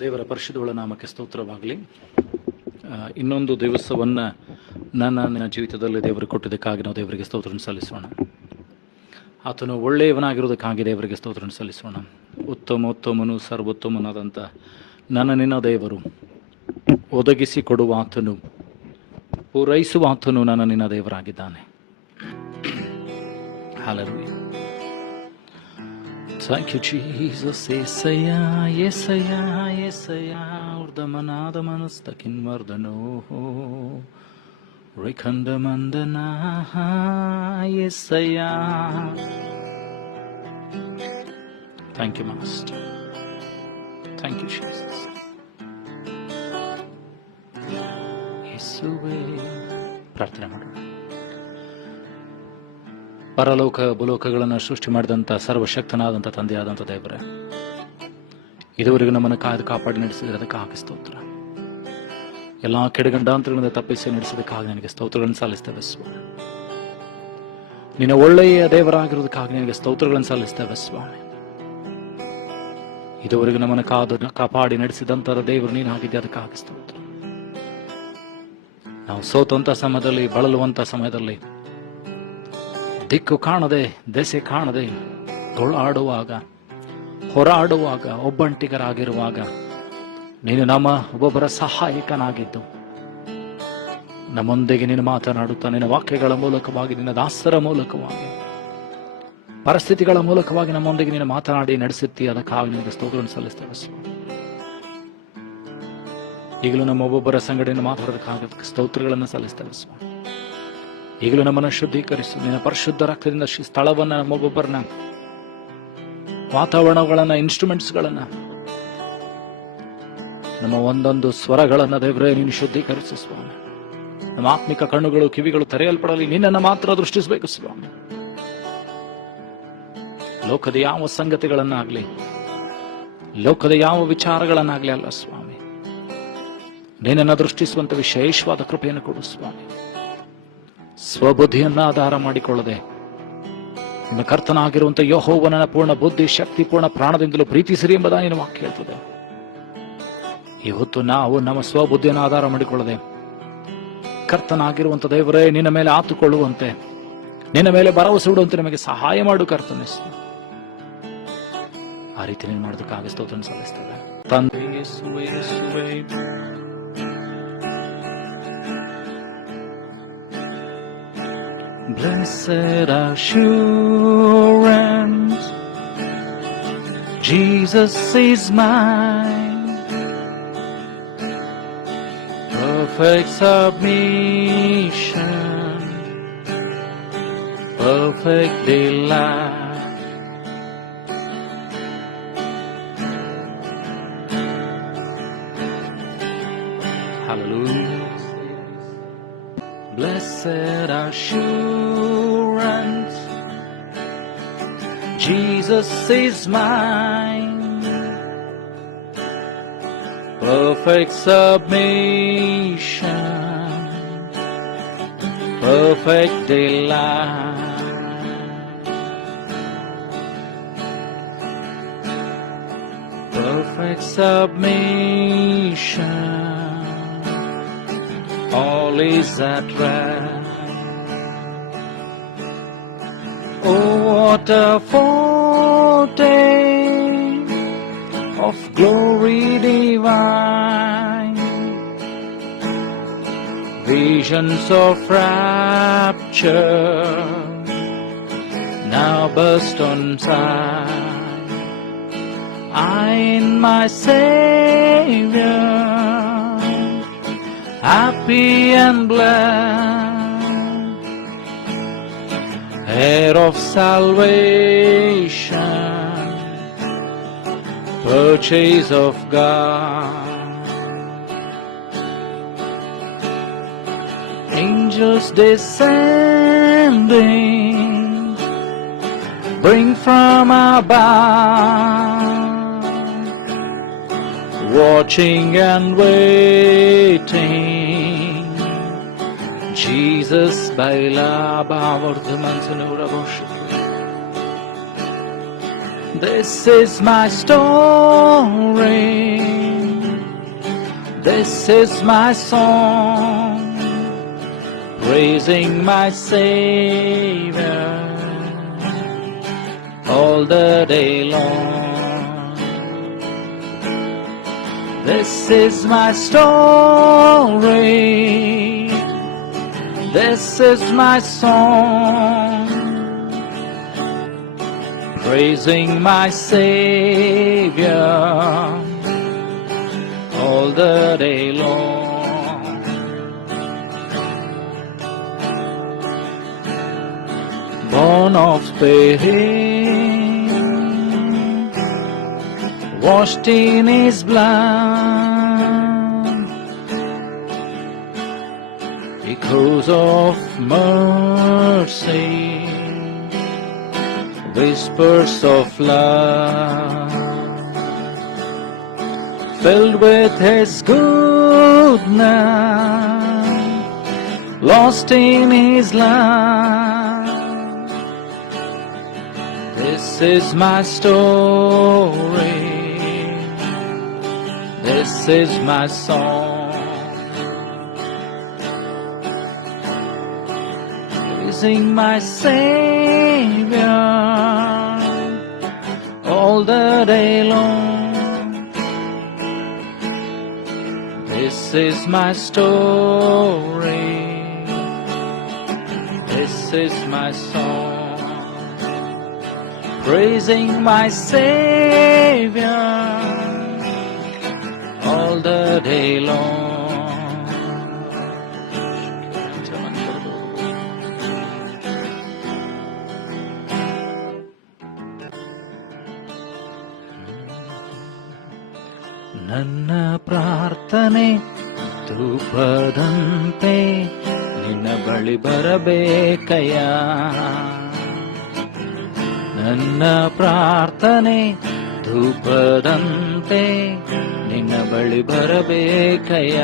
ದೇವರ ಪರಿಶುದ್ಧಗಳ ನಾಮಕ್ಕೆ ಸ್ತೋತ್ರವಾಗಲಿ. ಇನ್ನೊಂದು ದಿವಸವನ್ನು ನನ್ನ ಜೀವಿತದಲ್ಲಿ ದೇವರು ಕೊಟ್ಟಿದ್ದಕ್ಕಾಗಿ ನಾವು ದೇವರಿಗೆ ಸ್ತೋತ್ರವನ್ನು ಸಲ್ಲಿಸೋಣ. ಆತನು ಒಳ್ಳೆಯವನಾಗಿರೋದಕ್ಕಾಗಿ ದೇವರಿಗೆ ಸ್ತೋತ್ರವನ್ನು ಸಲ್ಲಿಸೋಣ. ಉತ್ತಮನು ಸರ್ವೋತ್ತಮನಾದಂಥ ನಿನ್ನ ದೇವರು, ಒದಗಿಸಿಕೊಡುವ ಆತನು, ಪೂರೈಸುವ ಆತನು ನಿನ್ನ ದೇವರಾಗಿದ್ದಾನೆ. Hallelujah. Thank you, Jesus. Yesaya, Yesaya, Yesaya. Urdamanaದ ಮನಸ್ತಕಿನ್ ವರ್ಧನೋ ರೇಖಂಡ Mandhana Yesaya. Thank you, Master. Thank you, Jesus. ಯೇಸುವೇ, ಪ್ರಾರ್ಥನೆ ಮಾಡೋಣ. ಪರಲೋಕ ಭೂಲೋಕಗಳನ್ನು ಸೃಷ್ಟಿ ಮಾಡಿದಂಥ ಸರ್ವಶಕ್ತನಾದಂಥ ತಂದೆಯಾದಂಥ ದೇವರೇ, ಇದುವರೆಗೂ ನಮ್ಮನ್ನು ಕಾಪಾಡಿ ನಡೆಸಿದ್ದಕ್ಕಾಗಿ ಸ್ತೋತ್ರ. ಎಲ್ಲ ಕೆಡಗಂಡಾಂತರಗಳಿಂದ ತಪ್ಪಿಸಿ ನಡೆಸಿದಕ್ಕಾಗಿ ನಿನಗೆ ಸ್ತೋತ್ರಗಳನ್ನು ಸಲ್ಲಿಸ್ತೇವೆ ಸ್ವಾಮಿ. ನಿನ್ನ ಒಳ್ಳೆಯ ದೇವರಾಗಿರೋದಕ್ಕಾಗಿ ನಿನಗೆ ಸ್ತೋತ್ರಗಳನ್ನು ಸಲ್ಲಿಸ್ತೇವೆ ಸ್ವಾಮಿ. ಇದುವರೆಗೂ ನಮ್ಮನ್ನು ಕಾಪಾಡಿ ನಡೆಸಿದಂಥ ದೇವರು ನೀನು ಆಗಿದ್ದೆ, ಅದಕ್ಕಾಗಿ ಸ್ತೋತ್ರ. ನಾವು ಸೋತಂಥ ಸಮಯದಲ್ಲಿ, ಬಳಲುವಂಥ ಸಮಯದಲ್ಲಿ, ದಿಕ್ಕು ಕಾಣದೆ, ದೆಸೆ ಕಾಣದೆ, ತೊಳಾಡುವಾಗ, ಹೋರಾಡುವಾಗ, ಒಬ್ಬಂಟಿಗರಾಗಿರುವಾಗ ನೀನು ನಮ್ಮ ಒಬ್ಬೊಬ್ಬರ ಸಹಾಯಕನಾಗಿದ್ದು ನಮ್ಮೊಂದಿಗೆ ನೀನು ಮಾತನಾಡುತ್ತಾ, ನಿನ್ನ ವಾಕ್ಯಗಳ ಮೂಲಕವಾಗಿ, ನಿನ್ನ ದಾಸರ ಮೂಲಕವಾಗಿ, ಪರಿಸ್ಥಿತಿಗಳ ಮೂಲಕವಾಗಿ ನಮ್ಮೊಂದಿಗೆ ನೀನು ಮಾತನಾಡಿ ನಡೆಸುತ್ತಿ. ಅದಕ್ಕಾಗಿ ನಿನಗೆ ಸ್ತೋತ್ರವನ್ನು ಸಲ್ಲಿಸ್ತೇವೆ ಸ್ವಾಮಿ. ಈಗಲೂ ನಮ್ಮ ಒಬ್ಬೊಬ್ಬರ ಸಂಗಡಿಯನ್ನು ಮಾತಾಡೋದಕ್ಕಾಗ ಸ್ತೋತ್ರಗಳನ್ನು ಸಲ್ಲಿಸ್ತೇವೆ ಸ್ವಾಮಿ. ಈಗಲೂ ನಮ್ಮನ್ನು ಶುದ್ಧೀಕರಿಸು. ನಿನ್ನ ಪರಿಶುದ್ಧ ರಕ್ತದಿಂದ ಸ್ಥಳವನ್ನು, ನಮ್ಮೊಬ್ಬೊಬ್ಬರನ್ನ, ವಾತಾವರಣಗಳನ್ನ, ಇನ್ಸ್ಟ್ರೂಮೆಂಟ್ಸ್ಗಳನ್ನ, ನಮ್ಮ ಒಂದೊಂದು ಸ್ವರಗಳನ್ನ ದೇವರೇ ನೀನು ಶುದ್ಧೀಕರಿಸು ಸ್ವಾಮಿ. ನಮ್ಮ ಆತ್ಮಿಕ ಕಣ್ಣುಗಳು, ಕಿವಿಗಳು ತೆರೆಯಲ್ಪಡಲಿ. ನಿನ್ನನ್ನು ಮಾತ್ರ ದೃಷ್ಟಿಸಬೇಕು ಸ್ವಾಮಿ. ಲೋಕದ ಯಾವ ಸಂಗತಿಗಳನ್ನಾಗ್ಲಿ, ಲೋಕದ ಯಾವ ವಿಚಾರಗಳನ್ನಾಗ್ಲಿ ಅಲ್ಲ ಸ್ವಾಮಿ, ನಿನ್ನನ್ನು ದೃಷ್ಟಿಸುವಂತ ವಿಶೇಷವಾದ ಕೃಪೆಯನ್ನು ಕೊಡು ಸ್ವಾಮಿ. ಸ್ವಬುದ್ಧಿಯನ್ನ ಆಧಾರ ಮಾಡಿಕೊಳ್ಳದೆ ನಿಮ್ಮ ಕರ್ತನಾಗಿರುವಂತಹ ಯೆಹೋವನನ್ನ ಪೂರ್ಣ ಬುದ್ಧಿ, ಶಕ್ತಿ, ಪೂರ್ಣ ಪ್ರಾಣದಿಂದಲೂ ಪ್ರೀತಿಸಿರಿ ಎಂಬುದಾಗಿ ನಿನ್ನ ವಾಕ್ಯ ಹೇಳ್ತದೆ. ಇವತ್ತು ನಾವು ನಮ್ಮ ಸ್ವಬುದ್ಧಿಯನ್ನು ಆಧಾರ ಮಾಡಿಕೊಳ್ಳದೆ ಕರ್ತನಾಗಿರುವಂತ ದೇವರೇ ನಿನ್ನ ಮೇಲೆ ಆತುಕೊಳ್ಳುವಂತೆ, ನಿನ್ನ ಮೇಲೆ ಭರವಸೆ ಇಡುವಂತೆ ನಮಗೆ ಸಹಾಯ ಮಾಡು ಕರ್ತನೇ. ಆ ರೀತಿ ನೀನು ಮಾಡೋದಕ್ಕಾಗಿ ಸ್ತೋತ್ರ ಸಲ್ಲಿಸ್ತೇವೆ ತಂದೆ ಯೇಸುವೇ, ಯೇಸುವೇ. Blessed assurance, Jesus is mine. Perfect submission, perfect delight. Hallelujah. Blessed assurance, Jesus is mine. Perfect submission, perfect delight. Perfect submission, all is at rest. Oh, what a foretaste of glory divine, visions of rapture now burst on sight. I in my Savior, happy and blessed, heir of salvation, purchase of God. Angels descending, bring from above, watching and waiting, Jesus bailaba vardhamansanura worship. This is my story, This is my song, praising my Savior all the day long. This is my story, this is my song, praising my Savior all the day long. Born of Spirit, washed in His blood, echoes of mercy, whispers of love, filled with His goodness, lost in His love. This is my story, this is my song, praising my Savior all the day long. This is my story, this is my song, praising my Savior all the day long. ನನ್ನ ಪ್ರಾರ್ಥನೆ ಧೂಪದಂತೆ ನಿನ್ನ ಬಳಿ ಬರಬೇಕಯ್ಯ. ನನ್ನ ಪ್ರಾರ್ಥನೆ ಧೂಪದಂತೆ ನಿನ್ನ ಬಳಿ ಬರಬೇಕಯ್ಯ.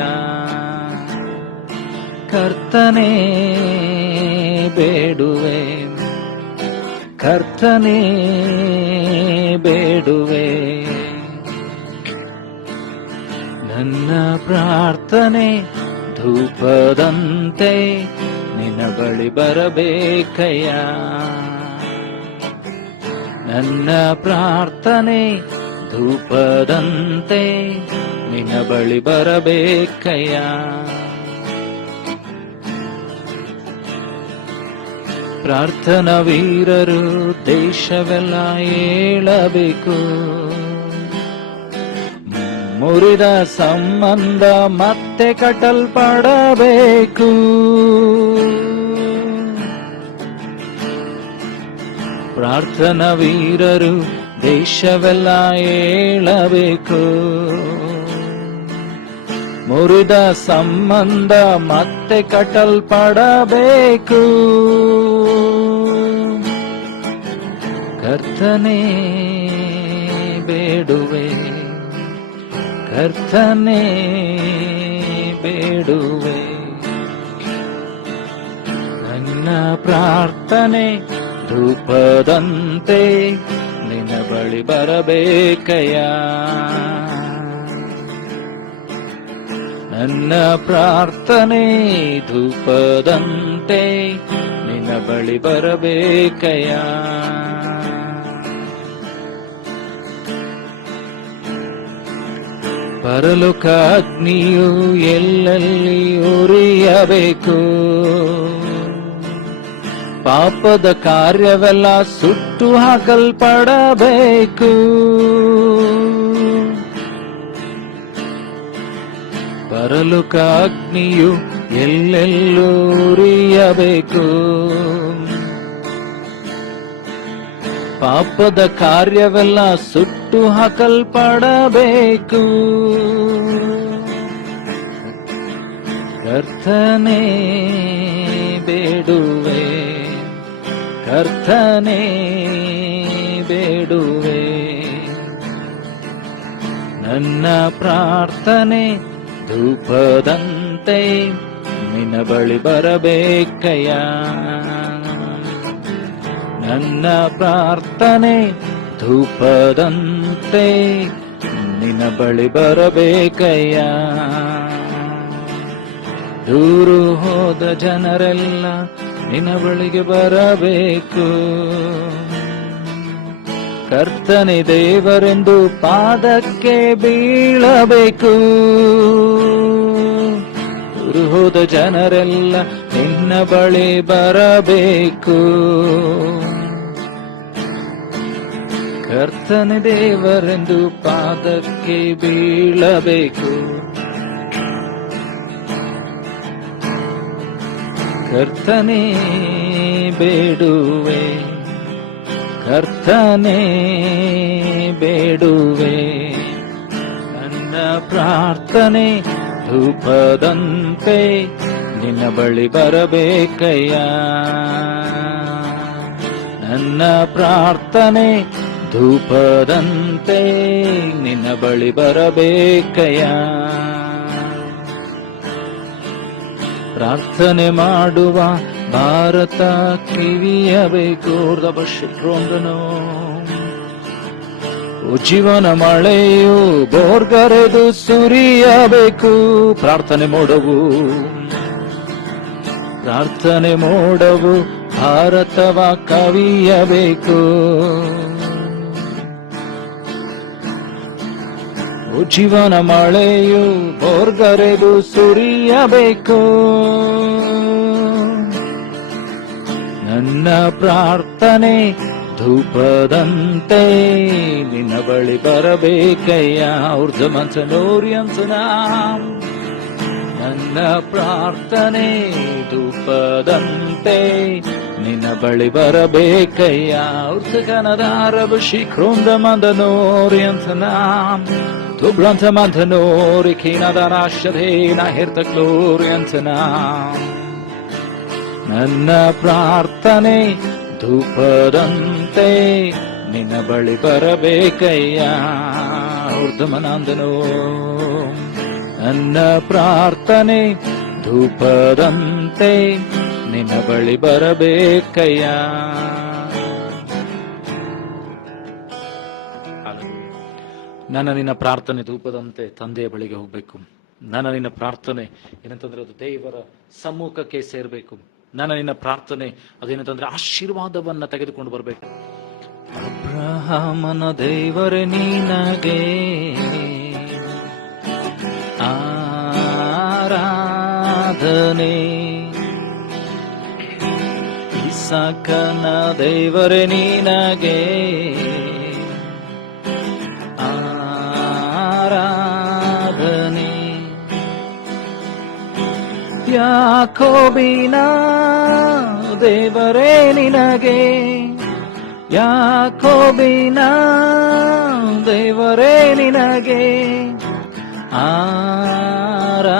ಕರ್ತನೇ ಬೇಡುವೆ, ಕರ್ತನೇ ಬೇಡುವೆ, ನನ್ನ ಪ್ರಾರ್ಥನೆ ಧೂಪದಂತೆ ನಿನ್ನ ಬಳಿ ಬರಬೇಕಯ್ಯ. ನನ್ನ ಪ್ರಾರ್ಥನೆ ಧೂಪದಂತೆ ನಿನ್ನ ಬಳಿ ಬರಬೇಕಯ್ಯ. ಪ್ರಾರ್ಥನಾ ವೀರರು ದೇಶವೆಲ್ಲ ಏಳಬೇಕು, ಮುರಿದ ಸಂಬಂಧ ಮತ್ತೆ ಕಟ್ಟಲ್ಪಡಬೇಕು. ಪ್ರಾರ್ಥನಾ ವೀರರು ದೇಶವೆಲ್ಲ ಏಳಬೇಕು, ಮುರಿದ ಸಂಬಂಧ ಮತ್ತೆ ಕಟ್ಟಲ್ಪಡಬೇಕು. ಕರ್ತನೇ ಬೇಡುವೆ, ಕರ್ತನೇ ಬೇಡುವೆ, ನನ್ನ ಪ್ರಾರ್ಥನೆ ಧೂಪದಂತೆ ನಿನ್ನ ಬಳಿ ಬರಬೇಕಯ್ಯ. ನನ್ನ ಪ್ರಾರ್ಥನೆ ಧೂಪದಂತೆ ನಿನ್ನ ಬಳಿ ಬರಬೇಕಯ್ಯ. ಪರಲೋಕ ಅಗ್ನಿಯು ಎಲ್ಲೆಲ್ಲಿ ಉರಿಯಬೇಕು, ಪಾಪದ ಕಾರ್ಯವೆಲ್ಲ ಸುಟ್ಟು ಹಾಕಲ್ಪಡಬೇಕು. ಪರಲೋಕ ಅಗ್ನಿಯು ಎಲ್ಲೆಲ್ಲೂ ಉರಿಯಬೇಕು, ಪಾಪದ ಕಾರ್ಯವೆಲ್ಲ ಸುಟ್ಟು ಹಾಕಲ್ಪಡಬೇಕು. ಕರ್ತನೇ ಬೇಡುವೆ, ಕರ್ತನೇ ಬೇಡುವೆ, ನನ್ನ ಪ್ರಾರ್ಥನೆ ಧೂಪದಂತೆ ನಿನ್ನ ಬಳಿ ಬರಬೇಕಯ್ಯ. ನನ್ನ ಪ್ರಾರ್ಥನೆ ಧೂಪದಂತೆ ನಿನ್ನ ಬಳಿ ಬರಬೇಕಯ್ಯ. ದೂರು ಹೋದ ಜನರೆಲ್ಲ ನಿನ್ನ ಬಳಿಗೆ ಬರಬೇಕು. ಕರ್ತನೆ ದೇವರೆಂದು ಪಾದಕ್ಕೆ ಬೀಳಬೇಕು. ದೂರು ಹೋದ ಜನರೆಲ್ಲ ನಿನ್ನ ಬಳಿ ಬರಬೇಕು. ಕರ್ತನೆ ದೇವರೆಂದು ಪಾದಕ್ಕೆ ಬೀಳಬೇಕು. ಕರ್ತನೇ ಬೇಡುವೆ, ಕರ್ತನೇ ಬೇಡುವೆ. ನನ್ನ ಪ್ರಾರ್ಥನೆ ಧೂಪದಂತೆ ನಿನ್ನ ಬಳಿ ಬರಬೇಕಯ್ಯ. ನನ್ನ ಪ್ರಾರ್ಥನೆ ಧೂಪದಂತೆ ನಿನ್ನ ಬಳಿ ಬರಬೇಕಯ್ಯ. ಪ್ರಾರ್ಥನೆ ಮಾಡುವ ಭಾರತ ಕಿವಿಯಬೇಕು. ಶಿಕ್ರೋಂದನು ಜೀವನ ಮಳೆಯು ಬೋರ್ಗರೆದು ಸುರಿಯಬೇಕು. ಪ್ರಾರ್ಥನೆ ಮೋಡವು, ಪ್ರಾರ್ಥನೆ ಮೋಡವು ಭಾರತವ ಕವಿಯಬೇಕು. ಜೀವನ ಮಳೆಯು ಬೋರ್ಗರೆದು ಸುರಿಯಬೇಕು. ನನ್ನ ಪ್ರಾರ್ಥನೆ ಧೂಪದಂತೆ ನಿನ್ನ ಬಳಿ ಬರಬೇಕಯ್ಯ. ಊರ್ಜಮಂಚನೋರ್ಯಂಚನ ನನ್ನ ಪ್ರಾರ್ಥನೆ ಧೂಪದಂತೆ ನಿನ್ನ ಬಳಿ ಬರಬೇಕಯ್ಯ. ಉರ್ಜಗನದಾರಭ ಶಿಖೃಂದ ಮಂದನೋರ್ಯಂಚನ ತುಬ್ಳಂತ ಮಂದನೋರಿ ಖೀನದರಾಶ್ಯಧೇನ ಹಿರ್ತಕ್ಲೋರ್ಯಂಚನ ನನ್ನ ಪ್ರಾರ್ಥನೆ ಧೂಪದಂತೆ ನಿನ್ನ ಬಳಿ ಬರಬೇಕಯ್ಯ. ಊರ್ಧಮನಂದನೋ ನನ್ನ ಪ್ರಾರ್ಥನೆ ಧೂಪದಂತೆ ನಿನ್ನ ಬಳಿ ಬರಬೇಕಯ್ಯ. ನನ್ನ ನಿನ್ನ ಪ್ರಾರ್ಥನೆ ಧೂಪದಂತೆ ತಂದೆಯ ಬಳಿಗೆ ಹೋಗ್ಬೇಕು. ನನ್ನ ನಿನ್ನ ಪ್ರಾರ್ಥನೆ ಏನಂತಂದ್ರೆ ಅದು ದೇವರ ಸಮ್ಮುಖಕ್ಕೆ ಸೇರ್ಬೇಕು. ನನ್ನ ನಿನ್ನ ಪ್ರಾರ್ಥನೆ ಅದೇನಂತಂದ್ರೆ ಆಶೀರ್ವಾದವನ್ನ ತೆಗೆದುಕೊಂಡು ಬರಬೇಕು. ಅಬ್ರಹಾಮನ ದೇವರೇ ನಿನಗೆ ಆರಾಧನೆ, ಇಸಾಕನ ದೇವರೇ ನಿನಗೆ ಆರಾಧನೆ, ಯಾಕೋಬಿನ ದೇವರೇ ನಿನಗೆ, ಯಾಕೋಬಿನ ದೇವರೇ ನಿನಗೆ ಆರಾಧನೆ,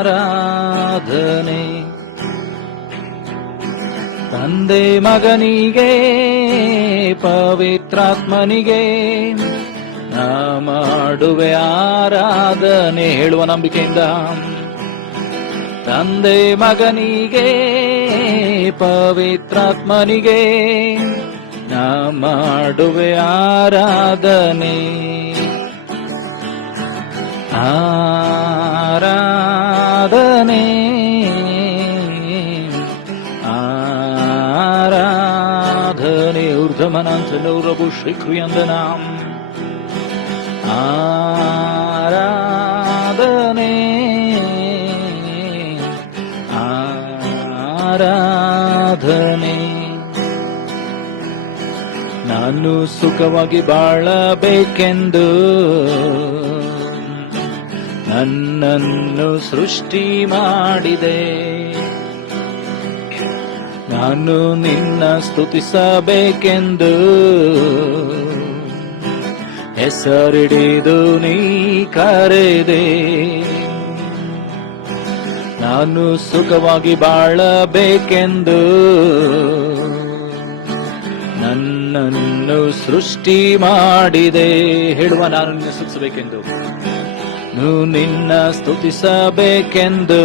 ಆರಾಧನೆ. ತಂದೆ ಮಗನಿಗೆ ಪವಿತ್ರಾತ್ಮನಿಗೆ ನಾ ಮಾಡುವೆ ಆರಾಧನೆ. ಹೇಳುವ ನಂಬಿಕೆಯಿಂದ ತಂದೆ ಮಗನಿಗೆ ಪವಿತ್ರಾತ್ಮನಿಗೆ ನಾ ಮಾಡುವೆ ಆರಾಧನೆ, ಆರಾಧನೆ, ಆರಾಧನೆ. ಊರ್ಧಮನಾಂತನೌರಭು ಶ್ರೀಕ್ರಿಯಂದನಾಂ ಆರಾಧನೆ, ಆರಾಧನೆ. ನಾನು ಸುಖವಾಗಿ ಬಾಳಬೇಕೆಂದು ನನ್ನನ್ನು ಸೃಷ್ಟಿ ಮಾಡಿದೆ. ನಾನು ನಿನ್ನ ಸ್ತುತಿಸಬೇಕೆಂದು ಹೆಸರಿಡಿದು ನೀ ಕರೆದೆ. ನಾನು ಸುಖವಾಗಿ ಬಾಳಬೇಕೆಂದು ನನ್ನನ್ನು ಸೃಷ್ಟಿ ಮಾಡಿದೆ. ಹೇಳುವ ನಾನು ನಿನ್ನ ಸ್ತುತಿಸಬೇಕೆಂದು, ನಿನ್ನ ಸ್ತುತಿಸಬೇಕೆಂದು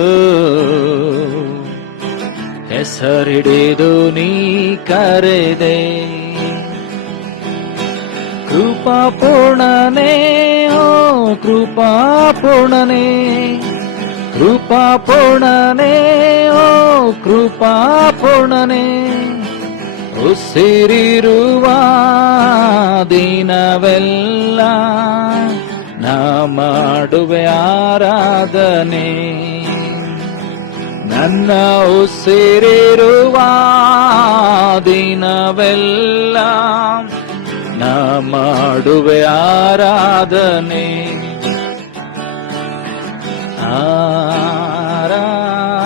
ಹೆಸರಿಡಿದು ನೀ ಕರೆದೆ. ಕೃಪಾಪೂರ್ಣನೇ, ಓ ಕೃಪಾಪೂರ್ಣನೇ, ಕೃಪಾಪೂರ್ಣನೇ, ಓ ಕೃಪಾಪೂರ್ಣನೇ. ಉಸಿರಿರುವ ದಿನವೆಲ್ಲ ನಾ ಮಾಡುವೆ ಆರಾಧನೆ. ನನ್ನ ಉಸಿರಿರುವ ದಿನವೆಲ್ಲ ನಾ ಮಾಡುವೆ ಆರಾಧನೆ. ಆರಾಧನೆ,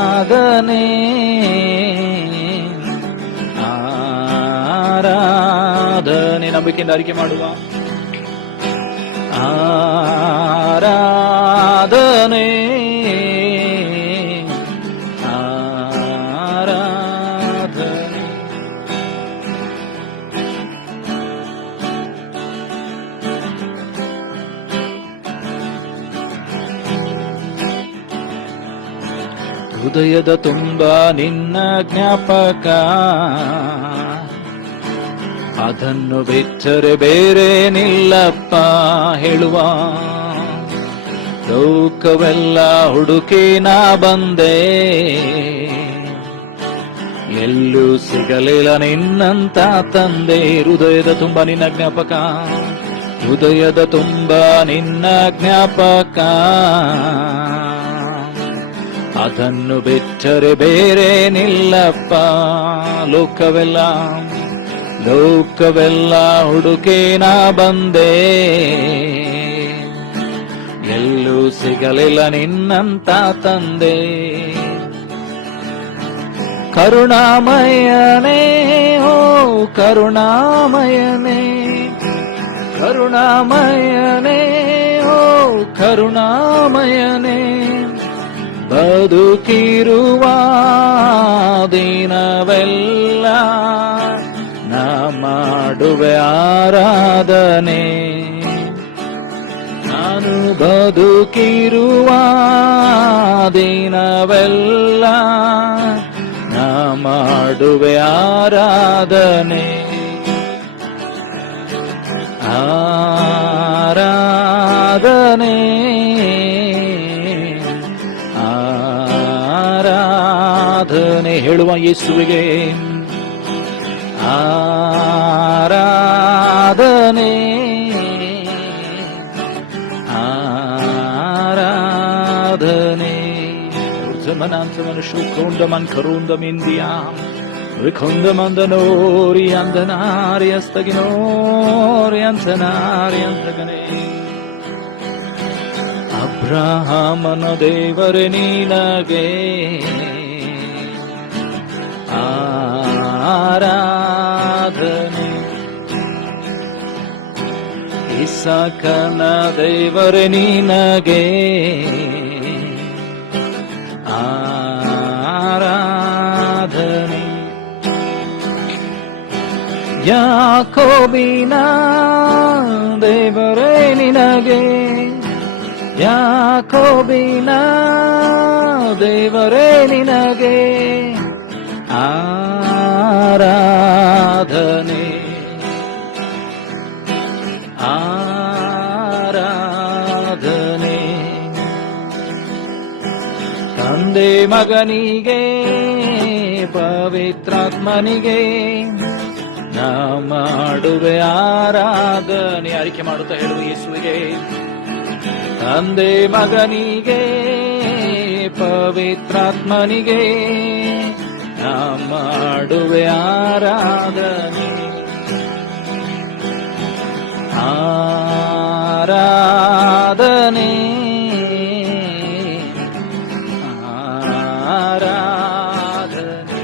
ಆರಾಧನೆ. ನಂಬಿಕೆಯಿಂದ ಅರಿಕೆ ಮಾಡುವ. ಆರಾಧನೆ, ಆರಾಧನೆ. ಹೃದಯದ ತುಂಬ ನಿನ್ನ ಜ್ಞಾಪಕ, ಅದನ್ನು ಬಿಟ್ಟರೆ ಬೇರೆ ನಿಲ್ಲಪ್ಪ ಹೇಳುವ. ಲೋಕವೆಲ್ಲ ಹುಡುಕಿ ನಾ ಬಂದೆ, ಎಲ್ಲೂ ಸಿಗಲಿಲ್ಲ ನಿನ್ನಂತ ತಂದೆ. ಹೃದಯದ ತುಂಬ ನಿನ್ನ ಜ್ಞಾಪಕ, ಹೃದಯದ ತುಂಬ ನಿನ್ನ ಜ್ಞಾಪಕ, ಅದನ್ನು ಬಿಟ್ಟರೆ ಬೇರೆ ನಿಲ್ಲಪ್ಪ. ಲೋಕವೆಲ್ಲ ಹುಡುಕಿ ನಾ ಬಂದೆ, ಎಲ್ಲೂ ಸಿಗಲಿಲ್ಲ ನಿನ್ನಂತ ತಂದೆ. ಕರುಣಾಮಯನೇ, ಓ ಕರುಣಾಮಯನೇ, ಕರುಣಾಮಯನೇ, ಓ ಕರುಣಾಮಯನೇ. ಬದುಕಿರುವ ದಿನವೆಲ್ಲ ನಾ ಮಾಡುವೆ ಆರಾಧನೆ. ನಾನು ಬದುಕಿರುವ ದಿನವೆಲ್ಲ ನಾ ಮಾಡುವೆ ಆರಾಧನೆ. ಆರಾಧನೆ, ಆರಾಧನೆ. ಹೇಳುವ ಯೇಸುವಿಗೆ ಆರಾಧನೆ, ಆರಾಧನೆ. ಜಮನಾಂತಮನ ಶುಕ್ರೋಂದಮನ್ ಕರೋಂದಮಿಂದಿಯಾಂ ವಿಖೊಂದಮಂದನೋರಿ ಅಂದನಾರಿ ಅಸ್ತಗಿನೋರಿ ಅಂತನಾರಿ ಅಂತಗನೆ. ಅಬ್ರಹಾಮನ ದೇವರೇ ನೀನಗೆ ಆರಾಧನೆ. ಇಸಾಕನ ದೇವರೇ ನೀನಗೆ ಆರಾಧನೆ. ಯಾಕೋಬಿನ ದೇವರೇ ನಿನಗೆ, ಯಾಕೋಬಿನ ದೇವರೇ ನಿನಗೆ ಆರಾಧನೆ. ಆರಾಧನೆ. ತಂದೆ ಮಗನಿಗೆ ಪವಿತ್ರಾತ್ಮನಿಗೆ ನಾ ಮಾಡುವೆ ಆರಾಧನೆ. ಆರಿಕೆ ಮಾಡುತ್ತಾ ಹೇಳುವ ಯೇಸುವಿಗೆ. ತಂದೆ ಮಗನಿಗೆ ಪವಿತ್ರಾತ್ಮನಿಗೆ ನಾ ಮಾಡುವೆ ಆರಾಧನೆ. ಆರಾಧನೆ, ಆರಾಧನೆ,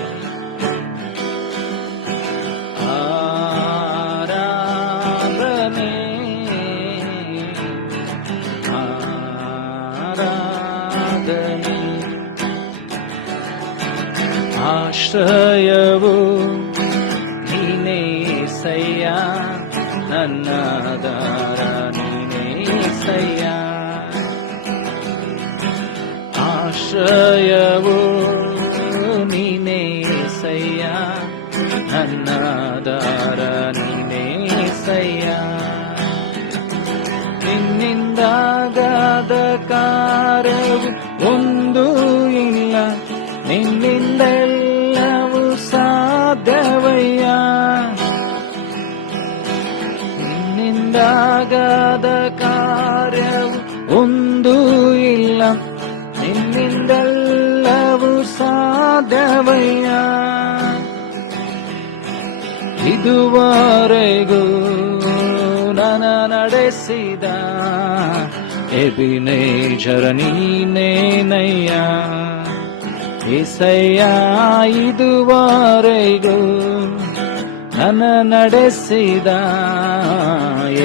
ಆರಾಧನೆ, ಆರಾಧನೆ. ಆಶ್ರಯವು ನೀನೇ ಸಯ್ಯ, ನನ್ನದಾರ ನೀನೇ ಸಯ್ಯ. ಆಶ್ರಯವು ನೀನೇ ನಿನ್ನಿಂದಾಗದ ಕಾರ್ಯವು ಒಂದೂ ಇಲ್ಲ, ನಿನ್ನಿಂದೆಲ್ಲವೂ ಸಾಧ್ಯವಯ್ಯ. ಇದುವರೆಗೂ ನನ್ನ ನಡೆಸಿದ ಎಬಿನೇಜರ ನೀನೇನಯ್ಯ. ಏಸಯ್ಯ ಇದುವರೆಗೂ ನನ್ನ ನಡೆಸಿದ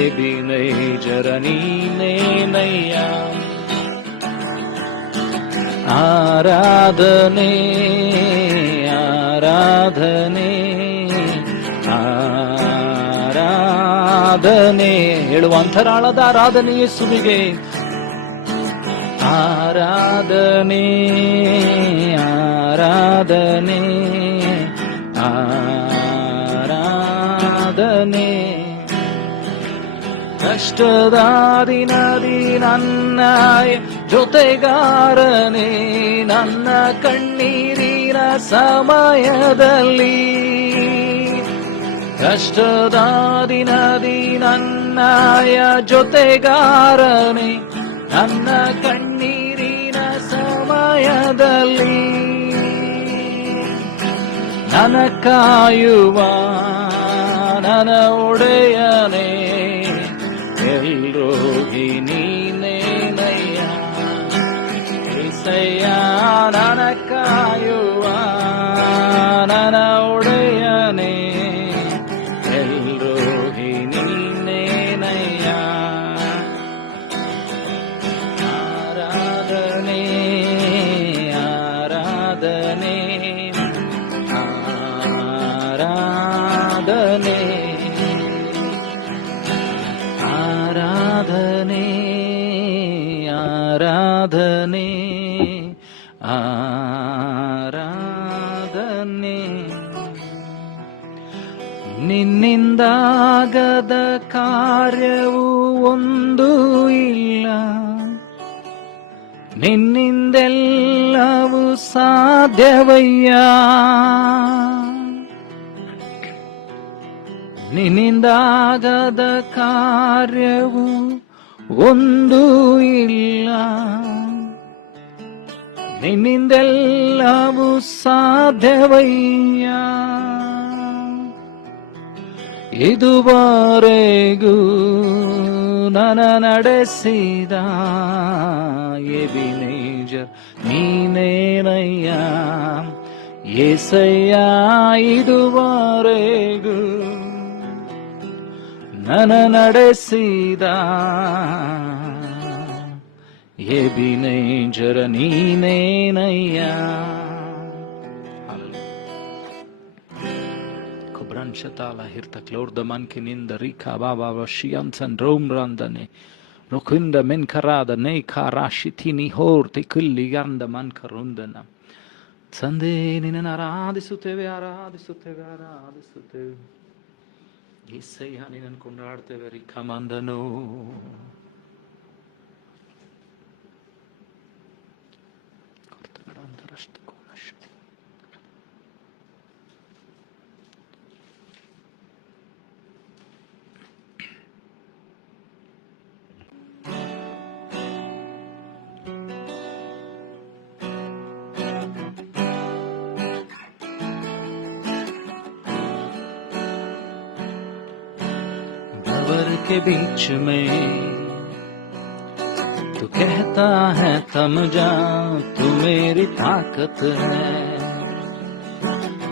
ಎಬಿನೇಜರ ನೀನೇನಯ್ಯ. ಆರಾಧನೆ ಆರಾಧನೆ ಆರಾಧನೆ, ಹೇಳುವ ಅಂತರಾಳದ ಆರಾಧನೆ ಯೇಸುವಿಗೆ. ಆರಾಧನೆ ಆರಾಧನೆ ಆರಾಧನೆ. ಕಷ್ಟದ ದಿನದಿ ನನ್ನ ಜೊತೆಗಾರನೇ, ನನ್ನ ಕಣ್ಣೀರಿನ ಸಮಯದಲ್ಲಿ. ಕಷ್ಟದ ದಿನದಿ ನನ್ನಯ ಜೊತೆಗಾರನೇ, ನನ್ನ ಕಣ್ಣೀರಿನ ಸಮಯದಲ್ಲಿ. ನನ್ನ ಕಾಯುವ ನನ್ನ ಒಡೆಯನೇ, ಎಲ್ರೋಗಿ ನೀನೇನಯ್ಯ. ಏಸಯ್ಯ ನನ್ನ ಕಾಯುವ ನನ್ನ ಒಡೆಯನೇ, ಎಲ್ರೋಗಿ ನೀನೇನಯ್ಯ. ಆರಾಧನೆ ಆರಾಧನೆ ಆರಾಧನೆ ಆರಾಧನೆ ಆರಾಧನೆ ಆರಾಧನೆ. ನಿನ್ನಿಂದಾಗದ ಕಾರ್ಯವು ಒಂದೂ ಇಲ್ಲ, ನಿನ್ನಿಂದೆಲ್ಲವೂ ಸಾಧ್ಯವಯ್ಯ. ನಿನ್ನಿಂದಾಗದ ಕಾರ್ಯವು ಒಂದೂ ಇಲ್ಲ, ನಿನ್ನಿಂದೆಲ್ಲವೂ ಸಾಧ್ಯವಯ್ಯ. ಇದುವರೆಗೂ ನನ್ನ ನಡೆಸಿದ ಎಬಿನೇಜರ್ ನೀನೇನಯ್ಯ. ಏಸಯ್ಯ ಇದುವರೆಗೂ ನನ್ನ ನಡೆಸಿದ ಎಬಿನೇಜರ ನೀನೇನಯ್ಯ. Shataala hirta klorda mankininda rika baba shiansan romrandane rokunda men karada ne karashitini horte kulli ganda man karundana. Tanದೆ ನಿನ್ನನ್ನು ಆರಾಧಿಸುತ್ತೇವೆ ಆರಾಧಿಸುತ್ತೇವೆ ಆರಾಧಿಸುತ್ತೇವೆ. యేసయ్య ನಿನ್ನನ್ನು ಕೊಂಡಾಡ್ತೇವೆ ರಿಕಮಂದನು. के बीच में तू कहता है थम जा, तू मेरी ताकत है,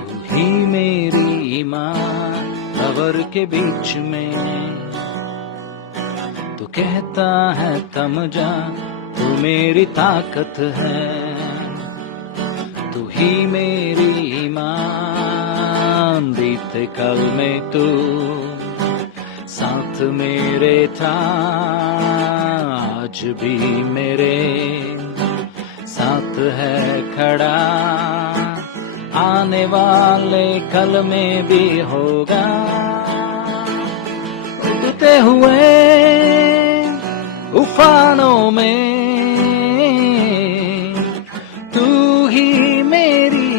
तू ही मेरी ईमान. खबर के बीच में तू कहता है थम जा, तू मेरी ताकत है, तू ही मेरी ईमान. बीते कल में तू साथ मेरे था, आज भी मेरे साथ है खड़ा. आने वाले कल में भी होगा. उठते हुए उफानों में तू ही मेरी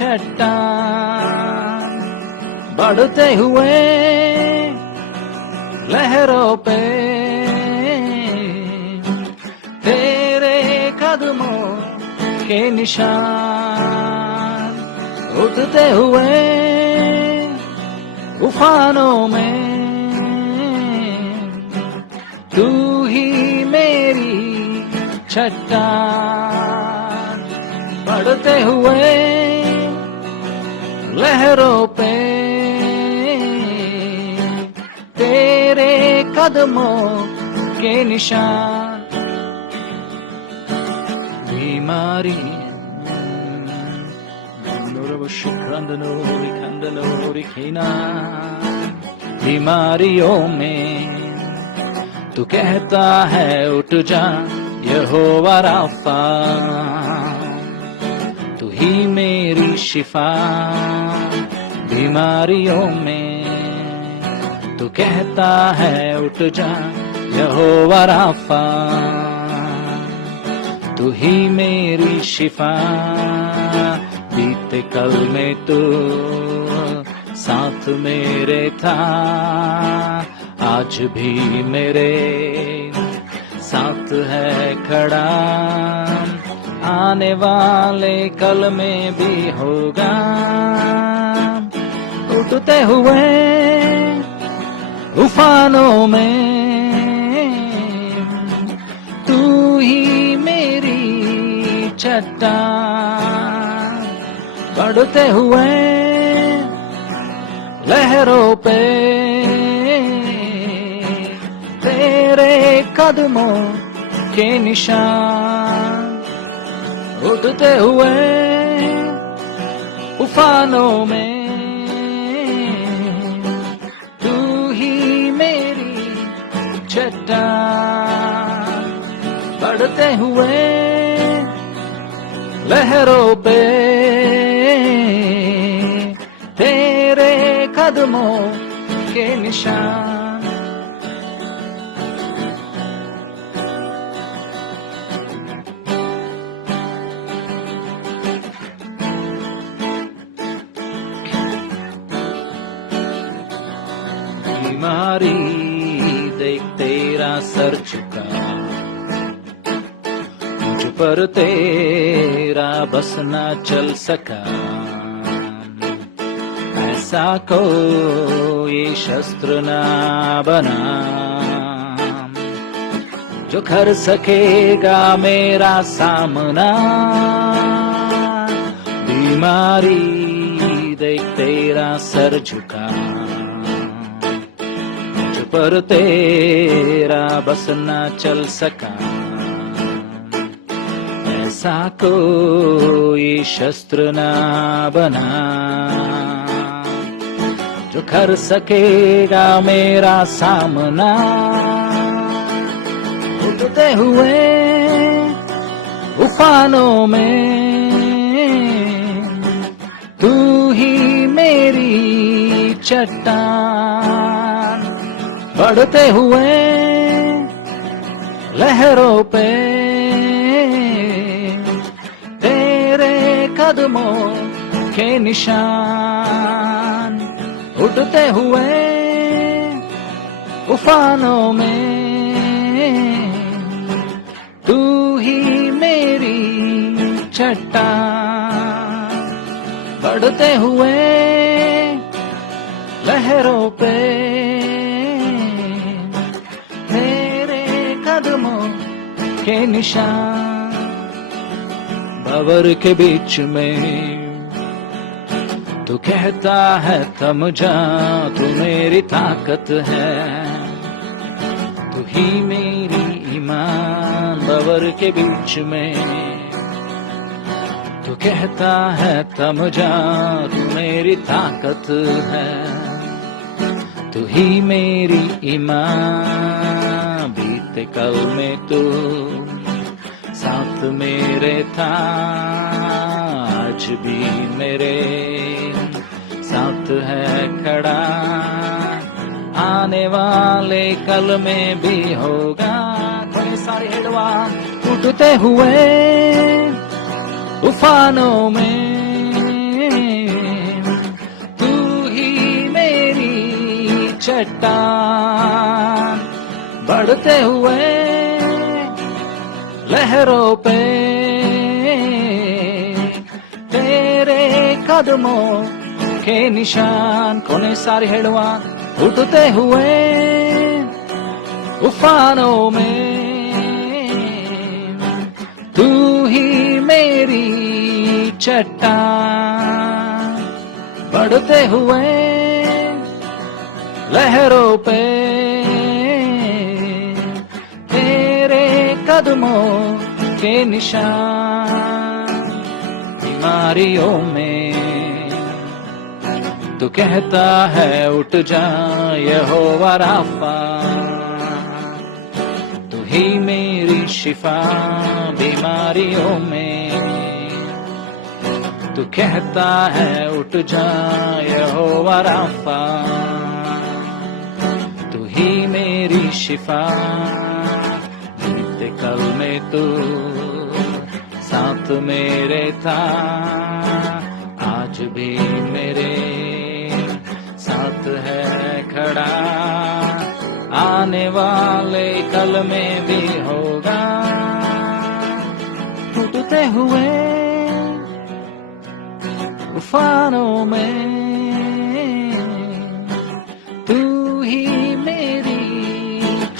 चट्टान. बढ़ते हुए लहर लहरों पे तेरे कदमों के निशान, उठते हुए उफानों में तू ही मेरी चट्टान, बढ़ते हुए लहरों पे तेरे कदमों के निशान, बीमारी बीमारियों में तू कहता है उठ जा यहोवा राफा, तू ही मेरी शिफा, बीमारियों में तू कहता है उठ जा यहोवा राफा, तू ही मेरी शिफा, बीते कल में तू साथ मेरे था, आज भी मेरे साथ है खड़ा, आने वाले कल में भी होगा, उठते हुए उफानों में तू ही मेरी चट्टान, बढ़ते हुए लहरों पे तेरे कदमों के निशान, उठते हुए उफानों में तू ही मेरी चट्टान, बढ़ते हुए लहरों पे तेरे कदमों के निशान, बीमारी देख तेरा सर झुका, मुझ पर तेरा बस ना चल सका, ऐसा कोई शस्त्र ना बना जो कर सकेगा मेरा सामना, बीमारी देख तेरा सर झुका, पर तेरा बस न चल सका, ऐसा कोई शस्त्र न बना जो कर सकेगा मेरा सामना, उठते हुए उफानों में तू ही मेरी चट्टान, बढ़ते हुए लहरों पे तेरे कदमों के निशान, उठते हुए उफानों में तू ही मेरी चट्टान, बढ़ते हुए लहरों पे कदमों के निशान, भंवर के बीच में तू कहता है थम जा, तू मेरी ताकत है, तू ही मेरी ईमान, भंवर के बीच में तू कहता है थम जा, तू मेरी ताकत है, तू ही मेरी ईमान, बीते कल में तू साथ मेरे था, आज भी मेरे साथ है खड़ा, आने वाले कल में भी होगा, थोड़े सारे हेडवा उठते हुए उफानों में तू ही मेरी चट्टान, बढ़ते हुए लहरों पे तेरे कदमों के निशान कोने सारे हेಳುವ उठते हुए उफानों में तू ही मेरी चट्टान बढ़ते हुए लहरों पे तेरे कदमों के निशान बीमारियों में तू कहता है उठ जा यहोवा राफा तू ही मेरी शिफा बीमारियों में तू कहता है उठ जा यहोवा राफा तू ही मेरी शिफा बीते कल में तू साथ मेरे था आज भी मेरे साथ है खड़ा आने वाले कल में भी होगा उठते हुए उफानों में तू ही मेरी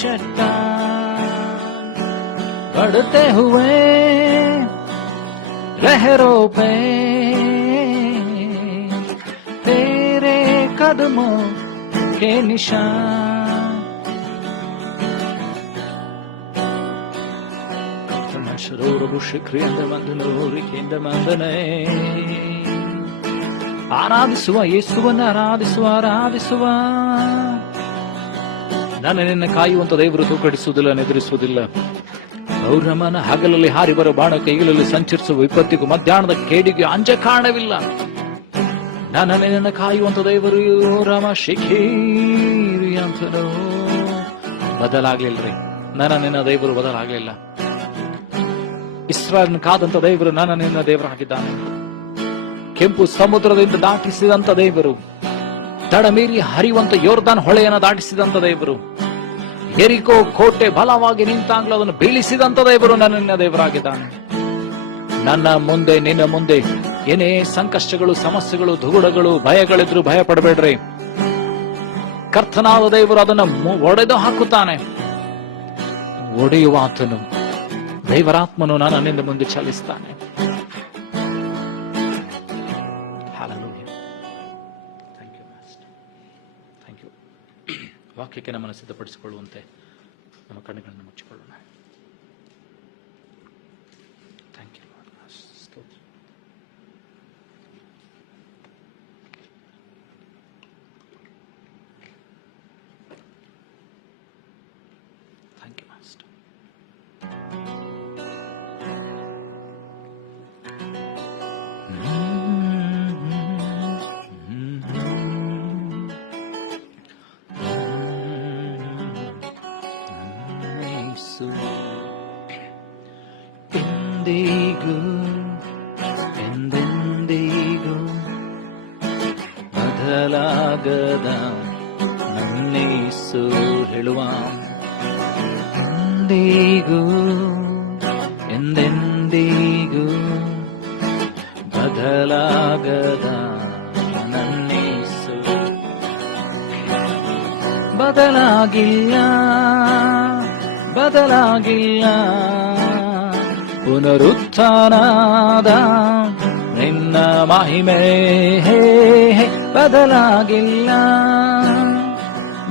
चट्टान बढ़ते हुए लहरों पे तेरे कदमों के निशान ಆರಾಧಿಸುವ ಯೇಸುವನ್ನು ಆರಾಧಿಸುವ ನಾನು ನಿನ್ನ ಕಾಯುವಂತ ದೇವರು ತೂಕಡಿಸುವುದಿಲ್ಲ ನೆದರಿಸುವುದಿಲ್ಲ ಗೌರಮನ ಹಗಲಲ್ಲಿ ಹಾರಿ ಬರೋ ಬಾಣ ಕೈಗಳಲ್ಲಿ ಸಂಚರಿಸುವ ವಿಪತ್ತಿಗೂ ಮಧ್ಯಾಹ್ನದ ಕೇಡಿಗೆ ಅಂಜ ಕಾರಣವಿಲ್ಲ ನಾನು ನಿನ್ನ ಕಾಯುವಂತ ದೇವರು ರಾಮ ಶಿಖೀರಿ ಅಂತನೋ ಬದಲಾಗ್ಲಿಲ್ರಿ ನನ್ನ ನಿನ್ನ ದೇವರು ಬದಲಾಗ್ಲಿಲ್ಲ ಇಸ್ರಾಯೇಲ್ ಕಾದಂತ ದೇವರು ನನ್ನ ನಿನ್ನ ದೇವರಾಗಿದ್ದಾನೆ ಕೆಂಪು ಸಮುದ್ರದಿಂದ ದಾಟಿಸಿದಂತ ದೇವರು ತಡ ಮೀರಿ ಹರಿಯುವಂತ ಯೋರ್ದಾನ್ ಹೊಳೆಯನ್ನು ದಾಟಿಸಿದಂತ ದೇವರು ಎರಿಕೋ ಕೋಟೆ ಬಲವಾಗಿ ನಿಂತಾಗ್ಲೂ ಅದನ್ನು ಬೀಳಿಸಿದಂತ ದೇವರು ನನ್ನ ನಿನ್ನ ದೇವರಾಗಿದ್ದಾನೆ ನನ್ನ ಮುಂದೆ ನಿನ್ನ ಮುಂದೆ ಏನೇ ಸಂಕಷ್ಟಗಳು ಸಮಸ್ಯೆಗಳು ದುಗುಡಗಳು ಭಯಗಳಿದ್ರು ಭಯ ಪಡಬೇಡ್ರಿ ಕರ್ತನಾದ ದೇವರು ಅದನ್ನು ಒಡೆದು ಹಾಕುತ್ತಾನೆ ಒಡೆಯುವ ಆತನು ದೇವರಾತ್ಮನು ನಾನು ನಿನ್ನ ಮುಂದೆ ಚಲಿಸ್ತಾನೆ ವಾಕ್ಯಕ್ಕೆ ನಮ್ಮನ್ನು ಸಿದ್ಧಪಡಿಸಿಕೊಳ್ಳುವಂತೆ ನಮ್ಮ ಕಣ್ಣುಗಳನ್ನು ಮುಚ್ಚಿಕೊಳ್ಳೋಣ. Thank you thank you master. ಎಂದೆಂದಿಗೂ ಬದಲಾಗದ ನನ್ನೇಸು ಹೇಳುವ ಎಂದಿಗೂ ಎಂದೆಂದಿಗೂ ಬದಲಾಗದ ನನ್ನೇಸು ಬದಲಾಗಿಲ್ಲ ಬದಲಾಗಿಲ್ಲ ಪುನರುತ್ಥಾನದ ನಿನ್ನ ಮಹಿಮೆ ಬದಲಾಗಿಲ್ಲ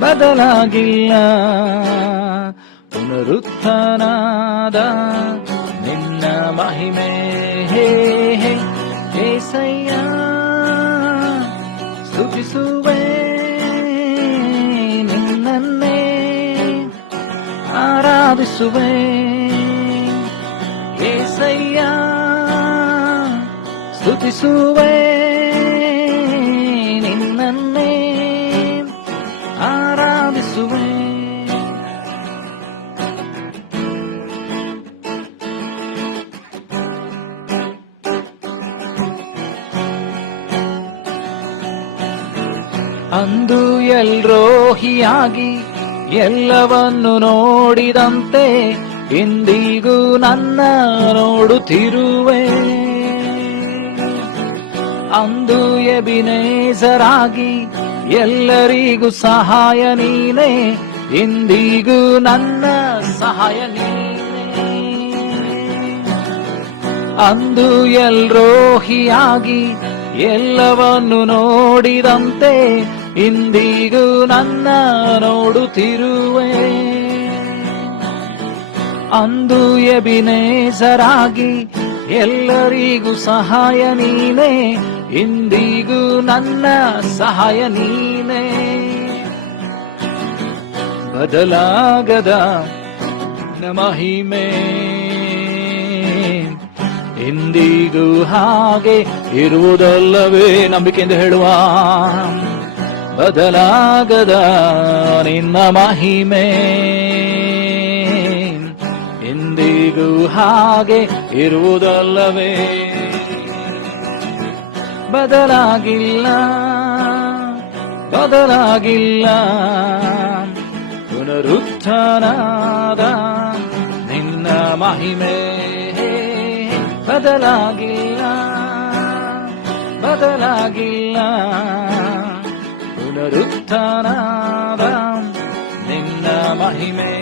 ಬದಲಾಗಿಲ್ಲ ಪುನರುತ್ಥಾನದ ನಿನ್ನ ಮಹಿಮೆ ಏಸಯ್ಯ ಸ್ತುತಿಸುವೆ ನಿನ್ನನ್ನೇ ಆರಾಧಿಸುವೆ ಏಸಯ್ಯ ಸ್ತುತಿಸುವೆ ನಿನ್ನನ್ನೇ ಆರಾಧಿಸುವೆ. ಅಂದು ಎಲ್ರೋಹಿಯಾಗಿ ಎಲ್ಲವನ್ನು ನೋಡಿದಂತೆ ಇಂದಿಗೂ ನನ್ನ ನೋಡುತ್ತಿರುವೆ. ಅಂದು ಎಬಿನೇಜರಾಗಿ ಎಲ್ಲರಿಗೂ ಸಹಾಯ ನೀನೇ, ಇಂದಿಗೂ ನನ್ನ ಸಹಾಯ ನೀನೇ. ಅಂದು ಎಲ್ರೋಹಿಯಾಗಿ ಎಲ್ಲವನ್ನು ನೋಡಿದಂತೆ ಇಂದಿಗೂ ನನ್ನ ನೋಡುತ್ತಿರುವೆ. ಅಂದು ಎಬಿನೇಜರಾಗಿ ಎಲ್ಲರಿಗೂ ಸಹಾಯ ನೀನೇ, ಇಂದಿಗೂ ನನ್ನ ಸಹಾಯ ನೀನೇ. ಬದಲಾಗದ ಮಹಿಮೆ ಇಂದಿಗೂ ಹಾಗೆ ಇರುವುದಲ್ಲವೇ? ನಂಬಿಕೆಯಿಂದ ಹೇಳುವ, ಬದಲಾಗದ ನಿನ್ನ ಮಹಿಮೆ ಇಂದಿಗೂ ಹಾಗೆ ಇರುವುದಲ್ಲವೇ? ಬದಲಾಗಿಲ್ಲ, ಬದಲಾಗಿಲ್ಲ. ಪುನರುತ್ಥಾನದ ನಿನ್ನ ಮಹಿಮೆ ಬದಲಾಗಿಲ್ಲ, ಬದಲಾಗಿಲ್ಲ. ಪುನರುತ್ಥಾನದ ನಿನ್ನ ಮಹಿಮೆ.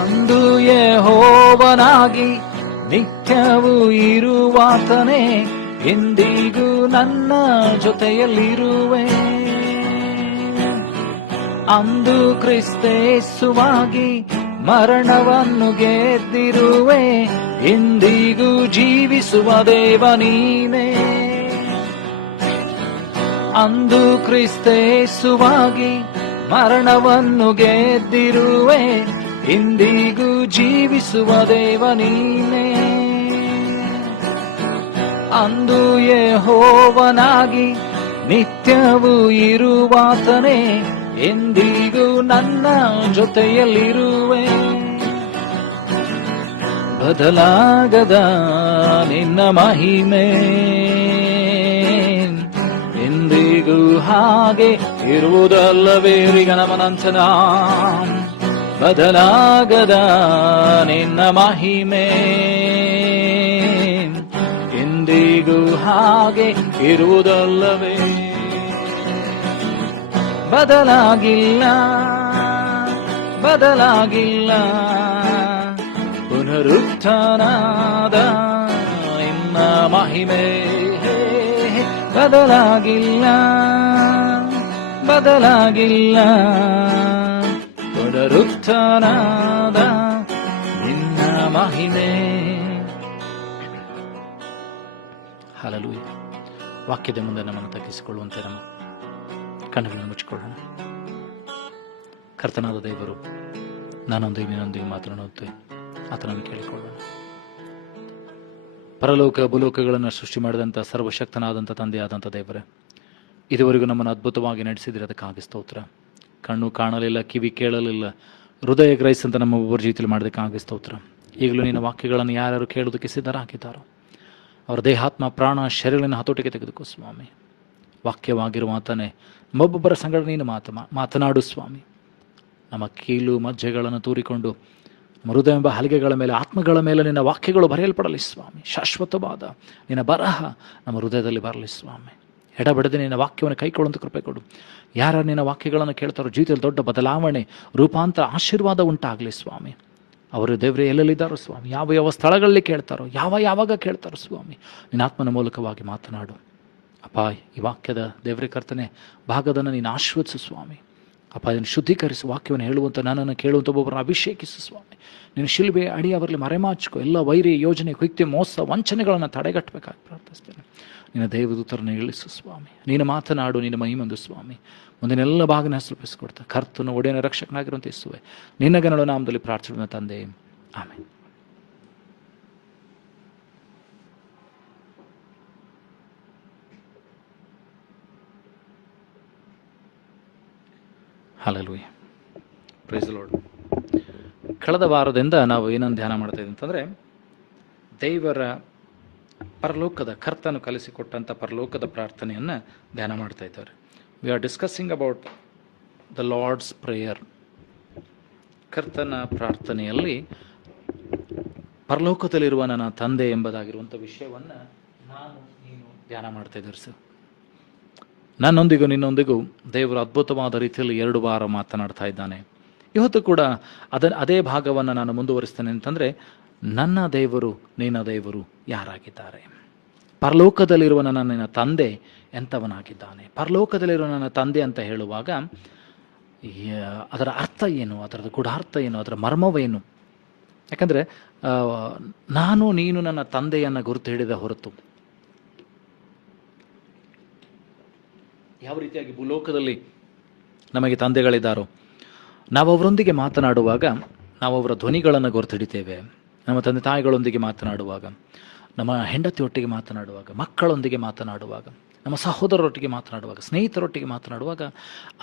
ಅಂದು ಯೆಹೋವನಾಗಿ ನಿತ್ಯವೂ ಇರುವಾತನೇ, ಇಂದಿಗೂ ನನ್ನ ಜೊತೆಯಲ್ಲಿರುವೆ. ಅಂದು ಕ್ರಿಸ್ತೇಸುವಾಗಿ ಮರಣವನ್ನು ಗೆದ್ದಿರುವೆ, ಇಂದಿಗೂ ಜೀವಿಸುವ ದೇವ ನೀನೇ. ಅಂದು ಕ್ರಿಸ್ತೇಸುವಾಗಿ ಮರಣವನ್ನು ಗೆದ್ದಿರುವೆ, ಇಂದಿಗೂ ಜೀವಿಸುವ ದೇವ ನೀನೇ. ಅಂದು ಯೆಹೋವನಾಗಿ ನಿತ್ಯವೂ ಇರುವಾತನೇ, ಎಂದಿಗೂ ನನ್ನ ಜೊತೆಯಲ್ಲಿರುವೆ. ಬದಲಾಗದ ನಿನ್ನ ಮಹಿಮೆ ಎಂದಿಗೂ ಹಾಗೆ ಇರುವುದಲ್ಲವೇ? ಗಣಮನಂಚನ ಬದಲಾಗದ ನಿನ್ನ ಮಹಿಮೆ ಎಂದಿಗೂ ಹಾಗೆ ಇರುವುದಲ್ಲವೇ? ಬದಲಾಗಿಲ್ಲ, ಬದಲಾಗಿಲ್ಲ. ಪುನರುತ್ಥಾನದ ನಿನ್ನ ಮಹಿಮೆ ಬದಲಾಗಿಲ್ಲ, ಬದಲಾಗಿಲ್ಲ. ಪುನರುತ್ಥಾನದ ನಿನ್ನ ಮಹಿಮೆ. ಹಲ್ಲೆಲೂಯಾ. ವಾಕ್ಯದ ಮುಂದೆ ನಮ್ಮನ್ನು ತಗ್ಗಿಸಿಕೊಳ್ಳುವಂತೆ ನಮ್ಮ ಕಣ್ಣುಗಳನ್ನು ಮುಚ್ಚಿಕೊಳ್ಳೋಣ. ಕರ್ತನಾದ ದೇವರು ನಾನೊಂದಿಗೆ ನಿನ್ನೊಂದಿಗೆ ಮಾತನಾಡುತ್ತೆ, ಆತನನ್ನು ಕೇಳಿಕೊಳ್ಳೋಣ. ಪರಲೋಕ ಭೂಲೋಕಗಳನ್ನು ಸೃಷ್ಟಿ ಮಾಡಿದಂಥ ಸರ್ವಶಕ್ತನಾದಂಥ ತಂದೆಯಾದಂಥ ದೇವರೇ, ಇದುವರೆಗೂ ನಮ್ಮನ್ನು ಅದ್ಭುತವಾಗಿ ನಡೆಸಿದಿರೋದಕ್ಕಾಗಿ ಸ್ತೋತ್ರ. ಕಣ್ಣು ಕಾಣಲಿಲ್ಲ, ಕಿವಿ ಕೇಳಲಿಲ್ಲ, ಹೃದಯ ಗ್ರಹಿಸಂತ ನಮ್ಮ ಒಬ್ಬರ ಜೀವಿತದಲ್ಲಿ ಮಾಡೋದಕ್ಕಾಗಿ ಸ್ತೋತ್ರ. ಈಗಲೂ ನಿನ್ನ ವಾಕ್ಯಗಳನ್ನು ಯಾರ್ಯಾರು ಕೇಳೋದಕ್ಕೆ ಸಿದ್ಧರಾಗಿದ್ದಾರೋ ಅವರ ದೇಹಾತ್ಮ ಪ್ರಾಣ ಶರೀರಗಳನ್ನು ಹತೋಟಿಗೆ ತೆಗೆದುಕೋ ಸ್ವಾಮಿ. ವಾಕ್ಯವಾಗಿರುವ ಆತನೇ ನಮ್ಮೊಬ್ಬೊಬ್ಬರ ಸಂಗಡ ನೀನು ಮಾತನಾಡು ಸ್ವಾಮಿ. ನಮ್ಮ ಕೀಲು ಮಜ್ಜೆಗಳನ್ನು ತೂರಿಕೊಂಡು ನಮ್ಮ ಹೃದಯವೆಂಬ ಹಲಿಗೆಗಳ ಮೇಲೆ, ಆತ್ಮಗಳ ಮೇಲೆ ನಿನ್ನ ವಾಕ್ಯಗಳು ಬರೆಯಲ್ಪಡಲಿ ಸ್ವಾಮಿ. ಶಾಶ್ವತವಾದ ನಿನ್ನ ಬರಹ ನಮ್ಮ ಹೃದಯದಲ್ಲಿ ಬರಲಿ ಸ್ವಾಮಿ. ಎಡಬಿಡದೆ ನಿನ್ನ ವಾಕ್ಯವನ್ನು ಕೈಕೊಳ್ಳುವಂಥ ಕೃಪೆ ಕೊಡು. ಯಾರು ನಿನ್ನ ವಾಕ್ಯಗಳನ್ನು ಕೇಳ್ತಾರೋ ಜೀವಿತದಲ್ಲಿ ದೊಡ್ಡ ಬದಲಾವಣೆ, ರೂಪಾಂತರ, ಆಶೀರ್ವಾದ ಉಂಟಾಗಲಿ ಸ್ವಾಮಿ. ಅವರು ದೇವರೇ ಎಲ್ಲೆಲ್ಲಿದ್ದಾರೋ ಸ್ವಾಮಿ, ಯಾವ ಯಾವ ಸ್ಥಳಗಳಲ್ಲಿ ಕೇಳ್ತಾರೋ, ಯಾವಾಗ ಕೇಳ್ತಾರೋ ಸ್ವಾಮಿ, ನಿನ್ನ ಆತ್ಮನ ಮೂಲಕವಾಗಿ ಮಾತನಾಡು ಅಪ್ಪ. ಈ ವಾಕ್ಯದ ದೇವರೇ ಕರ್ತನೆ ಭಾಗದನ್ನು ನೀನು ಆಶೀರ್ವದಿಸು ಸ್ವಾಮಿ. ಅಪ್ಪ, ಇದನ್ನು ಶುದ್ಧೀಕರಿಸು. ವಾಕ್ಯವನ್ನು ಹೇಳುವಂಥ ನನ್ನನ್ನು ಕೇಳುವಂಥ ಒಬ್ಬೊಬ್ಬರನ್ನು ಅಭಿಷೇಕಿಸು ಸ್ವಾಮಿ. ನೀನು ಶಿಲ್ಬೆ ಅಡಿ ಅವರಲ್ಲಿ ಮರೆಮಾಚಿಕೋ. ಎಲ್ಲ ವೈರಿ ಯೋಜನೆ, ಕೃತ್ಯ, ಮೋಸ, ವಂಚನೆಗಳನ್ನು ತಡೆಗಟ್ಟಬೇಕಾಗಿ ಪ್ರಾರ್ಥಿಸ್ತೇನೆ. ನಿನ್ನ ದೇವದೂತರನ್ನು ಇಳಿಸು ಸ್ವಾಮಿ. ನೀನು ಮಾತನಾಡು, ನಿನ್ನ ಮಹಿಮಂದು ಸ್ವಾಮಿ. ಮುಂದಿನೆಲ್ಲ ಭಾಗನ ಹೆಸರುಪಿಸಿಕೊಡ್ತಾ ಕರ್ತನು ಒಡೆಯನ ರಕ್ಷಕನಾಗಿರುವಂತೆ ಯೇಸುವೆ ನಿನ್ನ ಗಣಗಳ ನಾಮದಲ್ಲಿ ಪ್ರಾರ್ಥನೆ ತಂದೆ, amen. Hallelujah. Praise the lord. ಕಳೆದ ವಾರದಿಂದ ನಾವು ಏನನ್ನು ಧ್ಯಾನ ಮಾಡ್ತಾ ಇದ್ದೀವಿ ಅಂತಂದರೆ, ದೇವರ ಪರಲೋಕದ ಕರ್ತನು ಕಲಿಸಿಕೊಟ್ಟಂಥ ಪರಲೋಕದ ಪ್ರಾರ್ಥನೆಯನ್ನು ಧ್ಯಾನ ಮಾಡ್ತಾ ಇದ್ದಾರೆ. We are discussing about the lord's prayer. ಕರ್ತನ ಪ್ರಾರ್ಥನೆಯಲ್ಲಿ ಪರಲೋಕದಲ್ಲಿರುವ ನನ್ನ ತಂದೆ ಎಂಬುದಾಗಿರುವಂಥ ವಿಷಯವನ್ನು ನಾನು ನೀನು ಧ್ಯಾನ ಮಾಡ್ತಾ ಇದ್ದಾರೆ ಸರ್. ನನ್ನೊಂದಿಗೂ ನಿನ್ನೊಂದಿಗೂ ದೇವರು ಅದ್ಭುತವಾದ ರೀತಿಯಲ್ಲಿ 2 ವಾರ ಮಾತನಾಡ್ತಾ ಇದ್ದಾನೆ. ಇವತ್ತು ಕೂಡ ಅದೇ ಭಾಗವನ್ನು ನಾನು ಮುಂದುವರಿಸ್ತೇನೆ. ಅಂತಂದರೆ, ನನ್ನ ದೇವರು ನಿನ್ನ ದೇವರು ಯಾರಾಗಿದ್ದಾರೆ? ಪರಲೋಕದಲ್ಲಿರುವ ನಿನ್ನ ತಂದೆ ಎಂಥವನಾಗಿದ್ದಾನೆ? ಪರಲೋಕದಲ್ಲಿರುವ ನನ್ನ ತಂದೆ ಅಂತ ಹೇಳುವಾಗ ಅದರ ಅರ್ಥ ಏನು, ಅದರದ್ದು ಗೂಢಾರ್ಥ ಏನು, ಅದರ ಮರ್ಮವೇನು? ಯಾಕಂದರೆ ನಾನು ನೀನು ನನ್ನ ತಂದೆಯನ್ನು ಗುರುತು ಹಿಡಿದ ಹೊರತು ಯಾವ ರೀತಿಯಾಗಿ ಭೂಲೋಕದಲ್ಲಿ ನಮಗೆ ತಂದೆಗಳಿದ್ದಾರೋ, ನಾವು ಅವರೊಂದಿಗೆ ಮಾತನಾಡುವಾಗ ನಾವು ಅವರ ಧ್ವನಿಗಳನ್ನು ಗುರುತಿಡಿತೇವೆ. ನಮ್ಮ ತಂದೆ ತಾಯಿಗಳೊಂದಿಗೆ ಮಾತನಾಡುವಾಗ, ನಮ್ಮ ಹೆಂಡತಿಯೊಟ್ಟಿಗೆ ಮಾತನಾಡುವಾಗ, ಮಕ್ಕಳೊಂದಿಗೆ ಮಾತನಾಡುವಾಗ, ನಮ್ಮ ಸಹೋದರರೊಟ್ಟಿಗೆ ಮಾತನಾಡುವಾಗ, ಸ್ನೇಹಿತರೊಟ್ಟಿಗೆ ಮಾತನಾಡುವಾಗ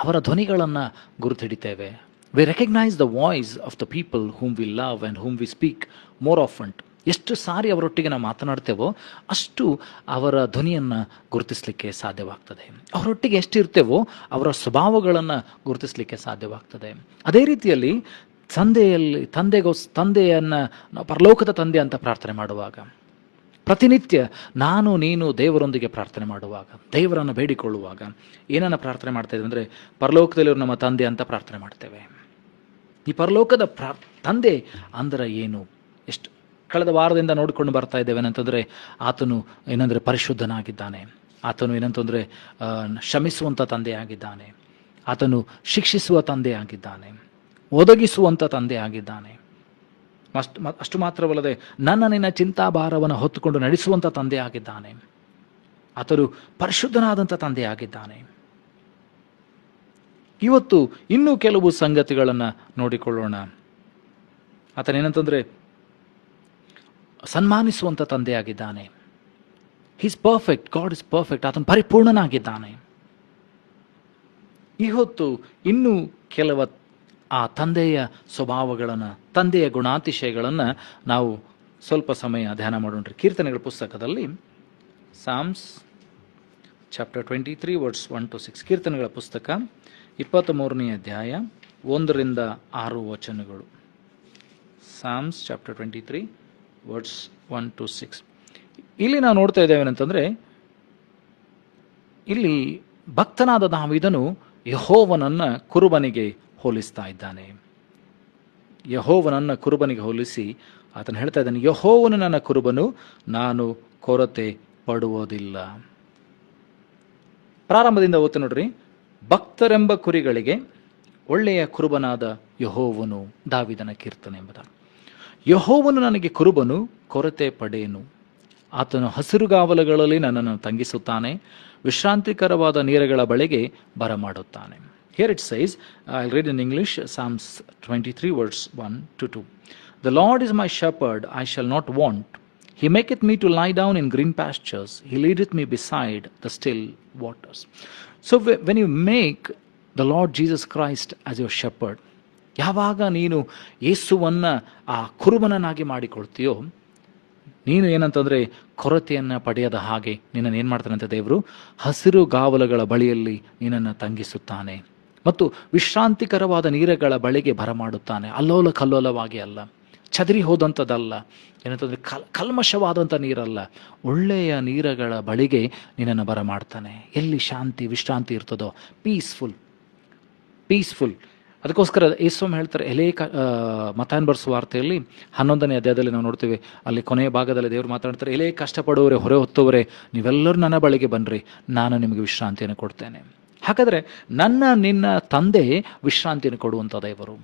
ಅವರ ಧ್ವನಿಗಳನ್ನು ಗುರುತಿಡಿತೇವೆ. We recognise the voice of the people whom we love and whom we speak more often. ಎಷ್ಟು ಸಾರಿ ಅವರೊಟ್ಟಿಗೆ ನಾವು ಮಾತನಾಡ್ತೇವೋ ಅಷ್ಟು ಅವರ ಧ್ವನಿಯನ್ನು ಗುರುತಿಸಲಿಕ್ಕೆ ಸಾಧ್ಯವಾಗ್ತದೆ. ಅವರೊಟ್ಟಿಗೆ ಎಷ್ಟಿರ್ತೇವೋ ಅವರ ಸ್ವಭಾವಗಳನ್ನು ಗುರುತಿಸಲಿಕ್ಕೆ ಸಾಧ್ಯವಾಗ್ತದೆ. ಅದೇ ರೀತಿಯಲ್ಲಿ ತಂದೆಯನ್ನು ಪರಲೋಕದ ತಂದೆ ಅಂತ ಪ್ರಾರ್ಥನೆ ಮಾಡುವಾಗ, ಪ್ರತಿನಿತ್ಯ ನಾನು ನೀನು ದೇವರೊಂದಿಗೆ ಪ್ರಾರ್ಥನೆ ಮಾಡುವಾಗ, ದೇವರನ್ನು ಬೇಡಿಕೊಳ್ಳುವಾಗ ಏನನ್ನು ಪ್ರಾರ್ಥನೆ ಮಾಡ್ತಾ ಇದ್ದೀವಿ ಅಂದರೆ, ಪರಲೋಕದಲ್ಲಿರೋ ನಮ್ಮ ತಂದೆ ಅಂತ ಪ್ರಾರ್ಥನೆ ಮಾಡ್ತೇವೆ. ಈ ಪರಲೋಕದ ತಂದೆ ಅಂದರೆ ಏನು? ಎಷ್ಟು ಕಳೆದ ವಾರದಿಂದ ನೋಡಿಕೊಂಡು ಬರ್ತಾ ಇದ್ದೇವೆ ಏನಂತಂದರೆ, ಆತನು ಏನಂದರೆ ಪರಿಶುದ್ಧನಾಗಿದ್ದಾನೆ. ಆತನು ಏನಂತಂದರೆ ಶ್ರಮಿಸುವಂಥ ತಂದೆಯಾಗಿದ್ದಾನೆ. ಆತನು ಶಿಕ್ಷಿಸುವ ತಂದೆಯಾಗಿದ್ದಾನೆ, ಒದಗಿಸುವಂಥ ತಂದೆಯಾಗಿದ್ದಾನೆ. ಅಷ್ಟು ಮಾತ್ರವಲ್ಲದೆ ನಿನ್ನ ಚಿಂತಾಭಾರವನ್ನು ಹೊತ್ತುಕೊಂಡು ನಡೆಸುವಂಥ ತಂದೆಯಾಗಿದ್ದಾನೆ. ಆತನು ಪರಿಶುದ್ಧನಾದಂಥ ತಂದೆಯಾಗಿದ್ದಾನೆ. ಇವತ್ತು ಇನ್ನೂ ಕೆಲವು ಸಂಗತಿಗಳನ್ನು ನೋಡಿಕೊಳ್ಳೋಣ. ಆತನೇನಂತಂದರೆ ಸನ್ಮಾನಿಸುವಂಥ ತಂದೆಯಾಗಿದ್ದಾನೆ. Is perfect, God is perfect. ಆತನು ಪರಿಪೂರ್ಣನಾಗಿದ್ದಾನೆ. ಇವತ್ತು ಇನ್ನೂ ಕೆಲವು ಆ ತಂದೆಯ ಸ್ವಭಾವಗಳನ್ನು, ತಂದೆಯ ಗುಣಾತಿಶಯಗಳನ್ನು ನಾವು ಸ್ವಲ್ಪ ಸಮಯ ಧ್ಯಾನ ಮಾಡೋಣ್ರಿ. ಕೀರ್ತನೆಗಳ ಪುಸ್ತಕದಲ್ಲಿ ಸಾಮ್ಸ್ ಚಾಪ್ಟರ್ 23 ವರ್ಡ್ಸ್ 1 to 6. ಕೀರ್ತನೆಗಳ ಪುಸ್ತಕ 23ನೇ ಅಧ್ಯಾಯ 1ರಿಂದ 6 ವಚನಗಳು. Psalms chapter 23 words 1 to 6. ಇಲ್ಲಿ ನಾವು ನೋಡ್ತಾ ಇದ್ದೇವೆ ಅಂತಂದರೆ, ಇಲ್ಲಿ ಭಕ್ತನಾದ ದಾವೀದನು ಯೆಹೋವನನ್ನು ಕುರುಬನಿಗೆ ಹೋಲಿಸ್ತಾ ಇದ್ದಾನೆ. ಯೆಹೋವನನ್ನು ಕುರುಬನಿಗೆ ಹೋಲಿಸಿ ಆತನು ಹೇಳ್ತಾ ಇದ್ದಾನೆ, ಯೆಹೋವನು ನನ್ನ ಕುರುಬನು, ನಾನು ಕೊರತೆ ಪಡುವುದಿಲ್ಲ. ಪ್ರಾರಂಭದಿಂದ ಓದ್ತಾ ನೋಡ್ರಿ. ಭಕ್ತರೆಂಬ ಕುರಿಗಳಿಗೆ ಒಳ್ಳೆಯ ಕುರುಬನಾದ ಯೆಹೋವನು. ದಾವೀದನ ಕೀರ್ತನೆ ಎಂಬುದಾಗಿ. ಯೆಹೋವನು ನನಗೆ ಕುರುಬನು, ಕೊರತೆ ಪಡೆಯನು. ಆತನು ಹಸಿರುಗಾವಲುಗಳಲ್ಲಿ ನನ್ನನ್ನು ತಂಗಿಸುತ್ತಾನೆ, ವಿಶ್ರಾಂತಿಕರವಾದ ನೀರುಗಳ ಬಳಿಗೆ ಬರಮಾಡುತ್ತಾನೆ. Here it says, I'll read in English, Psalms 23 verse 1 to 2. The Lord is my shepherd, I shall not want. He maketh me to lie down in green pastures. He leadeth me beside the still waters. So when you make the Lord Jesus Christ as your shepherd, ಯಾವಾಗ ನೀನು ಯೇಸುವನ್ನು ಆ ಕುರುಬನನ್ನಾಗಿ ಮಾಡಿಕೊಳ್ತೀಯೋ, ನೀನು ಏನಂತಂದರೆ ಕೊರತೆಯನ್ನು ಪಡೆಯದ ಹಾಗೆ ನಿನ್ನನ್ನು ಏನು ಮಾಡ್ತಾನೆ ಅಂತ ದೇವರು ಹಸಿರು ಗಾವಲುಗಳ ಬಳಿಯಲ್ಲಿ ನಿನ್ನನ್ನು ತಂಗಿಸುತ್ತಾನೆ ಮತ್ತು ವಿಶ್ರಾಂತಿಕರವಾದ ನೀರುಗಳ ಬಳಿಗೆ ಬರಮಾಡುತ್ತಾನೆ. ಅಲ್ಲೋಲ ಕಲ್ಲೋಲವಾಗಿ ಅಲ್ಲ, ಚದರಿ ಹೋದಂಥದ್ದಲ್ಲ, ಏನಂತಂದರೆ ಕಲ್ಮಶವಾದಂಥ ನೀರಲ್ಲ, ಒಳ್ಳೆಯ ನೀರುಗಳ ಬಳಿಗೆ ನಿನ್ನನ್ನು ಬರಮಾಡ್ತಾನೆ. ಎಲ್ಲಿ ಶಾಂತಿ ವಿಶ್ರಾಂತಿ ಇರ್ತದೋ, ಪೀಸ್ಫುಲ್. ಅದಕ್ಕೋಸ್ಕರ ಯೇಸುಸ್ವಾಮಿ ಹೇಳ್ತಾರೆ, ಮತ್ತಾಯನ ಬರೆಸುವ ವಾರ್ತೆಯಲ್ಲಿ 11ನೇ ಅಧ್ಯಾಯದಲ್ಲಿ ನಾವು ನೋಡ್ತೀವಿ. ಅಲ್ಲಿ ಕೊನೆಯ ಭಾಗದಲ್ಲಿ ದೇವರು ಮಾತಾಡ್ತಾರೆ, ಎಲೇ ಕಷ್ಟಪಡುವವರೇ, ಹೊರೆ ಹೊತ್ತವರೇ, ನೀವೆಲ್ಲರೂ ನನ್ನ ಬಳಿಗೆ ಬನ್ನಿರಿ, ನಾನು ನಿಮಗೆ ವಿಶ್ರಾಂತಿಯನ್ನು ಕೊಡ್ತೇನೆ. ಹಾಗಾದರೆ ನಿನ್ನ ತಂದೆ ವಿಶ್ರಾಂತಿಯನ್ನು ಕೊಡುವಂಥ ದೇವರು.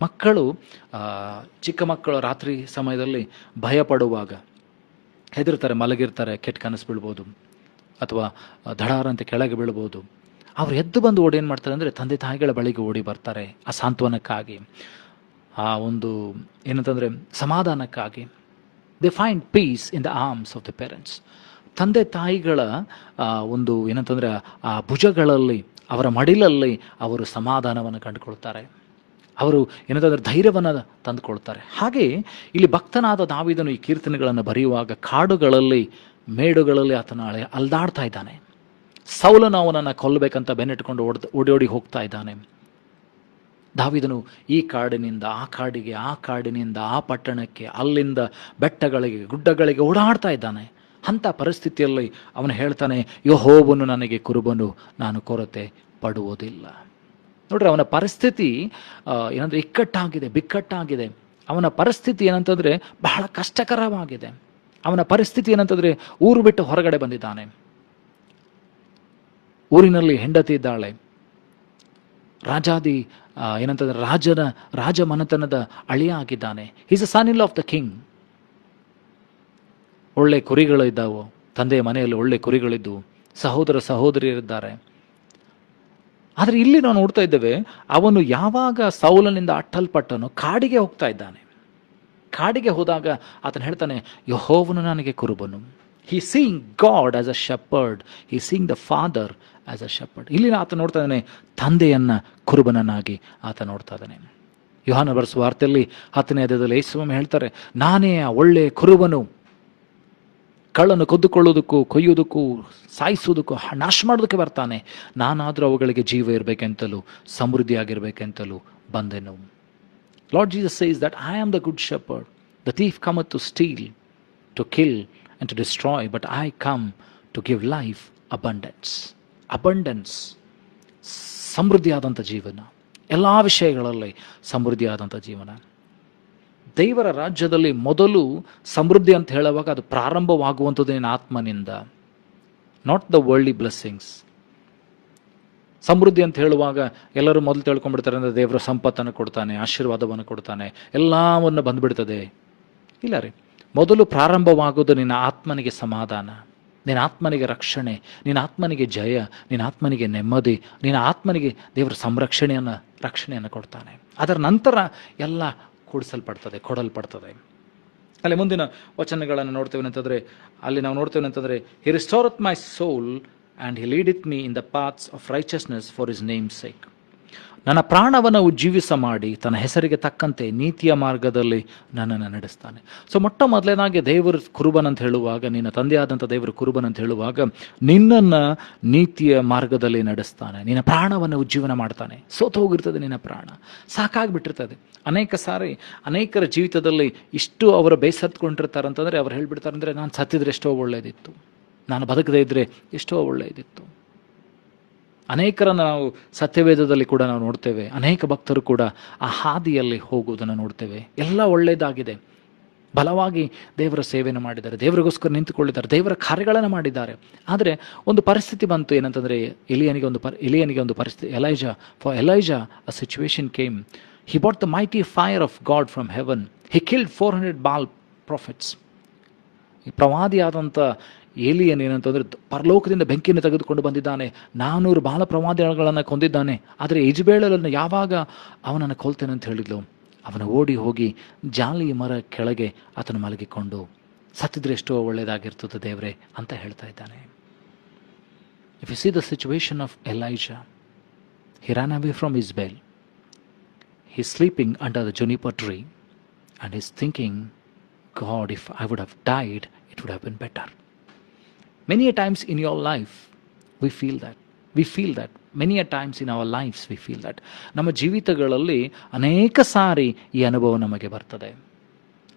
ಮಕ್ಕಳು, ಚಿಕ್ಕ ಮಕ್ಕಳು ರಾತ್ರಿ ಸಮಯದಲ್ಲಿ ಭಯ ಪಡುವಾಗ ಹೆದರ್ತಾರೆ, ಮಲಗಿರ್ತಾರೆ, ಕೆಟ್ಟ ಕನಸು ಬೀಳ್ಬೋದು ಅಥವಾ ಧಡಾರಂತೆ ಕೆಳಗೆ ಬೀಳ್ಬೋದು. ಅವ್ರು ಎದ್ದು ಬಂದು ಓಡಿ ಏನು ಮಾಡ್ತಾರೆ ಅಂದರೆ ತಂದೆ ತಾಯಿಗಳ ಬಳಿಗೆ ಓಡಿ ಬರ್ತಾರೆ, ಆ ಸಾಂತ್ವನಕ್ಕಾಗಿ, ಆ ಒಂದು ಏನಂತಂದರೆ ಸಮಾಧಾನಕ್ಕಾಗಿ. They find peace in the arms of the parents. ತಂದೆ ತಾಯಿಗಳ ಒಂದು ಏನಂತಂದರೆ ಆ ಭುಜಗಳಲ್ಲಿ, ಅವರ ಮಡಿಲಲ್ಲಿ ಅವರು ಸಮಾಧಾನವನ್ನು ಕಂಡುಕೊಳ್ತಾರೆ. ಅವರು ಏನಂತಂದ್ರೆ ಧೈರ್ಯವನ್ನು ತಂದುಕೊಳ್ತಾರೆ. ಹಾಗೆ ಇಲ್ಲಿ ಭಕ್ತನಾದ ದಾವೀದನು ಈ ಕೀರ್ತನೆಗಳನ್ನು ಬರೆಯುವಾಗ ಕಾಡುಗಳಲ್ಲಿ ಮೇಡುಗಳಲ್ಲಿ ಆತನ ಅಲ್ದಾಡ್ತಾ ಇದ್ದಾನೆ. ಸೌಲನು ಅವನನ್ನು ಕೊಲ್ಲಬೇಕಂತ ಬೆನ್ನಿಟ್ಕೊಂಡು ಓಡಿ ಹೋಗ್ತಾ ಇದ್ದಾನೆ. ದಾವೀದನು ಈ ಕಾಡಿನಿಂದ ಆ ಕಾಡಿಗೆ, ಆ ಕಾಡಿನಿಂದ ಆ ಪಟ್ಟಣಕ್ಕೆ, ಅಲ್ಲಿಂದ ಬೆಟ್ಟಗಳಿಗೆ ಗುಡ್ಡಗಳಿಗೆ ಓಡಾಡ್ತಾ ಇದ್ದಾನೆ. ಅಂಥ ಪರಿಸ್ಥಿತಿಯಲ್ಲಿ ಅವನು ಹೇಳ್ತಾನೆ, ಯೆಹೋವನು ನನಗೆ ಕುರುಬನು, ನಾನು ಕೊರತೆ ಪಡುವುದಿಲ್ಲ. ನೋಡ್ರಿ, ಅವನ ಪರಿಸ್ಥಿತಿ ಏನಂದ್ರೆ ಇಕ್ಕಟ್ಟಾಗಿದೆ, ಬಿಕ್ಕಟ್ಟಾಗಿದೆ. ಅವನ ಪರಿಸ್ಥಿತಿ ಏನಂತಂದ್ರೆ ಬಹಳ ಕಷ್ಟಕರವಾಗಿದೆ. ಅವನ ಪರಿಸ್ಥಿತಿ ಏನಂತಂದ್ರೆ ಊರು ಬಿಟ್ಟು ಹೊರಗಡೆ ಬಂದಿದ್ದಾನೆ. ಊರಿನಲ್ಲಿ ಹೆಂಡತಿ ಇದ್ದಾಳೆ. ಏನಂತಂದ್ರೆ ರಾಜ ಮನೆತನದ ಅಳಿಯ ಆಗಿದ್ದಾನೆ. Is a son in law of the king. ಒಳ್ಳೆ ಕುರಿಗಳು ಇದ್ದಾವು, ತಂದೆಯ ಮನೆಯಲ್ಲಿ ಒಳ್ಳೆ ಕುರಿಗಳಿದ್ದು, ಸಹೋದರಿಯರಿದ್ದಾರೆ. ಆದರೆ ಇಲ್ಲಿ ನಾವು ನೋಡ್ತಾ ಇದ್ದೇವೆ, ಅವನು ಯಾವಾಗ ಸೌಲನಿಂದ ಅಟ್ಟಲ್ಪಟ್ಟನು ಕಾಡಿಗೆ ಹೋಗ್ತಾ ಇದ್ದಾನೆ. ಕಾಡಿಗೆ ಹೋದಾಗ ಆತನು ಹೇಳ್ತಾನೆ, ಯೆಹೋವನು ನನಗೆ ಕುರುಬನು. He seeing God as a shepherd, he seeing the father as a shepherd. ಇಲ್ಲಿ ಆತ ನೋಡ್ತಾ ಇದ್ದಾನೆ ತಂದೆಯನ್ನ ಕುರುಬನನ್ನಾಗಿ ಆತ ನೋಡ್ತಾ ಇದ್ದಾನೆ. ಯೋಹಾನ ಬರೆಸುವ ವಾರ್ತೆಯಲ್ಲಿ 10ನೇ ಅಧ್ಯಾಯದಲ್ಲಿ ಯೇಸುಸ್ವಾಮಿ ಹೇಳ್ತಾರೆ, ನಾನೇ ಆ ಒಳ್ಳೆ ಕುರುಬನು, ಕಳ್ಳನ್ನು ಕದ್ದುಕೊಳ್ಳೋದಕ್ಕೂ ಕೊಯ್ಯೋದಕ್ಕೂ ಸಾಯಿಸೋದಕ್ಕೂ ನಾಶ ಮಾಡೋದಕ್ಕೆ ಬರ್ತಾನೆ. ನಾನಾದರೂ ಅವುಗಳಿಗೆ ಜೀವ ಇರಬೇಕೆಂತಲೂ ಸಮೃದ್ಧಿಯಾಗಿರ್ಬೇಕೆಂತಲೂ ಬಂದೆನು. Lord Jesus says that I am the good shepherd. The thief cometh to steal, to kill and to destroy, but I come to give life abundance. ಸಮೃದ್ಧಿಯಾದಂಥ ಜೀವನ, ಎಲ್ಲ ವಿಷಯಗಳಲ್ಲಿ ಸಮೃದ್ಧಿಯಾದಂಥ ಜೀವನ. ದೇವರ ರಾಜ್ಯದಲ್ಲಿ ಮೊದಲು ಸಮೃದ್ಧಿ ಅಂತ ಹೇಳುವಾಗ ಅದು ಪ್ರಾರಂಭವಾಗುವಂಥದ್ದು ನಿನ್ನ ಆತ್ಮನಿಂದ, ನಾಟ್ ದ ವರ್ಲ್ಡ್ಲಿ ಬ್ಲೆಸ್ಸಿಂಗ್ಸ್. ಸಮೃದ್ಧಿ ಅಂತ ಹೇಳುವಾಗ ಎಲ್ಲರೂ ಮೊದಲು ತಿಳ್ಕೊಂಡ್ಬಿಡ್ತಾರೆ ಅಂದರೆ ದೇವರ ಸಂಪತ್ತನ್ನು ಕೊಡ್ತಾನೆ, ಆಶೀರ್ವಾದವನ್ನು ಕೊಡ್ತಾನೆ, ಎಲ್ಲವನ್ನು ಬಂದುಬಿಡ್ತದೆ. ಇಲ್ಲ ರೀ, ಮೊದಲು ಪ್ರಾರಂಭವಾಗೋದು ನಿನ್ನ ಆತ್ಮನಿಗೆ ಸಮಾಧಾನ, ನಿನ್ನ ಆತ್ಮನಿಗೆ ರಕ್ಷಣೆ, ನಿನ್ನ ಆತ್ಮನಿಗೆ ಜಯ, ನಿನ್ನ ಆತ್ಮನಿಗೆ ನೆಮ್ಮದಿ, ನಿನ್ನ ಆತ್ಮನಿಗೆ ದೇವರ ರಕ್ಷಣೆಯನ್ನು ಕೊಡ್ತಾನೆ. ಅದರ ನಂತರ ಎಲ್ಲ ಕೊಡಲ್ಪಡ್ತದೆ. ಅಲ್ಲಿ ಮುಂದಿನ ವಚನಗಳನ್ನು ನೋಡ್ತೇವೆ ಅಂತಂದರೆ, ಅಲ್ಲಿ ನಾವು ನೋಡ್ತೇವೆ ಅಂತಂದರೆ, he restoreth my soul and he leadeth me in the paths of righteousness for his name sake. ನನ್ನ ಪ್ರಾಣವನ್ನು ಉಜ್ಜೀವಿಸ ಮಾಡಿ ತನ್ನ ಹೆಸರಿಗೆ ತಕ್ಕಂತೆ ನೀತಿಯ ಮಾರ್ಗದಲ್ಲಿ ನನ್ನನ್ನು ನಡೆಸ್ತಾನೆ. ಸೊ ಮೊಟ್ಟ ಮೊದಲನೇದಾಗಿ ದೇವರ ಕುರುಬನ್ ಅಂತ ಹೇಳುವಾಗ, ನಿನ್ನ ತಂದೆಯಾದಂಥ ದೇವರ ಕುರುಬನ್ ಅಂತ ಹೇಳುವಾಗ, ನಿನ್ನನ್ನು ನೀತಿಯ ಮಾರ್ಗದಲ್ಲಿ ನಡೆಸ್ತಾನೆ. ನಿನ್ನ ಪ್ರಾಣವನ್ನು ಉಜ್ಜೀವನ ಮಾಡ್ತಾನೆ. ಸೋತು ಹೋಗಿರ್ತದೆ ನಿನ್ನ ಪ್ರಾಣ, ಸಾಕಾಗಿಬಿಟ್ಟಿರ್ತದೆ. ಅನೇಕ ಸಾರಿ ಅನೇಕರ ಜೀವಿತದಲ್ಲಿ ಇಷ್ಟು ಅವರು ಬೇಸತ್ಕೊಂಡಿರ್ತಾರೆ ಅಂತಂದರೆ, ಅವ್ರು ಹೇಳ್ಬಿಡ್ತಾರೆ ಅಂದರೆ, ನಾನು ಸತ್ತಿದ್ರೆ ಎಷ್ಟೋ ಒಳ್ಳೆಯದಿತ್ತು, ನಾನು ಬದುಕದೇ ಇದ್ದರೆ ಎಷ್ಟೋ ಒಳ್ಳೆಯದಿತ್ತು. ಅನೇಕರನ್ನು ನಾವು ಸತ್ಯವೇದದಲ್ಲಿ ಕೂಡ ನಾವು ನೋಡ್ತೇವೆ. ಅನೇಕ ಭಕ್ತರು ಕೂಡ ಆ ಹಾದಿಯಲ್ಲಿ ಹೋಗುವುದನ್ನು ನೋಡ್ತೇವೆ. ಎಲ್ಲ ಒಳ್ಳೆಯದಾಗಿದೆ, ಬಲವಾಗಿ ದೇವರ ಸೇವೆಯನ್ನು ಮಾಡಿದ್ದಾರೆ, ದೇವರಿಗೋಸ್ಕರ ನಿಂತುಕೊಂಡಿದ್ದಾರೆ, ದೇವರ ಕಾರ್ಯಗಳನ್ನು ಮಾಡಿದ್ದಾರೆ. ಆದರೆ ಒಂದು ಪರಿಸ್ಥಿತಿ ಬಂತು. ಏನಂತಂದರೆ, ಎಲಿಯನಿಗೆ ಒಂದು ಪರಿಸ್ಥಿತಿ, Elijah a situation came. He brought the mighty fire of God from heaven. He killed 400 Baal prophets. ಈ ಪ್ರವಾದಿಯಾದಂಥ ಏಲಿಯನ್ ಏನಂತಂದರೆ ಪರಲೋಕದಿಂದ ಬೆಂಕಿಯನ್ನು ತೆಗೆದುಕೊಂಡು ಬಂದಿದ್ದಾನೆ, 400 ಬಾಲ ಪ್ರವಾದಿಗಳನ್ನು ಕೊಂದಿದ್ದಾನೆ. ಆದರೆ ಇಜ್ಬೇಲನ್ನು ಯಾವಾಗ ಅವನನ್ನು ಕೊಲ್ತೇನೆ ಅಂತ ಹೇಳಿದ್ಲು, ಅವನು ಓಡಿ ಹೋಗಿ ಜಾಲಿ ಮರ ಕೆಳಗೆ ಆತನು ಮಲಗಿಕೊಂಡು, ಸತ್ತಿದ್ರೆ ಎಷ್ಟೋ ಒಳ್ಳೆಯದಾಗಿರ್ತದೆ ದೇವರೇ ಅಂತ ಹೇಳ್ತಾ ಇದ್ದಾನೆ. If you see the situation of Elijah, he ran away from Jezebel. He's sleeping under the juniper tree and he's thinking, God, if I would have died, it would have been better. Many a times in your life we feel that. Many a times in our lives we feel that. ನಮ್ಮ ಜೀವಿತಗಳಲ್ಲಿ ಅನೇಕ ಸಾರಿ ಈ ಅನುಭವ ನಮಗೆ ಬರ್ತದೆ.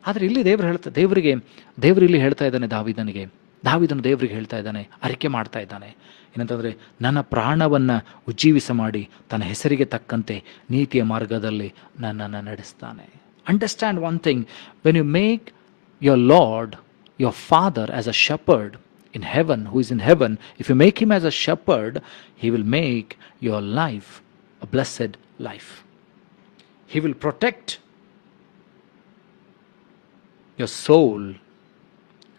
ಆದರೆ ಇಲ್ಲಿ ದೇವರು ಇಲ್ಲಿ ಹೇಳ್ತಾ ಇದ್ದಾನೆ ದಾವೀದನು ದೇವರಿಗೆ ಹೇಳ್ತಾ ಇದ್ದಾನೆ, ಅರಿಕೆ ಮಾಡ್ತಾ ಇದ್ದಾನೆ. ಏನಂತಂದರೆ, ನನ್ನ ಪ್ರಾಣವನ್ನು ಉಜ್ಜೀವಿಸ ಮಾಡಿ ತನ್ನ ಹೆಸರಿಗೆ ತಕ್ಕಂತೆ ನೀತಿಯ ಮಾರ್ಗದಲ್ಲಿ ನನ್ನನ್ನು ನಡೆಸ್ತಾನೆ. Understand one thing, when you make your Lord your father as a shepherd in heaven, who is in heaven, if you make him as a shepherd, he will make your life a blessed life. He will protect your soul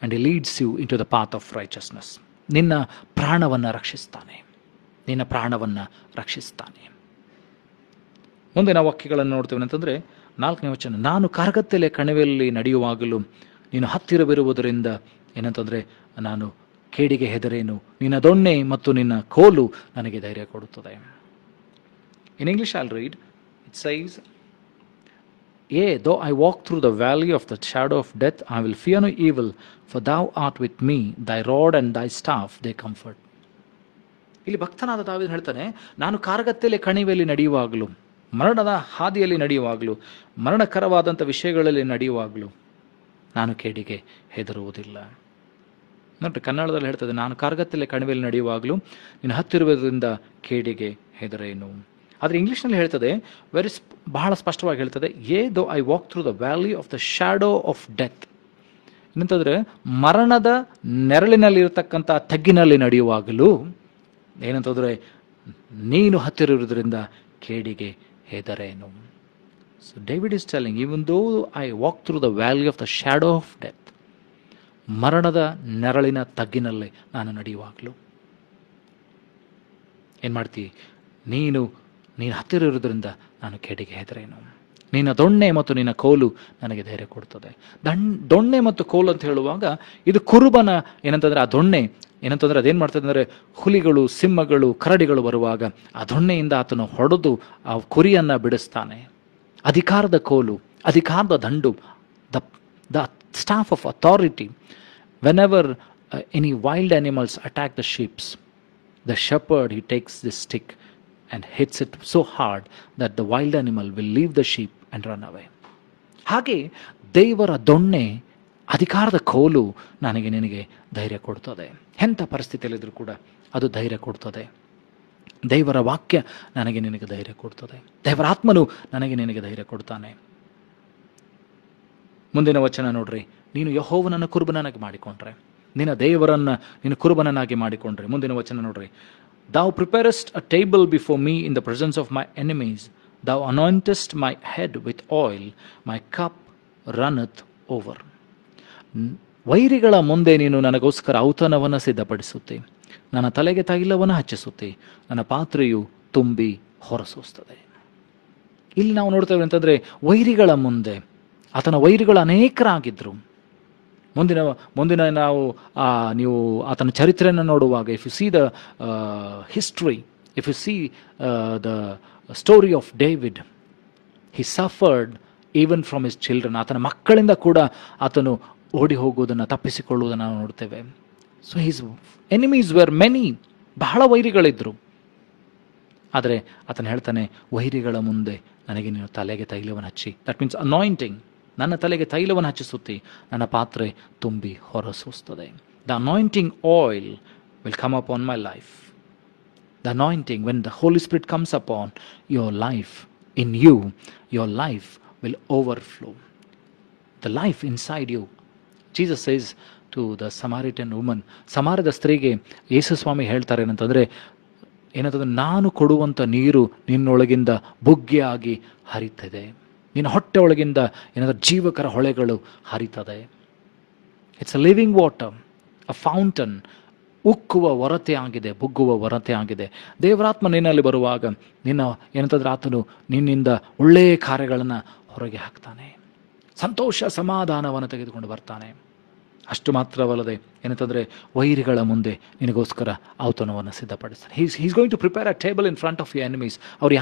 and he leads you into the path of righteousness. ನಿನ್ನ ಪ್ರಾಣವನ್ನು ರಕ್ಷಿಸ್ತಾನೆ. ಮುಂದಿನ ವಾಕ್ಯಗಳನ್ನು ನೋಡ್ತೇವೆ ಅಂತಂದರೆ, 4ನೇ ವಚನ, ನಾನು ಕಾರ್ಗತ್ತಲೆ ಕಣಿವೆಯಲ್ಲಿ ನಡೆಯುವಾಗಲೂ ನೀನು ಹತ್ತಿರವಿರುವುದರಿಂದ ಏನಂತಂದರೆ ನಾನು ಕೇಡಿಗೆ ಹೆದರೇನು, ನಿನ್ನ ದೊಣ್ಣೆ ಮತ್ತು ನಿನ್ನ ಕೋಲು ನನಗೆ ಧೈರ್ಯ ಕೊಡುತ್ತದೆ. In English I'll read. It says, though I walk through the valley of the shadow of death, I will fear no evil, for thou art with me, thy rod and thy staff, they comfort. ಇಲ್ಲಿ ಭಕ್ತನಾದ ದಾವೀದನು ಹೇಳ್ತಾನೆ, ನಾನು ಕಾರ್ಗತ್ತಲೆ ಕಣಿವೆಯಲ್ಲಿ ನಡೆಯುವಾಗಲೂ, ಮರಣದ ಹಾದಿಯಲ್ಲಿ ನಡೆಯುವಾಗಲೂ, ಮರಣಕರವಾದಂಥ ವಿಷಯಗಳಲ್ಲಿ ನಡೆಯುವಾಗಲೂ ನಾನು ಕೇಡಿಗೆ ಹೆದರುವುದಿಲ್ಲ. ನೋಡ್ರಿ, ಕನ್ನಡದಲ್ಲಿ ಹೇಳ್ತದೆ, ನಾನು ಕಾರ್ಗತ್ತಲೆ ಕಣಿವೆಯಲ್ಲಿ ನಡೆಯುವಾಗಲೂ ನೀನು ಹತ್ತಿರುವುದರಿಂದ ಕೇಡಿಗೆ ಹೆದರೇನು. ಆದರೆ ಇಂಗ್ಲೀಷ್ನಲ್ಲಿ ಹೇಳ್ತದೆ, ಬಹಳ ಸ್ಪಷ್ಟವಾಗಿ ಹೇಳ್ತದೆ, though I walk through the valley of the shadow of death. ಏನಂತಂದರೆ ಮರಣದ ನೆರಳಿನಲ್ಲಿರತಕ್ಕಂಥ ತಗ್ಗಿನಲ್ಲಿ ನಡೆಯುವಾಗಲೂ ಏನಂತಂದರೆ ನೀನು ಹತ್ತಿರುವುದರಿಂದ ಕೇಡಿಗೆ ಹೆದರೇನು. So David is telling, even though I walk through the valley of the shadow of death, ಮರಣದ ನೆರಳಿನ ತಗ್ಗಿನಲ್ಲಿ ನಾನು ನಡೆಯುವಾಗಲೂ ಏನು ಮಾಡ್ತೀವಿ, ನೀನು ಹತ್ತಿರ ಇರೋದ್ರಿಂದ ನಾನು ಕೇಡಿಗೆ ಹೆದರೇನು. ನಿನ್ನ ದೊಣ್ಣೆ ಮತ್ತು ನಿನ್ನ ಕೋಲು ನನಗೆ ಧೈರ್ಯ ಕೊಡ್ತದೆ. ದೊಣ್ಣೆ ಮತ್ತು ಕೋಲು ಅಂತ ಹೇಳುವಾಗ ಇದು ಕುರುಬನ ಏನಂತಂದರೆ, ಆ ದೊಣ್ಣೆ ಏನಂತಂದರೆ ಅದೇನು ಮಾಡ್ತದೆ ಅಂದರೆ, ಹುಲಿಗಳು, ಸಿಂಹಗಳು, ಕರಡಿಗಳು ಬರುವಾಗ ಆ ದೊಣ್ಣೆಯಿಂದ ಆತನು ಹೊಡೆದು ಆ ಕುರಿಯನ್ನು ಬಿಡಿಸ್ತಾನೆ. ಅಧಿಕಾರದ ಕೋಲು, ಅಧಿಕಾರದ ದಂಡು, the staff of authority. Whenever any wild animals attack the sheeps, the shepherd, he takes this stick and hits it so hard that the wild animal will leave the sheep and run away. ಹಾಗೆ ದೇವರ ದೊಣ್ಣೆ, ಅಧಿಕಾರದ ಕೋಲು ನನಗೆ ನಿನಗೆ ಧೈರ್ಯ ಕೊಡ್ತದೆ. ಎಂಥ ಪರಿಸ್ಥಿತಿಯಲ್ಲಿದ್ದರೂ ಕೂಡ ಅದು ಧೈರ್ಯ ಕೊಡ್ತದೆ. ದೇವರ ವಾಕ್ಯ ನನಗೆ ನಿನಗೆ ಧೈರ್ಯ ಕೊಡ್ತದೆ. ದೇವರ ಆತ್ಮನು ನನಗೆ ನಿನಗೆ ಧೈರ್ಯ ಕೊಡ್ತಾನೆ. ಮುಂದಿನ ವಚನ ನೋಡ್ರಿ, ನೀನು ಯೆಹೋವನನ್ನು ಕುರುಬನನ್ನಾಗಿ ಮಾಡಿಕೊಂಡ್ರೆ, ನಿನ್ನ ದೇವರನ್ನ ನೀನು ಕುರುಬನನ್ನಾಗಿ ಮಾಡಿಕೊಂಡ್ರೆ. ಮುಂದಿನ ವಚನ ನೋಡ್ರಿ, thou preparest a table before me in the presence of my enemies, thou anointest my head with oil, my cup runneth over. ವೈರಿಗಳ ಮುಂದೆ ನೀನು ನನಗೋಸ್ಕರ ಔತಣವನ್ನು ಸಿದ್ಧಪಡಿಸುತ್ತೆ, ನನ್ನ ತಲೆಗೆ ತೈಲವನ್ನು ಹಚ್ಚಿಸುತ್ತೆ, ನನ್ನ ಪಾತ್ರೆಯು ತುಂಬಿ ಹೊರಸೂಸ್ತದೆ. ಇಲ್ಲಿ ನಾವು ನೋಡ್ತೇವೆ ಅಂತಂದರೆ, ವೈರಿಗಳ ಮುಂದೆ, ಆತನ ವೈರಿಗಳು ಅನೇಕರಾಗಿದ್ದರು. ಮುಂದಿನ ನೀವು ಆತನ ಚರಿತ್ರೆಯನ್ನು ನೋಡುವಾಗ, if you see the history, if you see the story of David, he suffered even from his children. ಆತನ ಮಕ್ಕಳಿಂದ ಕೂಡ ಆತನು ಓಡಿ ಹೋಗುವುದನ್ನು, ತಪ್ಪಿಸಿಕೊಳ್ಳುವುದನ್ನು ನಾವು ನೋಡ್ತೇವೆ. So his enemies were many, ಬಹಳ ವೈರಿಗಳಿದ್ದರು. ಆದರೆ ಆತನು ಹೇಳ್ತಾನೆ, ವೈರಿಗಳ ಮುಂದೆ ನನಗೆ ನೀನು ತಲೆಗೆ ತೈಲವನ್ನು ಹಚ್ಚಿ, ದಟ್ ಮೀನ್ಸ್ ಅನಾಯಿಂಟಿಂಗ್, ನನ್ನ ತಲೆಗೆ ತೈಲವನ್ನು ಹಚ್ಚಿಸುತ್ತಿ, ನನ್ನ ಪಾತ್ರೆ ತುಂಬಿ ಹೊರಸೂಸ್ತದೆ. The anointing oil will come upon my life. The anointing, when the Holy Spirit comes upon your life, in you, your life will overflow. The life inside you. Jesus says to the Samaritan woman, ಸಮಾರ್ಯದ ಸ್ತ್ರೀಗೆ ಯೇಸು ಸ್ವಾಮಿ ಹೇಳ್ತಾರೆ ಏನಂತಂದರೆ, ನಾನು ಕೊಡುವಂಥ ನೀರು ನಿನ್ನೊಳಗಿಂದ ಬುಗ್ಗೆಯಾಗಿ ಹರಿತದೆ, ನಿನ್ನ ಹೊಟ್ಟೆ ಒಳಗಿಂದ ಜೀವಕರ ಹೊಳೆಗಳು ಹರಿತದೆ. It's a living water, a fountain. ಉಕ್ಕುವ ಹೊರತೆ ಆಗಿದೆ, ಬುಗ್ಗುವ ಹೊರತೆ ಆಗಿದೆ. ದೇವರಾತ್ಮ ನಿನ್ನಲ್ಲಿ ಬರುವಾಗ ಆತನು ನಿನ್ನಿಂದ ಒಳ್ಳೆಯ ಕಾರ್ಯಗಳನ್ನು ಹೊರಗೆ ಹಾಕ್ತಾನೆ, ಸಂತೋಷ ಸಮಾಧಾನವನ್ನು ತೆಗೆದುಕೊಂಡು ಬರ್ತಾನೆ. ಅಷ್ಟು ಮಾತ್ರವಲ್ಲದೆ ವೈರಿಗಳ ಮುಂದೆ ನಿನಗೋಸ್ಕರ ಔತಣವನ್ನು ಸಿದ್ಧಪಡಿಸ್ತಾನೆ. He's going to prepare a table in front of you enemies. ಅವ್ರು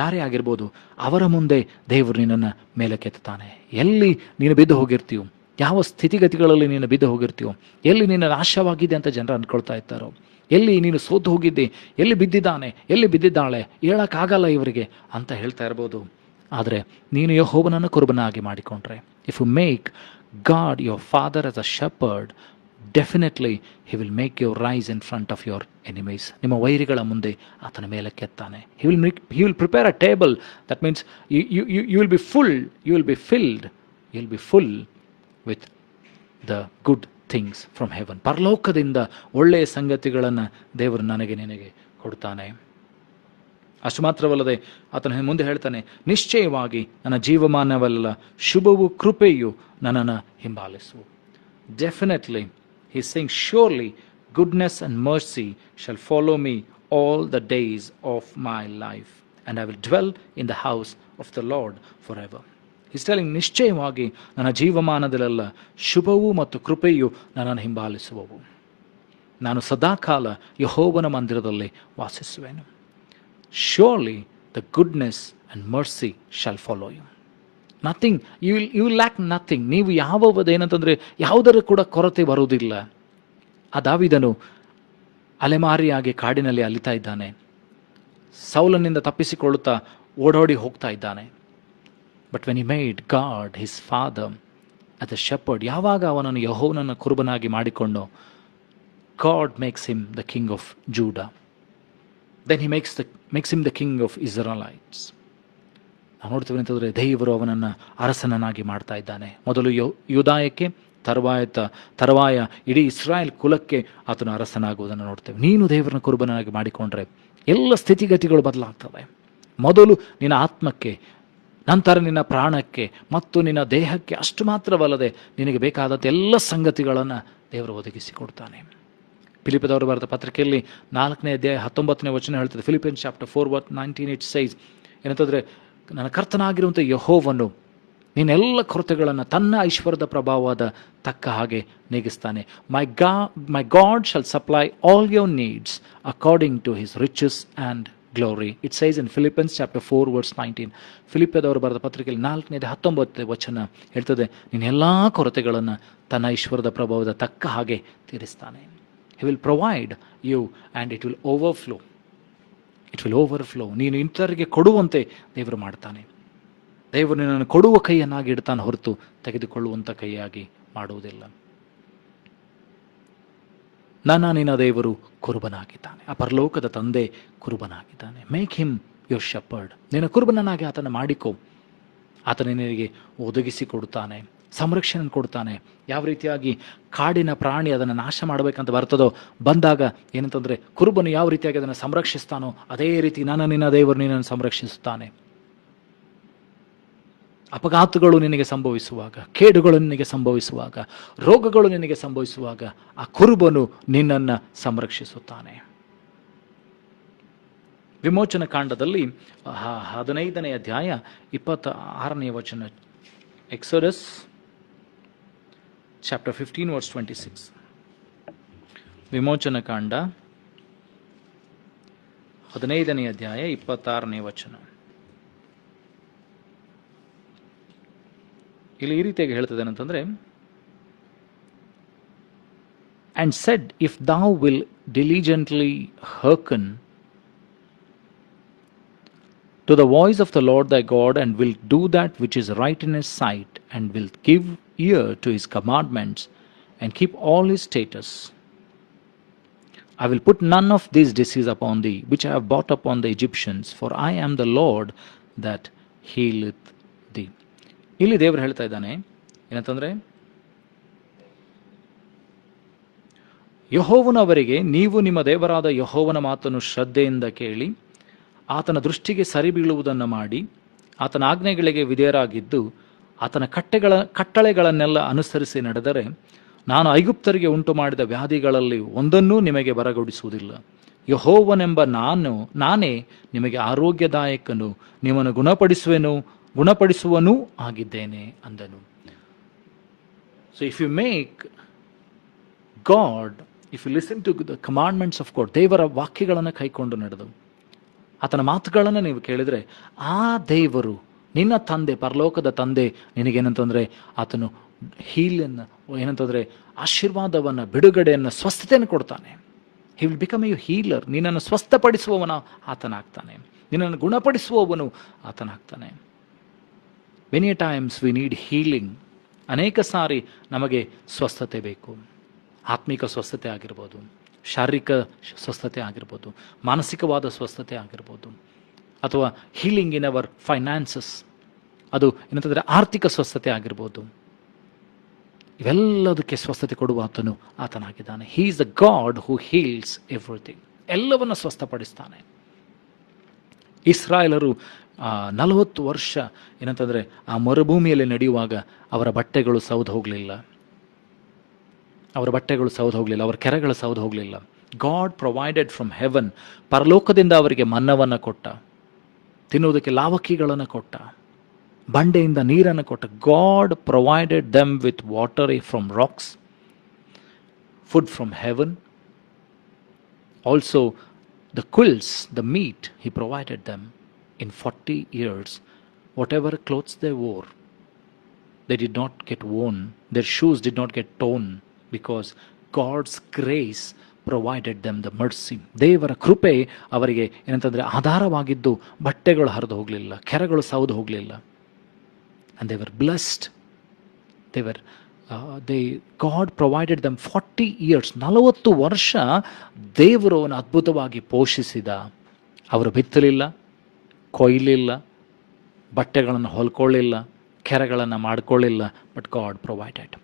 ಯಾರೇ ಆಗಿರ್ಬೋದು, ಅವರ ಮುಂದೆ ದೇವರು ನಿನ್ನನ್ನು ಮೇಲೆ ಕೆತ್ತಾನೆ. ಎಲ್ಲಿ ನೀನು ಬಿದ್ದು ಹೋಗಿರ್ತೀಯೋ, ಯಾವ ಸ್ಥಿತಿಗತಿಗಳಲ್ಲಿ ನೀನು ಬಿದ್ದು ಹೋಗಿರ್ತೀಯೋ, ಎಲ್ಲಿ ನಿನ್ನ ನಾಶವಾಗಿದೆ ಅಂತ ಜನರು ಅಂದ್ಕೊಳ್ತಾ ಇರ್ತಾರೋ, ಎಲ್ಲಿ ನೀನು ಸೋತು ಹೋಗಿದ್ದೆ, ಎಲ್ಲಿ ಬಿದ್ದಿದ್ದಾನೆ, ಎಲ್ಲಿ ಬಿದ್ದಿದ್ದಾಳೆ, ಹೇಳೋಕ್ಕಾಗಲ್ಲ ಇವರಿಗೆ ಅಂತ ಹೇಳ್ತಾ ಇರ್ಬೋದು. ಆದರೆ ನೀನು ಯೆಹೋವನನ್ನು ಕುರುಬನಾಗಿ ಮಾಡಿಕೊಂಡ್ರೆ, if you make God your father as a shepherd, definitely he will make you rise in front of your enemies. ನಿಮ್ಮ ವೈರಿಗಳ ಮುಂದೆ ಆತನ ಮೇಲೆ ಕೆತ್ತಾನೆ. he will prepare a table. That means you will be full, you will be filled, you will be full with the good things from heaven. ಪರಲೋಕದಿಂದ ಒಳ್ಳೆಯ ಸಂಗತಿಗಳನ್ನು ದೇವರು ನನಗೆ ನಿನಗೆ ಕೊಡ್ತಾನೆ. ಅಷ್ಟು ಮಾತ್ರವಲ್ಲದೆ ಆತನ ಮುಂದೆ ಹೇಳ್ತಾನೆ, ನಿಶ್ಚಯವಾಗಿ ನನ್ನ ಜೀವಮಾನವೆಲ್ಲ ಶುಭವು ಕೃಪೆಯು ನನ್ನನ್ನು ಹಿಂಬಾಲಿಸುವು. Definitely he is saying, surely goodness and mercy shall follow me all the days of my life, and I will dwell in the house of the Lord forever. He is telling, ನಿಶ್ಚಯವಾಗಿ ನನ್ನ ಜೀವಮಾನದಲ್ಲೆಲ್ಲ ಶುಭವು ಮತ್ತು ಕೃಪೆಯು ನನ್ನನ್ನು ಹಿಂಬಾಲಿಸುವವು. ನಾನು ಸದಾಕಾಲ ಯೆಹೋವನ ಮಂದಿರದಲ್ಲಿ ವಾಸಿಸುವೆನು. Surely the goodness and mercy shall follow you. Nothing, you will lack nothing. ನೀವು ಏನಂತಂದರೆ ಯಾವುದರ ಕೂಡ ಕೊರತೆ ಬರುವುದಿಲ್ಲ. ಆ ದಾವೀದನು ಅಲೆಮಾರಿಯಾಗಿ ಕಾಡಿನಲ್ಲಿ ಅಲಿತಾ ಇದ್ದಾನೆ. ಸೌಲನಿಂದ ತಪ್ಪಿಸಿಕೊಳ್ಳುತ್ತಾ ಓಡೋಡಿ ಹೋಗ್ತಾ ಇದ್ದಾನೆ. But when he made God his father as a shepherd, ಯಾವಾಗ ಅವನನ್ನು ಯೆಹೋವನನ್ನು ಕುರುಬನಾಗಿ ಮಾಡಿಕೊಂಡು, God makes him the king of Judah, then he makes him the king of Israelites. ನಾವು ನೋಡ್ತೀವಿ ಅಂತಂದರೆ ದೇವರು ಅವನನ್ನು ಅರಸನನ್ನಾಗಿ ಮಾಡ್ತಾ ಇದ್ದಾನೆ. ಮೊದಲು ಯೂದಾಯಕ್ಕೆ, ತರುವಾಯ ಇಡೀ ಇಸ್ರಾಯೇಲ್ ಕುಲಕ್ಕೆ ಆತನು ಅರಸನಾಗುವುದನ್ನು ನೋಡ್ತೇವೆ. ನೀನು ದೇವರನ್ನ ಕುರುಬನಾಗಿ ಮಾಡಿಕೊಂಡ್ರೆ ಎಲ್ಲ ಸ್ಥಿತಿಗತಿಗಳು ಬದಲಾಗ್ತವೆ. ಮೊದಲು ನಿನ್ನ ಆತ್ಮಕ್ಕೆ, ನಂತರ ನಿನ್ನ ಪ್ರಾಣಕ್ಕೆ ಮತ್ತು ನಿನ್ನ ದೇಹಕ್ಕೆ, ಅಷ್ಟು ಮಾತ್ರವಲ್ಲದೆ ನಿನಗೆ ಬೇಕಾದಂಥ ಎಲ್ಲ ಸಂಗತಿಗಳನ್ನು ದೇವರು ಒದಗಿಸಿಕೊಡ್ತಾನೆ. ಫಿಲಿಪ್ಪದವರು ಬರೆದ ಪತ್ರಿಕೆಯಲ್ಲಿ 4ನೇ ಅಧ್ಯಾಯ 19ನೇ ವಚನ ಹೇಳ್ತದೆ. ಫಿಲಿಪಿಯನ್ಸ್ ಚಾಪ್ಟರ್ 4:19 ಇಟ್ ಸೈಸ್ ಏನಂತಂದರೆ, ನನ್ನ ಕರ್ತನಾಗಿರುವಂಥ ಯೆಹೋವನು ನಿನ್ನೆಲ್ಲ ಕೊರತೆಗಳನ್ನು ತನ್ನ ಐಶ್ವರ್ಯದ ಪ್ರಭಾವದ ತಕ್ಕ ಹಾಗೆ ನೀಗಿಸ್ತಾನೆ. My God shall supply all your needs according to his riches and glory. It says in Philippians chapter 4:19. ಫಿಲಿಪ್ಪದವರು ಬರೆದ ಪತ್ರಿಕೆಯಲ್ಲಿ 4:19 ವಚನ ಹೇಳ್ತದೆ, ನಿನ್ನೆಲ್ಲ ಕೊರತೆಗಳನ್ನು ತನ್ನ ಐಶ್ವರ್ಯದ ಪ್ರಭಾವದ ತಕ್ಕ ಹಾಗೆ ತೀರಿಸ್ತಾನೆ. He will provide you and it will overflow. ನೀನು ಇಂಥವರಿಗೆ ಕೊಡುವಂತೆ ದೇವರು ಮಾಡ್ತಾನೆ. ದೇವರು ನಿನ್ನನ್ನು ಕೊಡುವ ಕೈಯನ್ನಾಗಿ ಇಡ್ತಾನೆ ಹೊರತು ತೆಗೆದುಕೊಳ್ಳುವಂಥ ಕೈಯಾಗಿ ಮಾಡುವುದಿಲ್ಲ. ನಿನ್ನ ದೇವರು ಕುರುಬನಾಗಿದ್ದಾನೆ. ಆ ಪರಲೋಕದ ತಂದೆ ಕುರುಬನಾಗಿದ್ದಾನೆ. Make him your shepherd. ನಿನ್ನ ಕುರುಬನನ್ನಾಗಿ ಆತನ ಮಾಡಿಕೊ. ಆತನ ನಿನಗೆ ಒದಗಿಸಿ ಕೊಡುತ್ತಾನೆ, ಸಂರಕ್ಷಣೆ ಕೊಡ್ತಾನೆ. ಯಾವ ರೀತಿಯಾಗಿ ಕಾಡಿನ ಪ್ರಾಣಿ ಅದನ್ನು ನಾಶ ಮಾಡಬೇಕಂತ ಬರ್ತದೋ, ಬಂದಾಗ ಏನಂತಂದರೆ ಕುರುಬನು ಯಾವ ರೀತಿಯಾಗಿ ಅದನ್ನು ಸಂರಕ್ಷಿಸ್ತಾನೋ ಅದೇ ರೀತಿ ನಿನ್ನ ದೇವರು ನಿನ್ನನ್ನು ಸಂರಕ್ಷಿಸುತ್ತಾನೆ. ಅಪಘಾತಗಳು ನಿನಗೆ ಸಂಭವಿಸುವಾಗ, ಕೇಡುಗಳು ನಿನಗೆ ಸಂಭವಿಸುವಾಗ, ರೋಗಗಳು ನಿನಗೆ ಸಂಭವಿಸುವಾಗ ಆ ಕುರುಬನು ನಿನ್ನನ್ನು ಸಂರಕ್ಷಿಸುತ್ತಾನೆ. ವಿಮೋಚನ ಕಾಂಡದಲ್ಲಿ 15ನೇ ಅಧ್ಯಾಯ 26ನೇ ವಚನ, ಎಕ್ಸೋಡಸ್ ಚಾಪ್ಟರ್ 15:26. ವಿಮೋಚನ ಕಾಂಡ 15ನೇ ಅಧ್ಯಾಯ 26ನೇ ವಚನ. ಇಲ್ಲಿ ಈ ರೀತಿಯಾಗಿ ಹೇಳ್ತದೆ ಅಂತಂದರೆ, and said, if thou will diligently hearken to the voice of the Lord thy God, and will do that which is right in his sight, and will give ear to his commandments, and keep all his statutes, I will put none of these diseases upon thee, which I have brought upon the Egyptians, for I am the Lord that healeth thee. ಇಲ್ಲಿ ದೇವರು ಹೇಳ್ತಾ ಇದ್ದಾನೆ ಏನಂತಂದರೆ, ಯೆಹೋವನವರಿಗೆ ನೀವು ನಿಮ್ಮ ದೇವರಾದ ಯೆಹೋವನ ಮಾತನ್ನು ಶ್ರದ್ಧೆಯಿಂದ ಕೇಳಿ, ಆತನ ದೃಷ್ಟಿಗೆ ಸರಿ ಬೀಳುವುದನ್ನು ಮಾಡಿ, ಆತನ ಆಜ್ಞೆಗಳಿಗೆ ವಿಧೇಯರಾಗಿದ್ದು, ಆತನ ಕಟ್ಟಳೆಗಳನ್ನೆಲ್ಲ ಅನುಸರಿಸಿ ನಡೆದರೆ, ನಾನು ಐಗುಪ್ತರಿಗೆ ಉಂಟು ಮಾಡಿದ ವ್ಯಾಧಿಗಳಲ್ಲಿ ಒಂದನ್ನೂ ನಿಮಗೆ ಬರಗೊಡಿಸುವುದಿಲ್ಲ. ಯೆಹೋವನೆಂಬ ನಾನೇ ನಿಮಗೆ ಆರೋಗ್ಯದಾಯಕನು, ನಿಮ್ಮನ್ನು ಗುಣಪಡಿಸುವನೂ ಆಗಿದ್ದೇನೆ ಅಂದನು. So if you make God, if you listen to the commandments of God, ದೇವರ ವಾಕ್ಯಗಳನ್ನು ಕೈಕೊಂಡು ನಡೆದು ಆತನ ಮಾತುಗಳನ್ನು ನೀವು ಕೇಳಿದರೆ, ಆ ದೇವರು ನಿನ್ನ ತಂದೆ, ಪರಲೋಕದ ತಂದೆ, ನಿನಗೇನಂತಂದರೆ ಆತನು ಹೀಲನ್ನು, ಏನಂತಂದರೆ ಆಶೀರ್ವಾದವನ್ನು, ಬಿಡುಗಡೆಯನ್ನು, ಸ್ವಸ್ಥತೆಯನ್ನು ಕೊಡ್ತಾನೆ. He will become you healer. ನಿನ್ನನ್ನು ಸ್ವಸ್ಥಪಡಿಸುವವನ ಆತನಾಗ್ತಾನೆ, ನಿನ್ನನ್ನು ಗುಣಪಡಿಸುವವನು ಆತನಾಗ್ತಾನೆ. Many times we need healing. ಅನೇಕ ಸಾರಿ ನಮಗೆ ಸ್ವಸ್ಥತೆ ಬೇಕು. ಆತ್ಮಿಕ ಸ್ವಸ್ಥತೆ ಆಗಿರ್ಬೋದು, ಶಾರೀರಿಕ ಸ್ವಸ್ಥತೆ ಆಗಿರ್ಬೋದು, ಮಾನಸಿಕವಾದ ಸ್ವಸ್ಥತೆ ಆಗಿರ್ಬೋದು, ಅಥವಾ ಹೀಲಿಂಗ್ ಇನ್ ಅವರ್ ಫೈನಾನ್ಸಸ್, ಅದು ಏನಂತಂದರೆ ಆರ್ಥಿಕ ಸ್ವಸ್ಥತೆ ಆಗಿರ್ಬೋದು. ಇವೆಲ್ಲದಕ್ಕೆ ಸ್ವಸ್ಥತೆ ಕೊಡುವ ಆತನಾಗಿದ್ದಾನೆ. He is the God who heals everything. ಎಲ್ಲವನ್ನ ಸ್ವಸ್ಥಪಡಿಸ್ತಾನೆ. ಇಸ್ರಾಯೇಲರು 40 ವರ್ಷ ಏನಂತಂದರೆ ಆ ಮರುಭೂಮಿಯಲ್ಲಿ ನಡೆಯುವಾಗ ಅವರ ಬಟ್ಟೆಗಳು ಸೌದು ಹೋಗಲಿಲ್ಲ, ಅವರ ಕೆರೆಗಳು ಸೌದು ಹೋಗಲಿಲ್ಲ. God provided from haven. ಪರಲೋಕದಿಂದ ಅವರಿಗೆ ಮನ್ನವನ್ನು ಕೊಟ್ಟ, ತಿನ್ನುವುದಕ್ಕೆ ಲಾವಕಿಗಳನ್ನು ಕೊಟ್ಟ, ಬಂಡೆಯಿಂದ ನೀರನ್ನು ಕೊಟ್ಟ. God provided them with water from rocks, food from heaven. Also the quails, the meat, he provided them. In 40 years, whatever clothes they wore, they did not get worn. Their shoes did not get torn because God's grace provided them the mercy. ದೇವರ ಕೃಪೆ ಅವರಿಗೆ ಏನಂತಂದರೆ ಆಧಾರವಾಗಿದ್ದು ಬಟ್ಟೆಗಳು ಹರಿದು ಹೋಗಲಿಲ್ಲ, ಕೆರೆಗಳು ಸೌದು ಹೋಗಲಿಲ್ಲ. And they were blessed. God provided them 40 years. 40 ವರ್ಷ ದೇವರು ಅವನು ಅದ್ಭುತವಾಗಿ ಪೋಷಿಸಿದ. ಅವರು ಬಿತ್ತಲಿಲ್ಲ, ಕೊಯ್ಲಿಲ್ಲ, ಬಟ್ಟೆಗಳನ್ನು ಹೊಲ್ಕೊಳ್ಳಿಲ್ಲ, ಕೆರೆಗಳನ್ನು ಮಾಡ್ಕೊಳ್ಳಿಲ್ಲ, ಬಟ್ ಗಾಡ್ ಪ್ರೊವೈಡೆಡ್.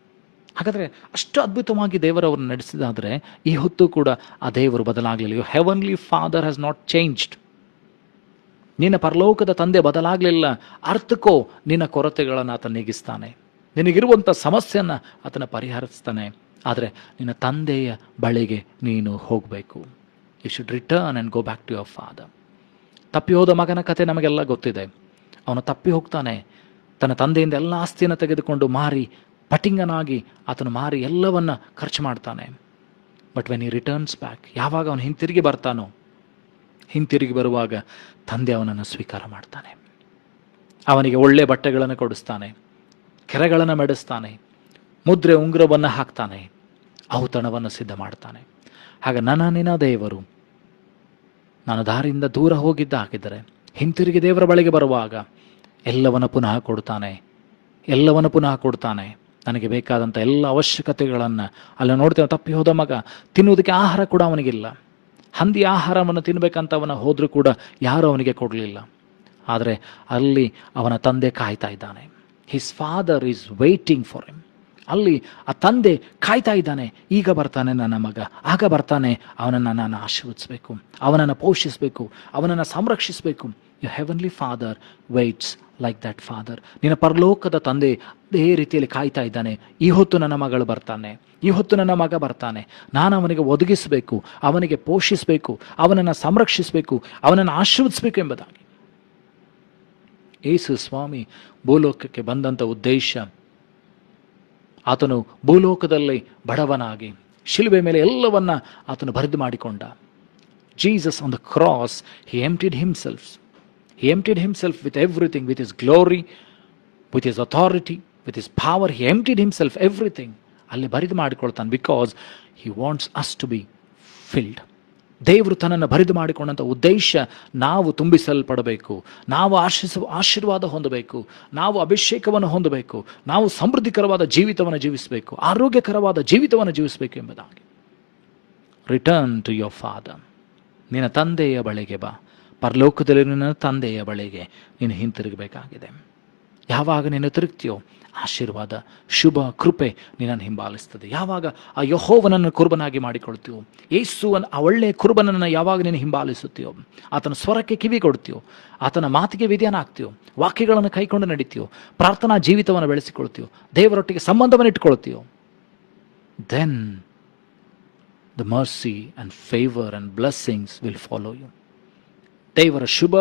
ಹಾಗಾದರೆ ಅಷ್ಟು ಅದ್ಭುತವಾಗಿ ದೇವರು ಅವ್ರನ್ನ ನಡೆಸಿದಾದರೆ ಈ ಹೊತ್ತು ಕೂಡ ಆ ದೇವರು ಬದಲಾಗಲಿಲ್ಲ. You heavenly father has not changed. ನಿನ್ನ ಪರಲೋಕದ ತಂದೆ ಬದಲಾಗಲಿಲ್ಲ. ಅರ್ಥಕ್ಕೋ ನಿನ್ನ ಕೊರತೆಗಳನ್ನು ಆತ ನೀಗಿಸ್ತಾನೆ, ನಿನಗಿರುವಂಥ ಸಮಸ್ಯೆಯನ್ನು ಆತನ ಪರಿಹರಿಸ್ತಾನೆ. ಆದರೆ ನಿನ್ನ ತಂದೆಯ ಬಳಿಗೆ ನೀನು ಹೋಗಬೇಕು. You should return and go back to your father. ತಪ್ಪಿ ಹೋದ ಮಗನ ಕತೆ ನಮಗೆಲ್ಲ ಗೊತ್ತಿದೆ. ಅವನು ತಪ್ಪಿ ಹೋಗ್ತಾನೆ, ತನ್ನ ತಂದೆಯಿಂದ ಎಲ್ಲ ಆಸ್ತಿಯನ್ನು ತೆಗೆದುಕೊಂಡು ಮಾರಿ ಪಟಿಂಗನಾಗಿ ಆತನು ಮಾರಿ ಎಲ್ಲವನ್ನ ಖರ್ಚು ಮಾಡ್ತಾನೆ. But when he returns back, ಯಾವಾಗ ಅವನು ಹಿಂತಿರುಗಿ ಬರ್ತಾನೋ, ಹಿಂತಿರುಗಿ ಬರುವಾಗ ತಂದೆ ಅವನನ್ನು ಸ್ವೀಕಾರ ಮಾಡ್ತಾನೆ. ಅವನಿಗೆ ಒಳ್ಳೆ ಬಟ್ಟೆಗಳನ್ನು ಕೊಡಿಸ್ತಾನೆ, ಕೆರೆಗಳನ್ನು ಮೆಡಿಸ್ತಾನೆ, ಮುದ್ರೆ ಉಂಗುರವನ್ನು ಹಾಕ್ತಾನೆ, ಔತಣವನ್ನು ಸಿದ್ಧ ಮಾಡ್ತಾನೆ. ಹಾಗೆ ನಿನ್ನ ದೇವರು, ನಾನು ದಾರಿಯಿಂದ ದೂರ ಹೋಗಿದ್ದ ಹಾಕಿದರೆ ಹಿಂತಿರುಗಿ ದೇವರ ಬಳಿಗೆ ಬರುವಾಗ ಎಲ್ಲವನ್ನು ಪುನಃ ಕೊಡ್ತಾನೆ, ಎಲ್ಲವನ್ನು ಪುನಃ ಕೊಡ್ತಾನೆ. ನನಗೆ ಬೇಕಾದಂಥ ಎಲ್ಲ ಅವಶ್ಯಕತೆಗಳನ್ನು ಅಲ್ಲಿ ನೋಡ್ತೇವೆ. ತಪ್ಪಿ ಹೋದ ಮಗ, ತಿನ್ನುವುದಕ್ಕೆ ಆಹಾರ ಕೂಡ ಅವನಿಗಿಲ್ಲ. ಹಂದಿ ಆಹಾರವನ್ನು ತಿನ್ನಬೇಕಂತ ಅವನ ಹೋದರೂ ಕೂಡ ಯಾರೂ ಅವನಿಗೆ ಕೊಡಲಿಲ್ಲ. ಆದರೆ ಅಲ್ಲಿ ಅವನ ತಂದೆ ಕಾಯ್ತಾ ಇದ್ದಾನೆ. His father is waiting for him. ಅಲ್ಲಿ ಆ ತಂದೆ ಕಾಯ್ತಾ ಇದ್ದಾನೆ. ಈಗ ಬರ್ತಾನೆ ನನ್ನ ಮಗ, ಆಗ ಬರ್ತಾನೆ, ಅವನನ್ನು ನಾನು ಆಶೀರ್ವದಿಸಬೇಕು, ಅವನನ್ನು ಪೋಷಿಸಬೇಕು, ಅವನನ್ನು ಸಂರಕ್ಷಿಸಬೇಕು. You heavenly father waits like that father. ನಿನ್ನ ಪರಲೋಕದ ತಂದೆ ಅದೇ ರೀತಿಯಲ್ಲಿ ಕಾಯ್ತಾ ಇದ್ದಾನೆ. ಈ ಹೊತ್ತು ನನ್ನ ಮಗಳು ಬರ್ತಾನೆ, ಈ ಹೊತ್ತು ನನ್ನ ಮಗ ಬರ್ತಾನೆ, ನಾನು ಅವನಿಗೆ ಒದಗಿಸಬೇಕು, ಅವನಿಗೆ ಪೋಷಿಸಬೇಕು, ಅವನನ್ನು ಸಂರಕ್ಷಿಸಬೇಕು, ಅವನನ್ನು ಆಶೀರ್ವದಿಸಬೇಕು ಎಂಬುದಾಗಿ. ಯೇಸು ಸ್ವಾಮಿ ಭೂಲೋಕಕ್ಕೆ ಬಂದಂಥ ಉದ್ದೇಶ, ಆತನು ಭೂಲೋಕದಲ್ಲಿ ಬಡವನಾಗಿ ಶಿಲುಬೆ ಮೇಲೆ ಎಲ್ಲವನ್ನ ಆತನು ಬರೆದು ಮಾಡಿಕೊಂಡ. Jesus on the cross, he emptied himself. He emptied himself with everything, with his glory, with his authority, with his power. He emptied himself everything. ಅಲ್ಲಿ ಬರಿದು ಮಾಡಿಕೊಳ್ತಾನೆ. Because he wants us to be filled. ದೇವರು ತನ್ನನ್ನು ಬರಿದು ಮಾಡಿಕೊಂಡಂಥ ಉದ್ದೇಶ, ನಾವು ತುಂಬಿಸಲ್ಪಡಬೇಕು, ನಾವು ಆಶೀರ್ವಾದ ಹೊಂದಬೇಕು, ನಾವು ಅಭಿಷೇಕವನ್ನು ಹೊಂದಬೇಕು, ನಾವು ಸಮೃದ್ಧಿಕರವಾದ ಜೀವಿತವನ್ನು ಜೀವಿಸಬೇಕು, ಆರೋಗ್ಯಕರವಾದ ಜೀವಿತವನ್ನು ಜೀವಿಸಬೇಕು ಎಂಬುದಾಗಿ. Return to your father. ನಿನ್ನ ತಂದೆಯ ಬಳಿಗೆ ಬಾ. ಪರಲೋಕದಲ್ಲಿ ನಿನ್ನ ತಂದೆಯ ಬಳಿಗೆ ನೀನು ಹಿಂತಿರುಗಬೇಕಾಗಿದೆ. ಯಾವಾಗ ನೀನು ತಿರುಗ್ತೀಯೋ, ಆಶೀರ್ವಾದ, ಶುಭ, ಕೃಪೆ ನಿನ್ನನ್ನು ಹಿಂಬಾಲಿಸ್ತದೆ. ಯಾವಾಗ ಆ ಯೆಹೋವನನ್ನು ಕುರುಬನಾಗಿ ಮಾಡಿಕೊಳ್ತೀಯೋ, ಯೇಸುವನ ಆ ಒಳ್ಳೆಯ ಕುರುಬನನ್ನು ಯಾವಾಗ ನೀನು ಹಿಂಬಾಲಿಸುತ್ತೀಯೋ, ಆತನ ಸ್ವರಕ್ಕೆ ಕಿವಿ ಕೊಡ್ತೀಯೋ, ಆತನ ಮಾತಿಗೆ ವಿಧೇಯನಾಗ್ತೀಯೋ, ವಾಕ್ಯಗಳನ್ನು ಕೈಕೊಂಡು ನಡೀತೀಯೋ, ಪ್ರಾರ್ಥನಾ ಜೀವಿತವನ್ನು ಬೆಳೆಸಿಕೊಳ್ತೀಯೋ, ದೇವರೊಟ್ಟಿಗೆ ಸಂಬಂಧವನ್ನು ಇಟ್ಕೊಳ್ತೀಯೋ, then the mercy and favour and blessings will follow you. ದೇವರ ಶುಭ,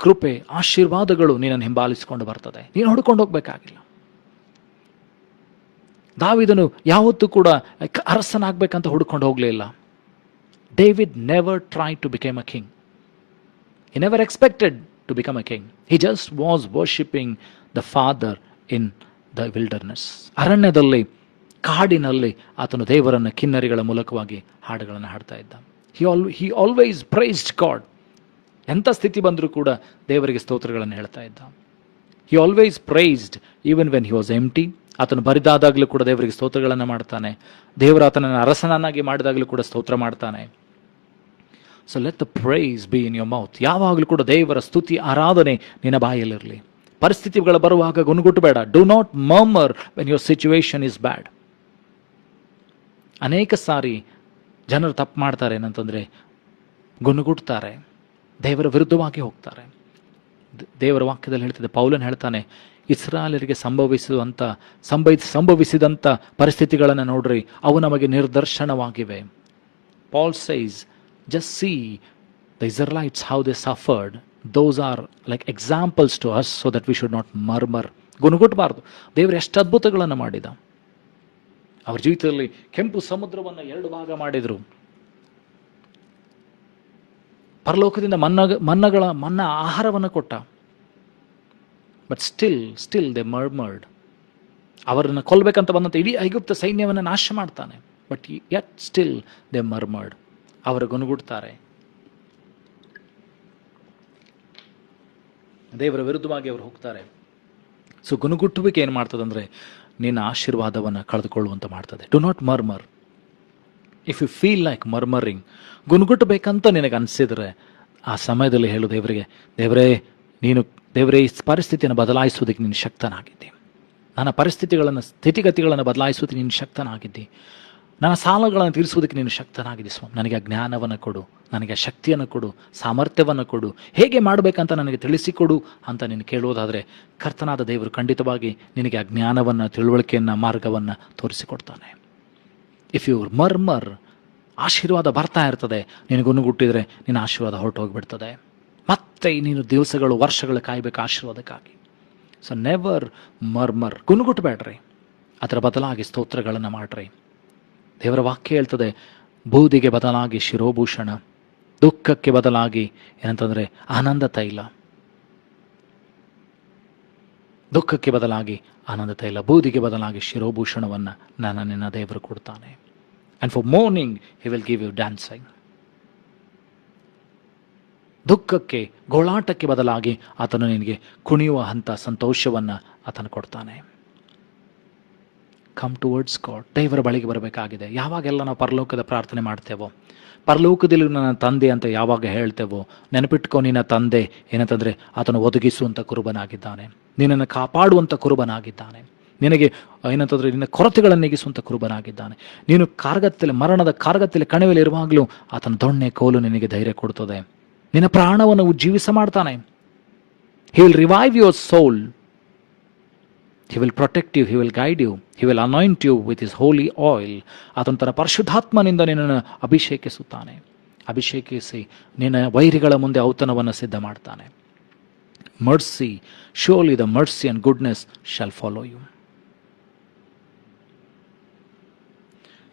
ಕೃಪೆ, ಆಶೀರ್ವಾದಗಳು ನಿನ್ನನ್ನು ಹಿಂಬಾಲಿಸಿಕೊಂಡು ಬರ್ತದೆ. ನೀನು ಹುಡ್ಕೊಂಡು ಹೋಗ್ಬೇಕಾಗಿಲ್ಲ. ದಾವೀದನು ಯಾವತ್ತೂ ಕೂಡ ಅರಸನಾಗಬೇಕಂತ ಹುಡ್ಕೊಂಡು ಹೋಗಲಿಲ್ಲ. David never try to become a king. He never expected to become a king. He just was worshipping the father in the wilderness. ಅರಣ್ಯದಲ್ಲಿ, ಕಾಡಿನಲ್ಲಿ ಆತನು ದೇವರನ್ನು ಕಿನ್ನರಿಗಳ ಮೂಲಕವಾಗಿ ಹಾಡುಗಳನ್ನು ಹಾಡ್ತಾ ಇದ್ದ. He always praised God. ಎಂಥ ಸ್ಥಿತಿ ಬಂದರೂ ಕೂಡ ದೇವರಿಗೆ ಸ್ತೋತ್ರಗಳನ್ನು ಹೇಳ್ತಾ ಇದ್ದ. He always praised even when he was empty. ಆತನು ಬರಿದಾದಾಗಲೂ ಕೂಡ ದೇವರಿಗೆ ಸ್ತೋತ್ರಗಳನ್ನು ಮಾಡ್ತಾನೆ. ದೇವರು ಆತನನ್ನು ಅರಸನನ್ನಾಗಿ ಮಾಡಿದಾಗಲೂ ಕೂಡ ಸ್ತೋತ್ರ ಮಾಡ್ತಾನೆ. So let the praise be in your mouth. ಯಾವಾಗಲೂ ಕೂಡ ದೇವರ ಸ್ತುತಿ, ಆರಾಧನೆ ನಿನ್ನ ಬಾಯಲ್ಲಿರಲಿ. ಪರಿಸ್ಥಿತಿಗಳು ಬರುವಾಗ ಗುಣಗುಟ್ಟಬೇಡ. Do not murmur when your situation is bad. ಅನೇಕ ಸಾರಿ ಜನರು ತಪ್ಪು ಮಾಡ್ತಾರೆ ಏನಂತಂದರೆ, ಗುಣಗುಟ್ತಾರೆ, ದೇವರ ವಿರುದ್ಧವಾಗಿ ಹೋಗ್ತಾರೆ. ದೇವರ ವಾಕ್ಯದಲ್ಲಿ ಹೇಳ್ತಿದೆ, ಪೌಲನ್ ಹೇಳ್ತಾನೆ, ಇಸ್ರಾಯೇಲರಿಗೆ ಸಂಭವಿಸಿದಂಥ ಪರಿಸ್ಥಿತಿಗಳನ್ನು ನೋಡ್ರಿ, ಅವು ನಮಗೆ ನಿದರ್ಶನವಾಗಿವೆ. Paul says, just see the Israelites how they suffered. Those are like examples to us, so that we should not murmur. ಗುಣಗುಟ್ಟಬಾರ್ದು. ದೇವರು ಎಷ್ಟು ಅದ್ಭುತಗಳನ್ನು ಮಾಡಿದ. ಅವ್ರ ಜೀವಿತದಲ್ಲಿ ಕೆಂಪು ಸಮುದ್ರವನ್ನು 2 ಭಾಗ ಮಾಡಿದರು. ಪರಲೋಕದಿಂದ ಮನ್ನಾ ಆಹಾರವನ್ನು ಕೊಟ್ಟ. But still they murmured. ಅವರನ್ನು ಕೊಲ್ಲಬೇಕಂತ ಬಂದಂಥ ಇಡೀ ಐಗುಪ್ತ ಸೈನ್ಯವನ್ನು ನಾಶ ಮಾಡ್ತಾನೆ. But yet still they murmured. ಅವರು ಗುನುಗುಡ್ತಾರೆ. ದೇವರ ವಿರುದ್ಧವಾಗಿ ಅವರು ಹೋಗ್ತಾರೆ. ಸೊ ಗುನುಗುಟ್ಟುವಿಕೆ ಏನು ಮಾಡ್ತದಂದರೆ ನಿನ್ನ ಆಶೀರ್ವಾದವನ್ನು ಕಳೆದುಕೊಳ್ಳುವಂತ ಮಾಡ್ತದೆ. Do not murmur. If you feel like murmuring, ಗುನುಗುಟ್ಟಬೇಕಂತ ನಿನಗೆ ಅನಿಸಿದರೆ ಆ ಸಮಯದಲ್ಲಿ ಹೇಳು ದೇವರಿಗೆ, ದೇವರೇ ಈ ಪರಿಸ್ಥಿತಿಯನ್ನು ಬದಲಾಯಿಸುವುದಕ್ಕೆ ನೀನು ಶಕ್ತನಾಗಿದ್ದೆ. ನನ್ನ ಸ್ಥಿತಿಗತಿಗಳನ್ನು ಬದಲಾಯಿಸುವುದಕ್ಕೆ ನೀನು ಶಕ್ತನಾಗಿದ್ದಿ. ನನ್ನ ಸಾಲಗಳನ್ನು ತೀರಿಸುವುದಕ್ಕೆ ನೀನು ಶಕ್ತನಾಗಿದ್ದೆ ಸ್ವಾಮಿ. ನನಗೆ ಆ ಜ್ಞಾನವನ್ನು ಕೊಡು, ನನಗೆ ಆ ಶಕ್ತಿಯನ್ನು ಕೊಡು, ಸಾಮರ್ಥ್ಯವನ್ನು ಕೊಡು, ಹೇಗೆ ಮಾಡಬೇಕಂತ ನನಗೆ ತಿಳಿಸಿಕೊಡು ಅಂತ ನೀನು ಕೇಳುವುದಾದರೆ ಕರ್ತನಾದ ದೇವರು ಖಂಡಿತವಾಗಿ ನಿನಗೆ ಆ ಜ್ಞಾನವನ್ನು, ತಿಳುವಳಿಕೆಯನ್ನು, ಮಾರ್ಗವನ್ನು ತೋರಿಸಿಕೊಡ್ತಾನೆ. ಇಫ್ ಯು ಮರ್ಮರ್, ಆಶೀರ್ವಾದ ಬರ್ತಾ ಇರ್ತದೆ, ನೀನು ಗುನುಗುಟ್ಟಿದರೆ ನಿನ್ನ ಆಶೀರ್ವಾದ ಹೊರಟೋಗಿಬಿಡ್ತದೆ. ಮತ್ತೆ ನೀನು ದಿವಸಗಳು, ವರ್ಷಗಳು ಕಾಯಬೇಕು ಆಶೀರ್ವಾದಕ್ಕಾಗಿ. So never murmur. ಗುನುಗುಟ್ಟಬೇಡ್ರಿ, ಅದರ ಬದಲಾಗಿ ಸ್ತೋತ್ರಗಳನ್ನು ಮಾಡ್ರಿ. ದೇವರ ವಾಕ್ಯ ಹೇಳ್ತದೆ, ಬೂದಿಗೆ ಬದಲಾಗಿ ಶಿರೋಭೂಷಣ, ದುಃಖಕ್ಕೆ ಬದಲಾಗಿ ಏನಂತಂದರೆ ಆನಂದ ತೈಲ. ದುಃಖಕ್ಕೆ ಬದಲಾಗಿ ಆನಂದ ತೈಲ, ಬೂದಿಗೆ ಬದಲಾಗಿ ಶಿರೋಭೂಷಣವನ್ನು ನಿನ್ನ ದೇವರು ಕೊಡ್ತಾನೆ. And for morning he will give you dancing. ದುಃಖಕ್ಕೆ, ಗೋಳಾಟಕ್ಕೆ ಬದಲಾಗಿ ಆತನು ನಿನಗೆ ಕುಣಿಯುವ ಹಂತ ಸಂತೋಷವನ್ನು ಆತನು ಕೊಡ್ತಾನೆ. Come towards god. ದೇವರ ಬಳಿಗೆ ಬರಬೇಕಾಗಿದೆ. ಯಾವಾಗೆಲ್ಲ ನಾವು ಪರಲೋಕದ ಪ್ರಾರ್ಥನೆ ಮಾಡ್ತೇವೋ, ಪರಲೋಕದಲ್ಲಿ ನನ್ನ ತಂದೆ ಅಂತ ಯಾವಾಗ ಹೇಳ್ತೇವೋ, ನೆನಪಿಟ್ಕೊ, ನಿನ್ನ ತಂದೆ ಏನಂತಂದರೆ ಆತನು ಒದಗಿಸುವಂಥ ಕುರುಬನಾಗಿದ್ದಾನೆ, ನಿನ್ನನ್ನು ಕಾಪಾಡುವಂಥ ಕುರುಬನಾಗಿದ್ದಾನೆ, ನಿನಗೆ ಏನಂತಂದರೆ ನಿನ್ನ ಕೊರತೆಗಳನ್ನು ನೀಗಿಸುವಂಥ ಕುರುಬನಾಗಿದ್ದಾನೆ. ನೀನು ಮರಣದ ಕಾರ್ಗತ್ತಲೆ ಕಣಿವೆಯಲ್ಲಿ ಇರುವಾಗಲೂ ಆತನ ದೊಣ್ಣೆ ಕೋಲು ನಿನಗೆ ಧೈರ್ಯ ಕೊಡ್ತದೆ. ನಿನ್ನ ಪ್ರಾಣವನ್ನು ಉಜ್ಜೀವಿಸ ಮಾಡ್ತಾನೆ. He will revive your soul. He will protect you, He will guide you, He will anoint you with His holy oil. ಆತನ ತನ್ನ ಪರಿಶುದ್ಧಾತ್ಮನಿಂದ ನಿನ್ನನ್ನು ಅಭಿಷೇಕಿಸುತ್ತಾನೆ. ಅಭಿಷೇಕಿಸಿ ನಿನ್ನ ವೈರಿಗಳ ಮುಂದೆ ಔತಣವನ್ನು ಸಿದ್ಧ ಮಾಡ್ತಾನೆ. Mercy, surely the mercy and goodness shall follow you.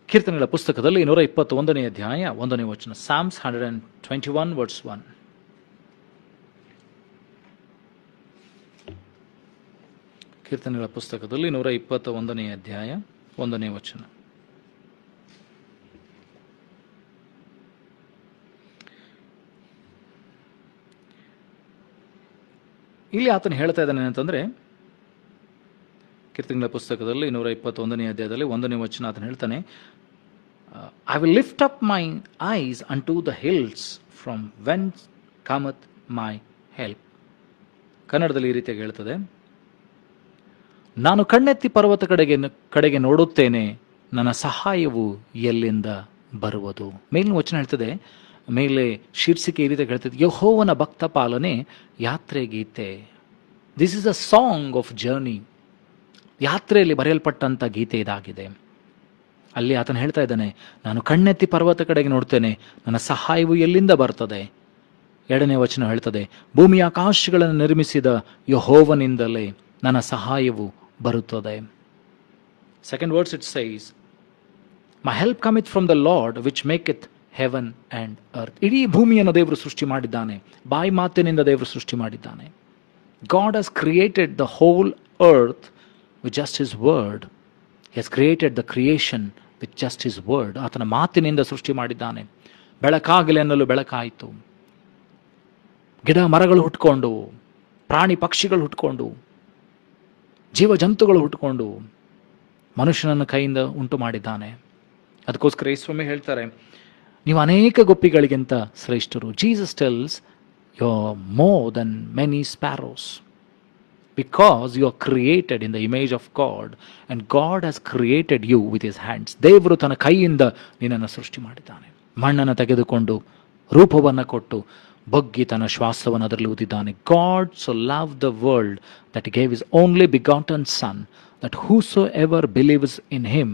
ಕೀರ್ತನೆಗಳ ಪುಸ್ತಕದಲ್ಲಿ 121ನೇ ಅಧ್ಯಾಯ 1ನೇ ವಚನ. Psalms 121 verse 1. ಕೀರ್ತನೆಗಳ ಪುಸ್ತಕದಲ್ಲಿ 121ನೇ ಅಧ್ಯಾಯ 1ನೇ ವಚನ. ಇಲ್ಲಿ ಆತನು ಹೇಳ್ತಾ ಇದ್ದಾನೆ ಅಂತಂದ್ರೆ, ಕೀರ್ತನೆಗಳ ಪುಸ್ತಕದಲ್ಲಿ 121ನೇ ಅಧ್ಯಾಯದಲ್ಲಿ 1ನೇ ವಚನ ಆತನು ಹೇಳ್ತಾನೆ, I will lift up my eyes unto the hills from whence cometh my help. ಕನ್ನಡದಲ್ಲಿ ಈ ರೀತಿಯಾಗಿ ಹೇಳ್ತದೆ, ನಾನು ಕಣ್ಣೆತ್ತಿ ಪರ್ವತ ಕಡೆಗೆ ನೋಡುತ್ತೇನೆ, ನನ್ನ ಸಹಾಯವು ಎಲ್ಲಿಂದ ಬರುವುದು. ಮೇಲಿನ ವಚನ ಹೇಳ್ತದೆ, ಮೇಲೆ ಶೀರ್ಷಿಕೆ ಈ ರೀತಿಯಾಗಿ ಹೇಳ್ತದೆ, ಯೆಹೋವನ ಭಕ್ತ ಪಾಲನೆ ಯಾತ್ರೆ ಗೀತೆ. This is a song of journey. ಯಾತ್ರೆಯಲ್ಲಿ ಬರೆಯಲ್ಪಟ್ಟಂಥ ಗೀತೆ ಇದಾಗಿದೆ. ಅಲ್ಲಿ ಆತನು ಹೇಳ್ತಾ ಇದ್ದಾನೆ, ನಾನು ಕಣ್ಣೆತ್ತಿ ಪರ್ವತ ಕಡೆಗೆ ನೋಡ್ತೇನೆ, ನನ್ನ ಸಹಾಯವು ಎಲ್ಲಿಂದ ಬರ್ತದೆ. 2ನೇ ವಚನ ಹೇಳ್ತದೆ, ಭೂಮಿಯ ಆಕಾಶಗಳನ್ನು ನಿರ್ಮಿಸಿದ ಯೆಹೋವನಿಂದಲೇ ನನ್ನ ಸಹಾಯವು ಬರುತ್ತದೆ. Second verse it says, my help cometh from the Lord which maketh heaven and earth. ಇಡೀ ಭೂಮಿಯನ್ನು ದೇವರು ಸೃಷ್ಟಿ ಮಾಡಿದ್ದಾನೆ, ಬಾಯಿ ಮಾತಿನಿಂದ ದೇವರು ಸೃಷ್ಟಿ ಮಾಡಿದ್ದಾನೆ. God has created the whole earth with just His word. He has created the creation with just His word. ಆತನ ಮಾತಿನಿಂದ ಸೃಷ್ಟಿ ಮಾಡಿದ್ದಾನೆ. ಬೆಳಕಾಗಲಿ ಅನ್ನಲು ಬೆಳಕಾಯಿತು. ಗಿಡ ಮರಗಳು ಹುಟ್ಕೊಂಡು, ಪ್ರಾಣಿ ಪಕ್ಷಿಗಳು ಹುಟ್ಕೊಂಡು, ಜೀವ ಜಂತುಗಳು ಹುಟ್ಟುಕೊಂಡು ಮನುಷ್ಯನನ್ನು ಕೈಯಿಂದ ಉಂಟು ಮಾಡಿದ್ದಾನೆ. ಅದಕ್ಕೋಸ್ಕರ ಯೇಸುವೇ ಹೇಳ್ತಾರೆ, ನೀವು ಅನೇಕ ಗೊಪ್ಪಿಗಳಿಗಿಂತ ಶ್ರೇಷ್ಠರು. Jesus tells, you are more than many sparrows because you are created in the image of God and God has created you with his hands. ದೇವರು ತನ್ನ ಕೈಯಿಂದ ನಿನ್ನನ್ನು ಸೃಷ್ಟಿ ಮಾಡಿದ್ದಾನೆ. ಮಣ್ಣನ್ನು ತೆಗೆದುಕೊಂಡು ರೂಪವನ್ನು ಕೊಟ್ಟು ಬಗ್ಗಿ ತನ್ನ ಶ್ವಾಸವನ್ನು ಅದರಲ್ಲಿ ಊದಿದ್ದಾನೆ. God so love the world that he gave his only begotten son, that whosoever believes in him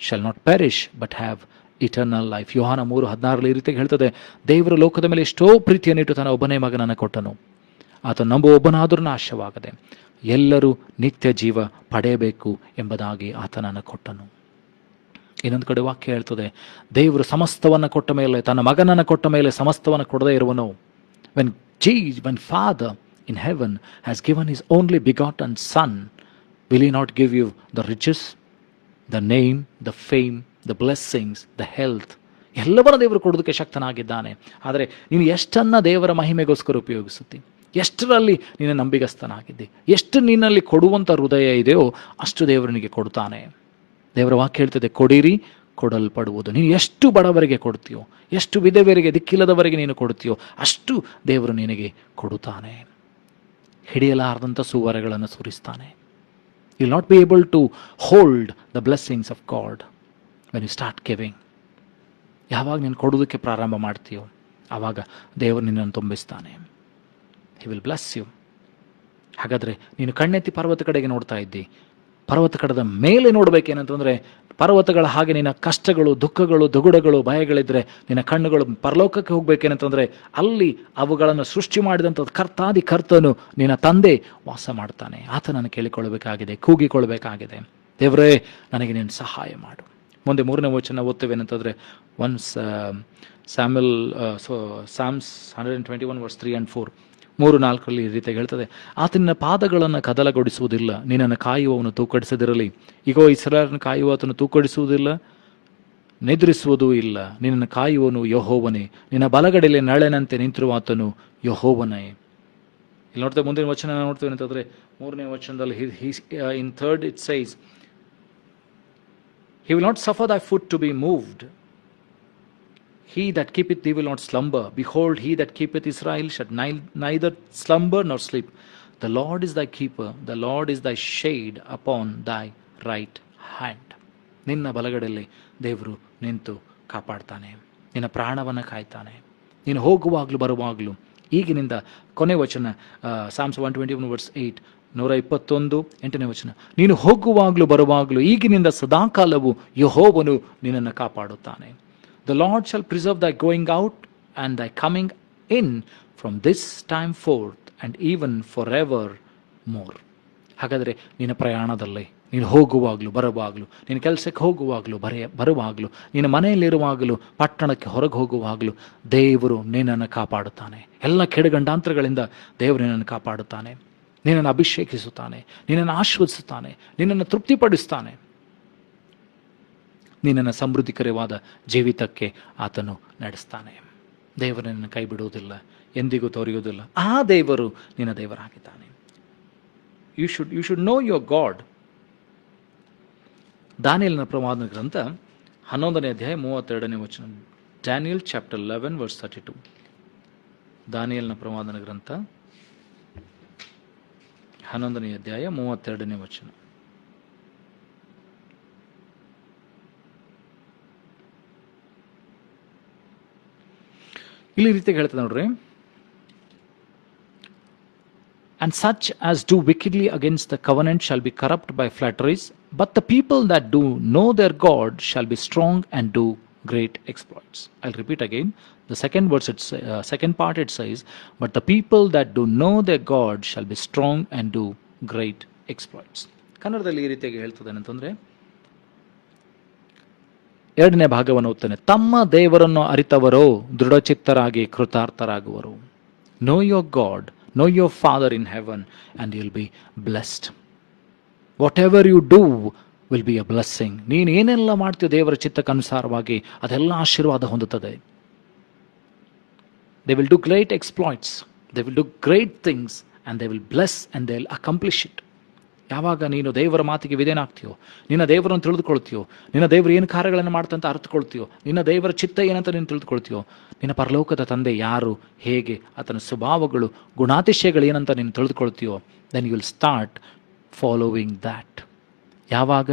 shall not perish but have eternal life. ಯೋಹಾನ 3:16 ಈ ರೀತಿಯಾಗಿ ಹೇಳ್ತದೆ, ದೇವರು ಲೋಕದ ಮೇಲೆ ಎಷ್ಟೋ ಪ್ರೀತಿಯನ್ನಿಟ್ಟು ತನ್ನ ಒಬ್ಬನೇ ಮಗನನ್ನು ಕೊಟ್ಟನು, ಆತ ನಂಬುವ ಒಬ್ಬನಾದರೂ ನಾಶವಾಗದೆ ಎಲ್ಲರೂ ನಿತ್ಯ ಜೀವ ಪಡೆಯಬೇಕು ಎಂಬುದಾಗಿ ಆತನನ್ನು ಕೊಟ್ಟನು. ಇನ್ನೊಂದು ಕಡೆ ವಾಕ್ಯ ಹೇಳ್ತದೆ, ದೇವರು ಸಮಸ್ತವನ್ನು ಕೊಟ್ಟ ಮೇಲೆ, ತನ್ನ ಮಗನನ್ನು ಕೊಟ್ಟ ಮೇಲೆ ಸಮಸ್ತವನ್ನು ಕೊಡದೇ ಇರುವನು. when Father in heaven has given his only begotten Son, will he not give you the riches, the name, the fame, the blessings, the health? ಎಲ್ಲವನ್ನ ದೇವರು ಕೊಡೋದಕ್ಕೆ ಶಕ್ತನಾಗಿದ್ದಾನೆ. ಆದರೆ ನೀನು ಎಷ್ಟನ್ನ ದೇವರ ಮಹಿಮೆಗೋಸ್ಕರ ಉಪಯೋಗಿಸುತ್ತಿ, ಎಷ್ಟರಲ್ಲಿ ನೀನು ನಂಬಿಗಸ್ತನಾಗಿದ್ದಿ, ಎಷ್ಟು ನಿನ್ನಲ್ಲಿ ಕೊಡುವಂಥ ಹೃದಯ ಇದೆಯೋ ಅಷ್ಟು ದೇವರನಿಗೆ ಕೊಡ್ತಾನೆ. ದೇವರ ವಾಕ್ಯ ಹೇಳ್ತದೆ, ಕೊಡಿರಿ ಕೊಡಲ್ಪಡುವುದು. ನೀನು ಎಷ್ಟು ಬಡವರಿಗೆ ಕೊಡ್ತೀಯೋ, ಎಷ್ಟು ವಿಧವೆಯರಿಗೆ, ದಿಕ್ಕಿಲ್ಲದವರಿಗೆ ನೀನು ಕೊಡ್ತೀಯೋ ಅಷ್ಟು ದೇವರು ನಿನಗೆ ಕೊಡುತ್ತಾನೆ. ಹಿಡಿಯಲಾರದಂಥ ಸುವರಗಳನ್ನು ಸುರಿಸ್ತಾನೆ. You will not be able to hold the blessings of God when you start giving. ಯಾವಾಗ ನೀನು ಕೊಡೋದಕ್ಕೆ ಪ್ರಾರಂಭ ಮಾಡ್ತೀಯೋ ಆವಾಗ ದೇವರು ನಿನ್ನನ್ನು ತುಂಬಿಸ್ತಾನೆ. He will bless you. ಹಾಗಾದರೆ ನೀನು ಕಣ್ಣೆತ್ತಿ ಪರ್ವತ ಕಡೆಗೆ ನೋಡ್ತಾ ಇದ್ದಿ. ಪರ್ವತ ಕಡದ ಮೇಲೆ ನೋಡಬೇಕೇನಂತಂದರೆ, ಪರ್ವತಗಳ ಹಾಗೆ ನಿನ್ನ ಕಷ್ಟಗಳು, ದುಃಖಗಳು, ದುಗುಡಗಳು, ಭಯಗಳಿದ್ದರೆ ನಿನ್ನ ಕಣ್ಣುಗಳು ಪರಲೋಕಕ್ಕೆ ಹೋಗ್ಬೇಕೇನಂತಂದರೆ ಅಲ್ಲಿ ಅವುಗಳನ್ನು ಸೃಷ್ಟಿ ಮಾಡಿದಂಥ ಕರ್ತಾದಿ ಕರ್ತನು ನಿನ್ನ ತಂದೆ ವಾಸ ಮಾಡ್ತಾನೆ. ಆತನನ್ನು ಕೇಳಿಕೊಳ್ಳಬೇಕಾಗಿದೆ, ಕೂಗಿಕೊಳ್ಳಬೇಕಾಗಿದೆ, ದೇವರೇ ನನಗೆ ನೀನು ಸಹಾಯ ಮಾಡು. ಮುಂದೆ 3ನೇ ವಚನ ಓದ್ತೇವೇನಂತಂದರೆ, Psalms 121 verse 3 and 4, 3-4 ಈ ರೀತಿಯಾಗಿ ಹೇಳ್ತದೆ, ಆತನ ಪಾದಗಳನ್ನು ಕದಲಗೊಳಿಸುವುದಿಲ್ಲ, ನಿನ್ನನ್ನು ಕಾಯುವವನು ತೂಕಡಿಸದಿರಲಿ. ಈಗೋ ಇಸ್ರಾಯೇಲನ್ನು ಕಾಯುವಾತನು ತೂಕಡಿಸುವುದಿಲ್ಲ, ನಿದ್ರಿಸುವುದೂ ಇಲ್ಲ. ನಿನ್ನನ್ನು ಕಾಯುವನು ಯೆಹೋವನೇ, ನಿನ್ನ ಬಲಗಡೆಯಲ್ಲಿ ನಳೆನಂತೆ ನಿಂತಿರುವಾತನು ಯೆಹೋವನೇ. ಇಲ್ಲಿ ನೋಡ್ತೇವೆ, ಮುಂದಿನ ವಚನ ನೋಡ್ತೇವೆ ಅಂತಂದರೆ 3ನೇ ವಚನದಲ್ಲಿ in 3rd it says, He will not suffer thy foot to be moved. He that keepeth thee will not slumber. Behold, he that keepeth Israel shall neither slumber nor sleep. The Lord is thy keeper, the Lord is thy shade upon thy right hand. ನಿನ್ನ ಬಲಗಡೆಯಲ್ಲಿ ದೇವರು ನಿಂತು ಕಾಪಾಡ್ತಾನೆ, ನಿನ್ನ ಪ್ರಾಣವನ್ನು ಕಾಯ್ತಾನೆ. ನೀನು ಹೋಗುವಾಗಲೂ ಬರುವಾಗಲೂ. ಈಗಿನಿಂದ ಕೊನೆ ವಚನ Psalms 121 verse 8, 121 8ನೇ ವಚನ, ನೀನು ಹೋಗುವಾಗಲೂ ಬರುವಾಗಲೂ ಈಗಿನಿಂದ ಸದಾಕಾಲವು ಯೆಹೋವನು ನಿನ್ನನ್ನು ಕಾಪಾಡುತ್ತಾನೆ. The Lord shall preserve thy going out and thy coming in from this time forth and even forever more. ಹಾಗಾದರೆ ನಿನ್ನ ಪ್ರಯಾಣದಲ್ಲಿ, ನೀನು ಹೋಗುವಾಗಲೂ ಬರುವಾಗಲೂ, ನಿನ್ನ ಕೆಲಸಕ್ಕೆ ಹೋಗುವಾಗಲೂ ಬರುವಾಗಲೂ, ನಿನ್ನ ಮನೆಯಲ್ಲಿರುವಾಗಲೂ, ಪಟ್ಟಣಕ್ಕೆ ಹೊರಗೆ ಹೋಗುವಾಗಲೂ ದೇವರು ನಿನ್ನನ್ನು ಕಾಪಾಡುತ್ತಾನೆ. ಎಲ್ಲ ಕೆಡುಗಂಡಾಂತರಗಳಿಂದ ದೇವರು ನಿನ್ನನ್ನು ಕಾಪಾಡುತ್ತಾನೆ, ನಿನ್ನನ್ನು ಅಭಿಷೇಕಿಸುತ್ತಾನೆ, ನಿನ್ನನ್ನು ಆಶೀರ್ವದಿಸುತ್ತಾನೆ, ನಿನ್ನನ್ನು ತೃಪ್ತಿಪಡಿಸ್ತಾನೆ. ನಿನ್ನನ್ನು ಸಮೃದ್ಧಿಕರವಾದ ಜೀವಿತಕ್ಕೆ ಆತನು ನಡೆಸ್ತಾನೆ. ದೇವರು ನಿನ್ನನ್ನು ಕೈ ಬಿಡುವುದಿಲ್ಲ, ಎಂದಿಗೂ ತೋರಿಯುವುದಿಲ್ಲ. ಆ ದೇವರು ನಿನ್ನ ದೇವರಾಗಿದ್ದಾನೆ. You should know your God. ದಾನಿಯೇಲನ ಪ್ರವಾದನ ಗ್ರಂಥ 11ನೇ ಅಧ್ಯಾಯ 32ನೇ ವಚನ. Daniel chapter 11 verse 32. ದಾನಿಯೇಲನ ಪ್ರವಾದನ ಗ್ರಂಥ 11ನೇ ಅಧ್ಯಾಯ 32ನೇ ವಚನ. ಇಲ್ಲಿ ರೀತಿಯಾಗಿ ಹೇಳ್ತದೆ ನೋಡ್ರಿ, and such as do wickedly against the covenant shall be corrupt by flatteries, but the people that do know their God shall be strong and do great exploits. I'll repeat again. The second verse, second part it says, but the people that do know their God shall be strong and do great exploits. ಕನ್ನಡದಲ್ಲಿ ಈ ರೀತಿಯಾಗಿ ಹೇಳ್ತದೆ ಅಂತಂದ್ರೆ, 2ನೇ ಭಾಗವನ್ನು ಓದ್ತಾನೆ. ತಮ್ಮ ದೇವರನ್ನು ಅರಿತವರೋ ದೃಢಚಿತ್ತರಾಗಿ ಕೃತಾರ್ಥರಾಗುವರು. Know your God, know your Father in heaven and you'll be blessed. Whatever you do will be a blessing. ನೀನು ಏನೆಲ್ಲ ಮಾಡ್ತೀಯೋ ದೇವರ ಚಿತ್ತಕ್ಕನುಸಾರವಾಗಿ ಅದೆಲ್ಲ ಆಶೀರ್ವಾದ ಹೊಂದುತ್ತದೆ. They will do great exploits, they will do great things and they will bless and they will accomplish it. ಯಾವಾಗ ನೀನು ದೇವರ ಮಾತಿಗೆ ವಿಧೇಯನಾಗ್ತೀಯೋ, ನಿನ್ನ ದೇವರನ್ನು ತಿಳಿದುಕೊಳ್ತೀಯೋ, ನಿನ್ನ ದೇವರು ಏನು ಕಾರ್ಯಗಳನ್ನು ಮಾಡ್ತಂತ ಅರ್ಥಕೊಳ್ತೀಯೋ, ನಿನ್ನ ದೇವರ ಚಿತ್ತ ಏನಂತ ನೀನು ತಿಳಿದುಕೊಳ್ತೀಯೋ, ನಿನ್ನ ಪರಲೋಕದ ತಂದೆ ಯಾರು, ಹೇಗೆ, ಆತನ ಸ್ವಭಾವಗಳು, ಗುಣಾತಿಶಯಗಳು ಏನಂತ ನೀನು ತಿಳಿದುಕೊಳ್ತೀಯೋ, then you will start following that. ಯಾವಾಗ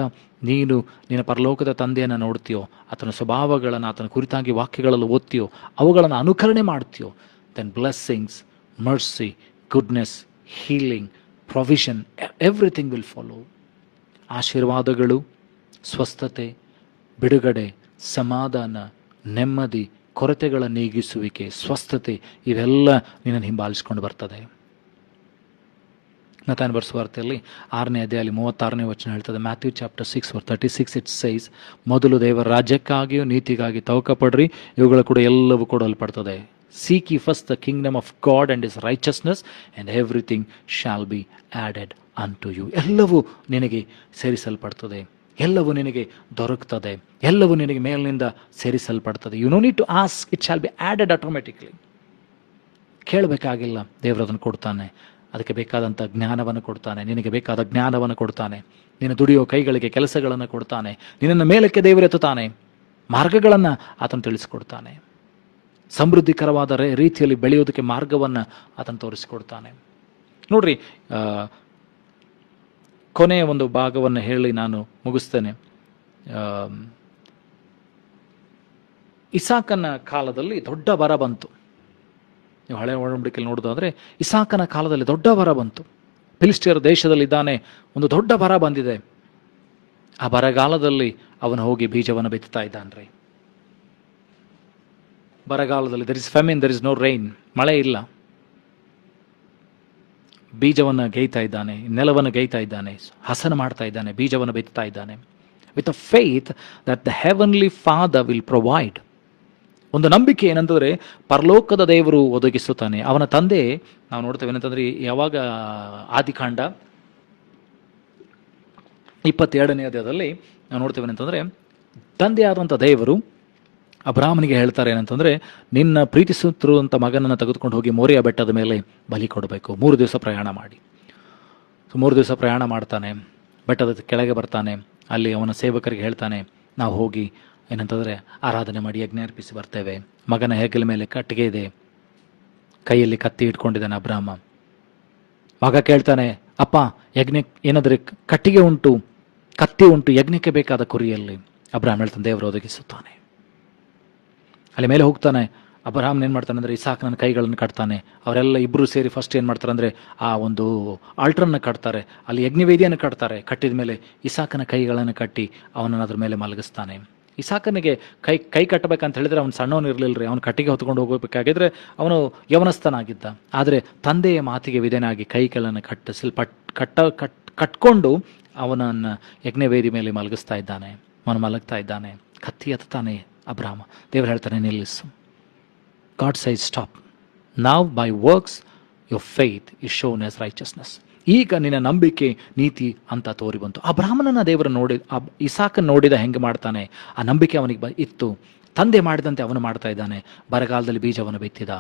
ನೀನು ನಿನ್ನ ಪರಲೋಕದ ತಂದೆಯನ್ನು ನೋಡ್ತೀಯೋ, ಆತನ ಸ್ವಭಾವಗಳನ್ನು, ಆತನ ಕುರಿತಾಗಿ ವಾಕ್ಯಗಳಲ್ಲಿ ಓದ್ತೀಯೋ, ಅವುಗಳನ್ನು ಅನುಕರಣೆ ಮಾಡ್ತೀಯೋ, then blessings, mercy, goodness, healing, provision, everything will follow. ಆಶೀರ್ವಾದಗಳು, ಸ್ವಸ್ಥತೆ, ಬಿಡುಗಡೆ, ಸಮಾಧಾನ, ನೆಮ್ಮದಿ, ಕೊರತೆಗಳ ನೀಗಿಸುವಿಕೆ, ಸ್ವಸ್ಥತೆ, ಇವೆಲ್ಲ ನಿನ್ನನ್ನು ಹಿಂಬಾಲಿಸ್ಕೊಂಡು ಬರ್ತದೆ. ಮತ್ತಾಯನ ಬರೆಸುವ ವಾರ್ತೆಯಲ್ಲಿ 6ನೇ ಅಧ್ಯಾಯದಲ್ಲಿ 36ನೇ ವಚನ ಹೇಳ್ತದೆ. ಮ್ಯಾಥ್ಯೂ ಚಾಪ್ಟರ್ 6:36 ಇಟ್ ಸೇಸ್, ಮೊದಲು ದೇವರ ರಾಜ್ಯಕ್ಕಾಗಿಯೂ ನೀತಿಗಾಗಿ ತವಕಪಡ್ರಿ, ಇವುಗಳು ಕೂಡ ಎಲ್ಲವೂ ಕೊಡಲ್ಪಡ್ತದೆ. Seek ye first the kingdom of God and his righteousness, and everything shall be added unto you. ಎಲ್ಲವೂ ನಿನಗೆ ಸೇರಿಸಲ್ಪಡ್ತದೆ, ಎಲ್ಲವೂ ನಿನಗೆ ದೊರಕ್ತದೆ, ಎಲ್ಲವೂ ನಿನಗೆ ಮೇಲಿನಿಂದ ಸೇರಿಸಲ್ಪಡ್ತದೆ. You no need to ask, it shall be added automatically. ಕೇಳಬೇಕಾಗಿಲ್ಲ, ದೇವರು ಅದನ್ನು ಕೊಡ್ತಾನೆ. ಅದಕ್ಕೆ ಬೇಕಾದಂಥ ಜ್ಞಾನವನ್ನು ಕೊಡ್ತಾನೆ, ನಿನಗೆ ಬೇಕಾದ ಜ್ಞಾನವನ್ನು ಕೊಡ್ತಾನೆ, ನಿನ್ನ ದುಡಿಯೋ ಕೈಗಳಿಗೆ ಕೆಲಸಗಳನ್ನು ಕೊಡ್ತಾನೆ, ನಿನ್ನನ್ನು ಮೇಲಕ್ಕೆ ದೇವರೆತ್ತುತ್ತಾನೆ, ಮಾರ್ಗಗಳನ್ನು ಆತನು ತಿಳಿಸ್ಕೊಡ್ತಾನೆ, ಸಮೃದ್ಧಿಕರವಾದ ರೀತಿಯಲ್ಲಿ ಬೆಳೆಯೋದಕ್ಕೆ ಮಾರ್ಗವನ್ನು ಆತನು ತೋರಿಸಿಕೊಡ್ತಾನೆ. ನೋಡ್ರಿ, ಕೊನೆಯ ಒಂದು ಭಾಗವನ್ನು ಹೇಳಿ ನಾನು ಮುಗಿಸ್ತೇನೆ. ಇಸಾಕನ ಕಾಲದಲ್ಲಿ ದೊಡ್ಡ ಬರ ಬಂತು. ನೀವು ಹಳೆ ಒಡಂಬಡಿಕೆಯಲ್ಲಿ ನೋಡೋದಾದ್ರೆ ಇಸಾಕನ ಕಾಲದಲ್ಲಿ ದೊಡ್ಡ ಬರ ಬಂತು. ಫಿಲಿಸ್ಟಿಯರ ದೇಶದಲ್ಲಿದ್ದಾನೆ, ಒಂದು ದೊಡ್ಡ ಬರ ಬಂದಿದೆ. ಆ ಬರಗಾಲದಲ್ಲಿ ಅವನು ಹೋಗಿ ಬೀಜವನ್ನು ಬಿತ್ತುತ್ತಾ ಇದ್ದಾನ್ರಿ. ಬರಗಾಲದಲ್ಲಿ there is famine, there is no rain, ಮಳೆ ಇಲ್ಲ. ಬೀಜವನ್ನು ಗೇಯ್ತಾ ಇದ್ದಾನೆ, ನೆಲವನ್ನು ಗೇಯ್ತಾ ಇದ್ದಾನೆ, ಹಸನ ಮಾಡ್ತಾ ಇದ್ದಾನೆ, ಬೀಜವನ್ನು ಬಿತ್ತುತ್ತಾ ಇದ್ದಾನೆ. With a faith that the heavenly father will provide. ಒಂದು ನಂಬಿಕೆ ಏನಂತಂದರೆ ಪರಲೋಕದ ದೇವರು ಒದಗಿಸುತ್ತಾನೆ. ಅವನ ತಂದೆ, ನಾವು ನೋಡ್ತೇವೆ ಏನಂತಂದ್ರೆ, ಯಾವಾಗ ಆದಿಕಾಂಡ 22ನೇ ಅಧ್ಯಾಯದಲ್ಲಿ ನಾವು ನೋಡ್ತೇವೆ ಏನಂತಂದರೆ, ತಂದೆಯಾದಂಥ ದೇವರು ಅಬ್ರಾಹ್ಮನಿಗೆ ಹೇಳ್ತಾರೆ ಏನಂತಂದರೆ, ನಿನ್ನ ಪ್ರೀತಿಸುತ್ತಿರುವಂಥ ಮಗನನ್ನು ತೆಗೆದುಕೊಂಡು ಹೋಗಿ ಮೋರಿಯಾ ಬೆಟ್ಟದ ಮೇಲೆ ಬಲಿ ಕೊಡಬೇಕು, 3 ದಿವಸ ಪ್ರಯಾಣ ಮಾಡಿ. 3 ದಿವಸ ಪ್ರಯಾಣ ಮಾಡ್ತಾನೆ, ಬೆಟ್ಟದ ಕೆಳಗೆ ಬರ್ತಾನೆ. ಅಲ್ಲಿ ಅವನ ಸೇವಕರಿಗೆ ಹೇಳ್ತಾನೆ, ನಾವು ಹೋಗಿ ಏನಂತಂದರೆ ಆರಾಧನೆ ಮಾಡಿ ಯಜ್ಞ ಅರ್ಪಿಸಿ ಬರ್ತೇವೆ. ಮಗನ ಹೆಗಲ ಮೇಲೆ ಕಟ್ಟಿಗೆ ಇದೆ, ಕೈಯಲ್ಲಿ ಕತ್ತಿ ಇಟ್ಕೊಂಡಿದ್ದಾನೆ ಅಬ್ರಾಹ್ಮ. ಮಗ ಕೇಳ್ತಾನೆ, ಅಪ್ಪ ಯಜ್ಞ ಏನಾದರೆ ಕಟ್ಟಿಗೆ ಉಂಟು, ಕತ್ತಿ ಉಂಟು, ಯಜ್ಞಕ್ಕೆ ಬೇಕಾದ ಕುರಿಯಲ್ಲಿ. ಅಬ್ರಾಹ್ಮ ಹೇಳ್ತಾನೆ, ದೇವರು ಒದಗಿಸುತ್ತಾನೆ. ಅಲ್ಲಿ ಮೇಲೆ ಹೋಗ್ತಾನೆ. ಅಬ್ರಾಹ್ಮನ್ ಏನು ಮಾಡ್ತಾನೆ ಅಂದರೆ, ಇಸಾಕನ ಕೈಗಳನ್ನು ಕಟ್ತಾನೆ. ಅವರೆಲ್ಲ ಇಬ್ಬರು ಸೇರಿ ಫಸ್ಟ್ ಏನು ಮಾಡ್ತಾರೆ ಅಂದರೆ, ಆ ಒಂದು ಆಲ್ಟ್ರನ್ನು ಕಟ್ತಾರೆ, ಅಲ್ಲಿ ಯಜ್ಞವೇದಿಯನ್ನು ಕಟ್ತಾರೆ. ಕಟ್ಟಿದ ಮೇಲೆ ಇಸಾಕನ ಕೈಗಳನ್ನು ಕಟ್ಟಿ ಅವನನ್ನು ಅದ್ರ ಮೇಲೆ ಮಲಗಿಸ್ತಾನೆ. ಇಸಾಕನಿಗೆ ಕೈ ಕಟ್ಟಬೇಕಂತ ಹೇಳಿದ್ರೆ ಅವನು ಸಣ್ಣವನು ಇರಲಿಲ್ಲ ರೀ. ಅವನು ಕಟ್ಟಿಗೆ ಹೊತ್ಕೊಂಡು ಹೋಗಬೇಕಾಗಿದ್ರೆ ಅವನು ಯವನಸ್ಥನಾಗಿದ್ದ. ಆದರೆ ತಂದೆಯ ಮಾತಿಗೆ ವಿಧೇನಾಗಿ ಕೈಗಳನ್ನು ಕಟ್ಕೊಂಡು ಅವನನ್ನು ಯಜ್ಞವೇದಿ ಮೇಲೆ ಮಲಗಿಸ್ತಾ ಇದ್ದಾನೆ. ಅವನು ಮಲಗ್ತಾ ಇದ್ದಾನೆ, ಕತ್ತಿ ಎತ್ತಾನೆ ಅಬ್ರಾಹ್ಮ. ದೇವರು ಹೇಳ್ತಾನೆ, ನಿಲ್ಲಿಸು. God says stop. Now by works your faith is shown as righteousness. ಈಗ ನಿನ್ನ ನಂಬಿಕೆ ನೀತಿ ಅಂತ ತೋರಿ ಬಂತು. ಆ ಬ್ರಾಹ್ಮಣನ ದೇವರು ನೋಡಿ, ಇಸಾಕನ್ ನೋಡಿದ ಹೆಂಗೆ ಮಾಡ್ತಾನೆ, ಆ ನಂಬಿಕೆ ಅವನಿಗೆ ಇತ್ತು. ತಂದೆ ಮಾಡಿದಂತೆ ಅವನು ಮಾಡ್ತಾ ಇದ್ದಾನೆ. ಬರಗಾಲದಲ್ಲಿ ಬೀಜವನ್ನು ಬಿತ್ತಿದ.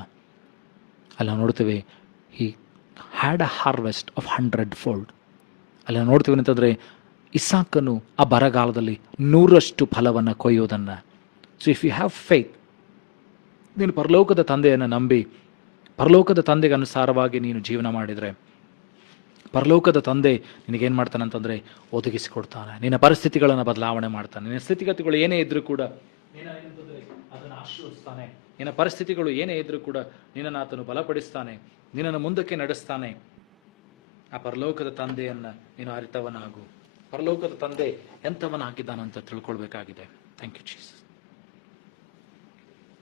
ಅಲ್ಲಿ ನಾವು ನೋಡ್ತೀವಿ, he had a harvest of 100-fold. ಅಲ್ಲಿ ನಾವು ನೋಡ್ತೀವಿ ಅಂತಂದರೆ, ಇಸಾಕನು ಆ ಬರಗಾಲದಲ್ಲಿ 100ರಷ್ಟು ಫಲವನ್ನು ಕೊಯ್ಯೋದನ್ನು. So if you have faith, ನೀನು ಪರಲೋಕದ ತಂದೆಯನ್ನು ನಂಬಿ ಪರಲೋಕದ ತಂದೆಗೆ ಅನುಸಾರವಾಗಿ ನೀನು ಜೀವನ ಮಾಡಿದರೆ, ಪರಲೋಕದ ತಂದೆ ನಿನಗೇನು ಮಾಡ್ತಾನೆ ಅಂತಂದರೆ ಒದಗಿಸಿಕೊಡ್ತಾನೆ. ನಿನ್ನ ಪರಿಸ್ಥಿತಿಗಳನ್ನು ಬದಲಾವಣೆ ಮಾಡ್ತಾನೆ. ನಿನ್ನ ಸ್ಥಿತಿಗತಿಗಳು ಏನೇ ಇದ್ರೂ ಕೂಡ ಅದನ್ನು ಆಶೀರ್ವದಿಸ್ತಾನೆ. ನಿನ್ನ ಪರಿಸ್ಥಿತಿಗಳು ಏನೇ ಇದ್ರೂ ಕೂಡ ನಿನ್ನನ್ನು ಆತನು ಬಲಪಡಿಸ್ತಾನೆ, ನಿನ್ನನ್ನು ಮುಂದಕ್ಕೆ ನಡೆಸ್ತಾನೆ. ಆ ಪರಲೋಕದ ತಂದೆಯನ್ನು ನೀನು ಅರಿತವನಾಗು. ಪರಲೋಕದ ತಂದೆ ಎಂಥವನಾಗಿದ್ದಾನಂತ ತಿಳ್ಕೊಳ್ಬೇಕಾಗಿದೆ. Thank you Jesus,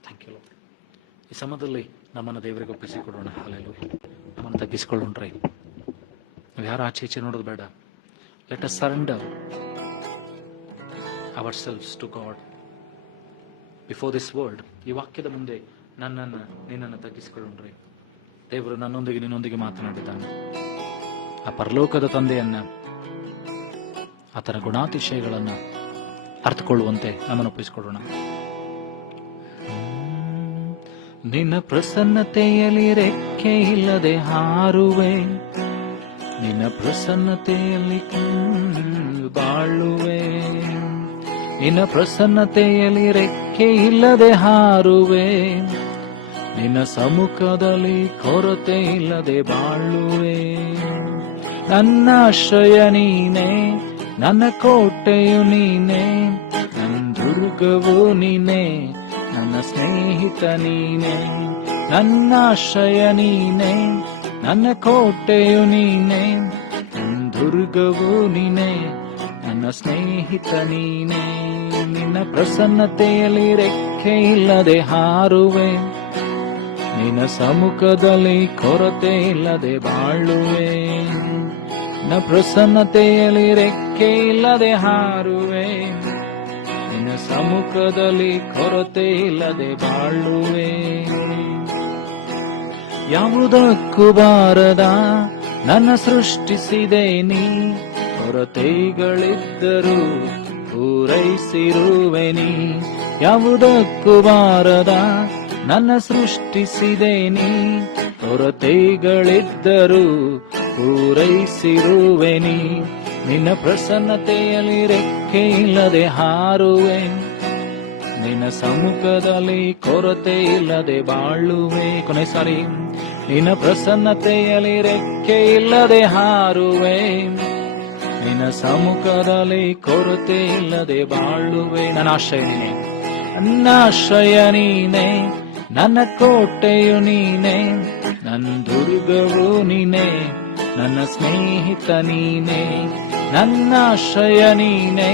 thank you Lord. ಈ ಸಮಯದಲ್ಲಿ ನಮ್ಮನ್ನು ದೇವರಿಗೆ ಒಪ್ಪಿಸಿಕೊಡೋಣ. ಹಲ್ಲೆಲೂಯಾ. ನಮ್ಮನ್ನು ತಗ್ಗಿಸಿಕೊಳ್ಳೋಣ್ರಿ. ನಾವು ಯಾರು ಆಚೆ ಈಚೆ ನೋಡೋದು ಬೇಡ. Let us surrender ourselves to God before this world. ಈ ವಾಕ್ಯದ ಮುಂದೆ ನಿನ್ನನ್ನು ತಗ್ಗಿಸಿಕೊಳ್ಳೋಣ್ರಿ. ದೇವರು ನನ್ನೊಂದಿಗೆ ನಿನ್ನೊಂದಿಗೆ ಮಾತನಾಡಿದ್ದಾನೆ. ಆ ಪರಲೋಕದ ತಂದೆಯನ್ನು, ಆತನ ಗುಣಾತಿಶಯಗಳನ್ನು ಅರ್ಥಕೊಳ್ಳುವಂತೆ ನಮ್ಮನ್ನು ಒಪ್ಪಿಸಿಕೊಡೋಣ. ನಿನ್ನ ಪ್ರಸನ್ನತೆಯಲ್ಲಿ ರೆಕ್ಕೆ ಇಲ್ಲದೆ ಹಾರುವೆ, ನಿನ್ನ ಪ್ರಸನ್ನತೆಯಲ್ಲಿ ಬಾಳುವೆ. ನಿನ್ನ ಪ್ರಸನ್ನತೆಯಲ್ಲಿ ರೆಕ್ಕೆ ಇಲ್ಲದೆ ಹಾರುವೆ, ನಿನ್ನ ಸಮ್ಮುಖದಲ್ಲಿ ಕೊರತೆ ಇಲ್ಲದೆ ಬಾಳುವೆ. ನನ್ನ ಆಶ್ರಯ ನೀನೇ, ನನ್ನ ಕೋಟೆಯು ನೀನೇ, ನನ್ನ ದುರ್ಗವು ನೀನೇ, ನನ್ನ ಸ್ನೇಹಿತ ನೀನೇ. ನನ್ನ ಆಶ್ರಯ ನೀನೇ, ನನ್ನ ಕೋಟೆಯು ನೀನೇ, ನನ್ನ ದುರ್ಗವು ನೀನೇ, ನನ್ನ ಸ್ನೇಹಿತ ನೀನೇ. ನಿನ್ನ ಪ್ರಸನ್ನತೆಯಲ್ಲಿ ರೆಕ್ಕೆ ಇಲ್ಲದೆ ಹಾರುವೆ, ನಿನ್ನ ಸಮ್ಮುಖದಲ್ಲಿ ಕೊರತೆ ಇಲ್ಲದೆ ಬಾಳುವೆ. ನಿನ್ನ ಪ್ರಸನ್ನತೆಯಲ್ಲಿ ರೆಕ್ಕೆ ಇಲ್ಲದೆ ಹಾರುವೆ, ನಿನ್ನ ಸಮ್ಮುಖದಲ್ಲಿ ಕೊರತೆ ಇಲ್ಲದೆ ಬಾಳುವೆ. ಯಾವುದಕ್ಕೂ ಬಾರದ ನನ್ನ ಸೃಷ್ಟಿಸಿದೆ ನೀ, ಕೊರತೆಗಳಿದ್ದರೂ ಪೂರೈಸಿರುವೆ ನೀ. ಯಾವುದಕ್ಕೂ ಬಾರದ ನನ್ನ ಸೃಷ್ಟಿಸಿದೆ ನೀ, ಕೊರತೆಗಳಿದ್ದರೂ ಪೂರೈಸಿರುವೆ ನೀ. ನಿನ್ನ ಪ್ರಸನ್ನತೆಯಲ್ಲಿ ರೆಕ್ಕೆ ಇಲ್ಲದೆ ಹಾರುವೆ, ನಿನ್ನ ಸಮ್ಮುಖದಲ್ಲಿ ಕೊರತೆ ಇಲ್ಲದೆ ಬಾಳುವೆ. ಕೊನೆ ಸಾರಿ, ನಿನ್ನ ಪ್ರಸನ್ನತೆಯಲ್ಲಿ ರೆಕ್ಕೆ ಇಲ್ಲದೆ ಹಾರುವೆ, ನಿನ್ನ ಸಮ್ಮುಖದಲ್ಲಿ ಕೊರತೆ ಇಲ್ಲದೆ ಬಾಳುವೆ. ನನ್ನ ಆಶ್ರಯ ನೀನೆ, ನನ್ನ ಆಶ್ರಯ ನೀನೆ, ನನ್ನ ಕೋಟೆಯು ನೀನೆ, ನನ್ನ ದುರ್ಗವು ನೀನೆ, ನನ್ನ ಸ್ನೇಹಿತ ನೀನೆ. ನನ್ನ ಆಶ್ರಯ ನೀನೆ,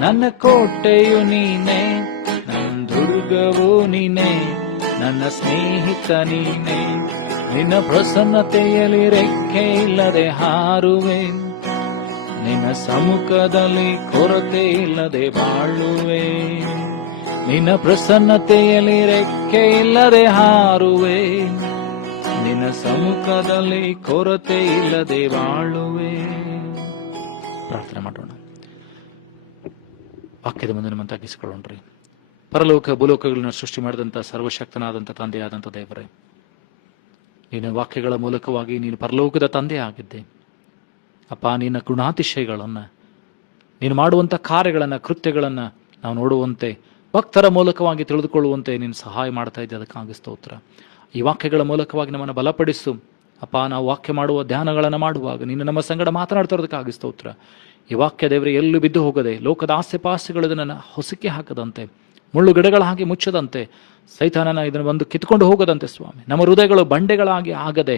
ನನ್ನ ಕೋಟೆಯು ನೀನೆ, ನನ್ನ ದುರ್ಗವು ನೀನೆ, ನನ್ನ ಸ್ನೇಹಿತ ನೀನೆ. ನಿನ್ನ ಪ್ರಸನ್ನತೆಯಲ್ಲಿ ರೆಕ್ಕೆ ಇಲ್ಲದೆ ಹಾರುವೆ, ನಿನ್ನ ಸಮ್ಮುಖದಲ್ಲಿ ಕೊರತೆ ಇಲ್ಲದೆ ಬಾಳುವೆ. ನಿನ್ನ ಪ್ರಸನ್ನತೆಯಲ್ಲಿ ರೆಕ್ಕೆ ಇಲ್ಲದೆ ಹಾರುವೆ, ನಿನ್ನ ಸಮ್ಮುಖದಲ್ಲಿ ಕೊರತೆ ಇಲ್ಲದೆ ಬಾಳುವೆ. ಪ್ರಾರ್ಥನೆ ಮಾಡೋಣ. ವಾಕ್ಯದ ಮುಂದೆ ನಮ್ಮನ್ನು ತಗ್ಗಿಸಿಕೊಳ್ಳೋಣ್ರಿ. ಪರಲೋಕ ಭೂಲೋಕಗಳನ್ನು ಸೃಷ್ಟಿ ಮಾಡಿದಂಥ ಸರ್ವಶಕ್ತನಾದಂಥ ತಂದೆಯಾದಂಥ ದೇವರೇ, ನಿನ್ನ ವಾಕ್ಯಗಳ ಮೂಲಕವಾಗಿ ನೀನು ಪರಲೋಕದ ತಂದೆ ಆಗಿದ್ದೆ ಅಪ್ಪ. ನಿನ್ನ ಗುಣಾತಿಶಯಗಳನ್ನು, ನೀನು ಮಾಡುವಂಥ ಕಾರ್ಯಗಳನ್ನು, ಕೃತ್ಯಗಳನ್ನು ನಾವು ನೋಡುವಂತೆ, ಭಕ್ತರ ಮೂಲಕವಾಗಿ ತಿಳಿದುಕೊಳ್ಳುವಂತೆ ನೀನು ಸಹಾಯ ಮಾಡ್ತಾ ಇದ್ದೆ. ಅದಕ್ಕಾಗಿ ಸ್ತೋತ್ರ. ಈ ವಾಕ್ಯಗಳ ಮೂಲಕವಾಗಿ ನಮ್ಮನ್ನು ಬಲಪಡಿಸು ಅಪ್ಪ. ನಾವು ವಾಕ್ಯ ಮಾಡುವ ಧ್ಯಾನಗಳನ್ನು ಮಾಡುವಾಗ ನೀನು ನಮ್ಮ ಸಂಗಡ ಮಾತನಾಡ್ತಾ ಇರೋದಕ್ಕಾಗಿ ಸ್ತೋತ್ರ. ಈ ವಾಕ್ಯ ದೇವರೇ ಎಲ್ಲೂ ಬಿದ್ದು ಹೋಗದೆ, ಲೋಕದ ಆಸೆ ಪಾಸೆಗಳು ಇದನ್ನು ಹೊಸಕಿ ಹಾಕದಂತೆ, ಮುಳ್ಳು ಗಿಡಗಳ ಹಾಗೆ ಮುಚ್ಚದಂತೆ, ಸೈತಾನನ ಇದನ್ನು ಬಂದು ಕಿತ್ಕೊಂಡು ಹೋಗದಂತೆ ಸ್ವಾಮಿ. ನಮ್ಮ ಹೃದಯಗಳು ಬಂಡೆಗಳಾಗಿ ಆಗದೆ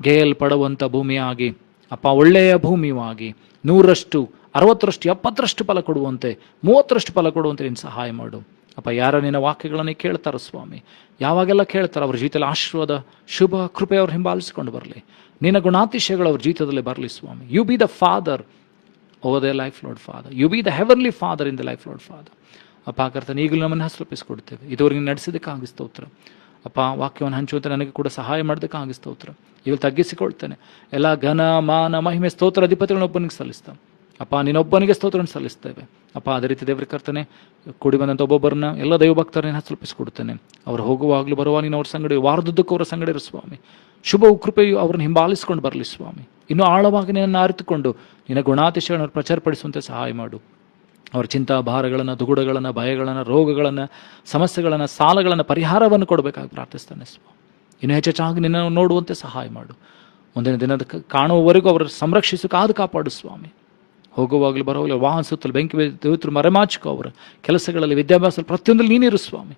ಗೇಯಲ್ಪಡುವಂಥ ಭೂಮಿಯಾಗಿ ಅಪ್ಪ, ಒಳ್ಳೆಯ ಭೂಮಿಯಾಗಿ 100%, 60%, 70% ಫಲ ಕೊಡುವಂತೆ, 30% ಫಲ ಕೊಡುವಂತೆ ನೀನು ಸಹಾಯ ಮಾಡು ಅಪ್ಪ. ಯಾರ ನಿನ್ನ ವಾಕ್ಯಗಳನ್ನು ಕೇಳ್ತಾರೋ ಸ್ವಾಮಿ, ಯಾವಾಗೆಲ್ಲ ಕೇಳ್ತಾರೋ ಅವ್ರ ಜೀವಿತದಲ್ಲಿ ಆಶೀರ್ವಾದ, ಶುಭ ಕೃಪೆ ಅವ್ರು ಹಿಂಬಾಲಿಸಿಕೊಂಡು ಬರಲಿ. ನಿನ್ನ ಗುಣಾತಿಶಯಗಳು ಅವ್ರ ಜೀವಿತದಲ್ಲಿ ಬರಲಿ ಸ್ವಾಮಿ. You be the father over the life, Lord father. You be the heavenly father in the life, Lord father. ಅಪ್ಪ ಕರ್ತನೆ, ಈಗಲೂ ನಮ್ಮನ್ನು ಹಸಲಪಿಸ್ಕೊಡ್ತೇವೆ. ಇದುವರೆಗೆ ನಡೆಸಿದ್ದಕ್ಕಾಗಿ ಸ್ತೋತ್ರ ಅಪ್ಪ. ವಾಕ್ಯವನ್ನು ಹಂಚುವಂತೆ ನನಗೆ ಕೂಡ ಸಹಾಯ ಮಾಡೋದಕ್ಕಾಗಿ ಸ್ತೋತ್ರ. ಇವಾಗ ತಗ್ಗಿಸಿಕೊಳ್ತೇನೆ. ಎಲ್ಲ ಘನ ಮಾನ ಮಹಿಮೆ ಸ್ತೋತ್ರ ಅಧಿಪತಿಗಳನ್ನ ಒಬ್ಬನಿಗೆ ಸಲ್ಲಿಸ್ತಾ ಅಪ್ಪ, ನೀನೊಬ್ಬನಿಗೆ ಸ್ತೋತ್ರವನ್ನು ಸಲ್ಲಿಸ್ತೇವೆ ಅಪ್ಪ. ಅದೇ ರೀತಿ ದೇವರ ಕರ್ತನೆ, ಕೂಡಿ ಬಂದಂಥ ಒಬ್ಬೊಬ್ಬರನ್ನ ಎಲ್ಲ ದೈವಭಕ್ತರನ್ನ ಹಸಲಪಿಸ್ಕೊಡ್ತೇನೆ. ಅವ್ರು ಹೋಗುವಾಗಲೂ ಬರುವಾಗ ನೀನು ಅವ್ರ ಸಂಗಡ, ವಾರದುದ್ದಕ್ಕೂ ಅವರ ಸಂಗಡ ಇರು ಸ್ವಾಮಿ. ಶುಭವು ಕೃಪೆಯು ಅವ್ರನ್ನ ಹಿಂಬಾಲಿಸ್ಕೊಂಡು ಬರಲಿ ಸ್ವಾಮಿ. ಇನ್ನೂ ಆಳವಾಗಿ ನಿನ್ನನ್ನು ಅರಿತುಕೊಂಡು ನಿನ್ನ ಗುಣಾತಿಶಯಗಳನ್ನು ಪ್ರಚಾರಪಡಿಸುವಂತೆ ಸಹಾಯ ಮಾಡು. ಅವರ ಚಿಂತಾ ಭಾರಗಳನ್ನು, ದುಗುಡಗಳನ್ನು, ಭಯಗಳನ್ನು, ರೋಗಗಳನ್ನು, ಸಮಸ್ಯೆಗಳನ್ನು, ಸಾಲಗಳನ್ನು, ಪರಿಹಾರವನ್ನು ಕೊಡಬೇಕಾಗಿ ಪ್ರಾರ್ಥಿಸ್ತಾನೆ ಸ್ವಾಮಿ. ಇನ್ನು ಹೆಚ್ಚೆಚ್ಚಾಗಿ ನಿನ್ನನ್ನು ನೋಡುವಂತೆ ಸಹಾಯ ಮಾಡು. ಮುಂದಿನ ದಿನದ ಕಾಣುವವರೆಗೂ ಅವರ ಸಂರಕ್ಷಿಸಿ ಕಾಪಾಡು ಸ್ವಾಮಿ. ಹೋಗುವಾಗಲೂ ಬರುವಾಗಲೂ ವಾಹನ ಸುತ್ತಲೂ ಬೆಂಕಿ ದೇವತರು ಮರೆಮಾಚಿಕೋ. ಅವರ ಕೆಲಸಗಳಲ್ಲಿ, ವಿದ್ಯಾಭ್ಯಾಸದಲ್ಲಿ ಪ್ರತಿಯೊಂದಲ್ಲಿ ನೀನಿರು ಸ್ವಾಮಿ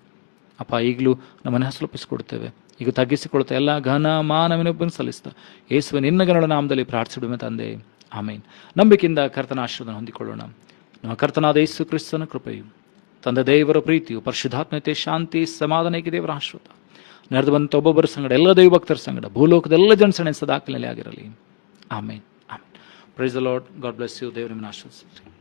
ಅಪ್ಪ. ಈಗಲೂ ನಮ್ಮನ್ನು ಹಸಲಪಿಸಿಕೊಡ್ತೇವೆ. ಈಗ ತಗ್ಗಿಸಿಕೊಳ್ತಾ ಎಲ್ಲ ಘನ ಮಾನವಿನೊಬ್ಬನ ಸಲ್ಲಿಸ್ತಾ ಯೇಸುವೆ ನಿನ್ನ ಗಣಗಳ ನಾಮದಲ್ಲಿ ಪ್ರಾರ್ಥಿಸಿಡುವೆ ತಂದೆ, ಆಮೇನ್. ನಂಬಿಕೆಯಿಂದ ಕರ್ತನ ಆಶೀರ್ವಾದ ಹೊಂದಿಕೊಳ್ಳೋಣ. ನಮ್ಮ ಕರ್ತನಾದ ಯೇಸು ಕ್ರಿಸ್ತನ ಕೃಪೆಯು, ತಂದೆ ದೇವರ ಪ್ರೀತಿಯು, ಪರಿಶುದ್ಧಾತ್ಮತೆ, ಶಾಂತಿ, ಸಮಾಧಾನಕ್ಕೆ ದೇವರ ಆಶೀರ್ವಾದ ನಡೆದು ಬಂತ ಒಬ್ಬೊಬ್ಬರ ಸಂಗಡ, ಎಲ್ಲ ದೈವಭಕ್ತರ ಸಂಗಡ, ಭೂಲೋಕದ ಎಲ್ಲ ಜನಸಣೆ ಸದಾಕಾಲದಲ್ಲಿ ಆಗಿರಲಿ. ಆಮೇನ್. ಆಮೇನ್. Praise the Lord. God bless you. ದೇವರು ನಿಮ್ಮನ್ನು ಆಶೀರ್ವದಿಸಲಿ.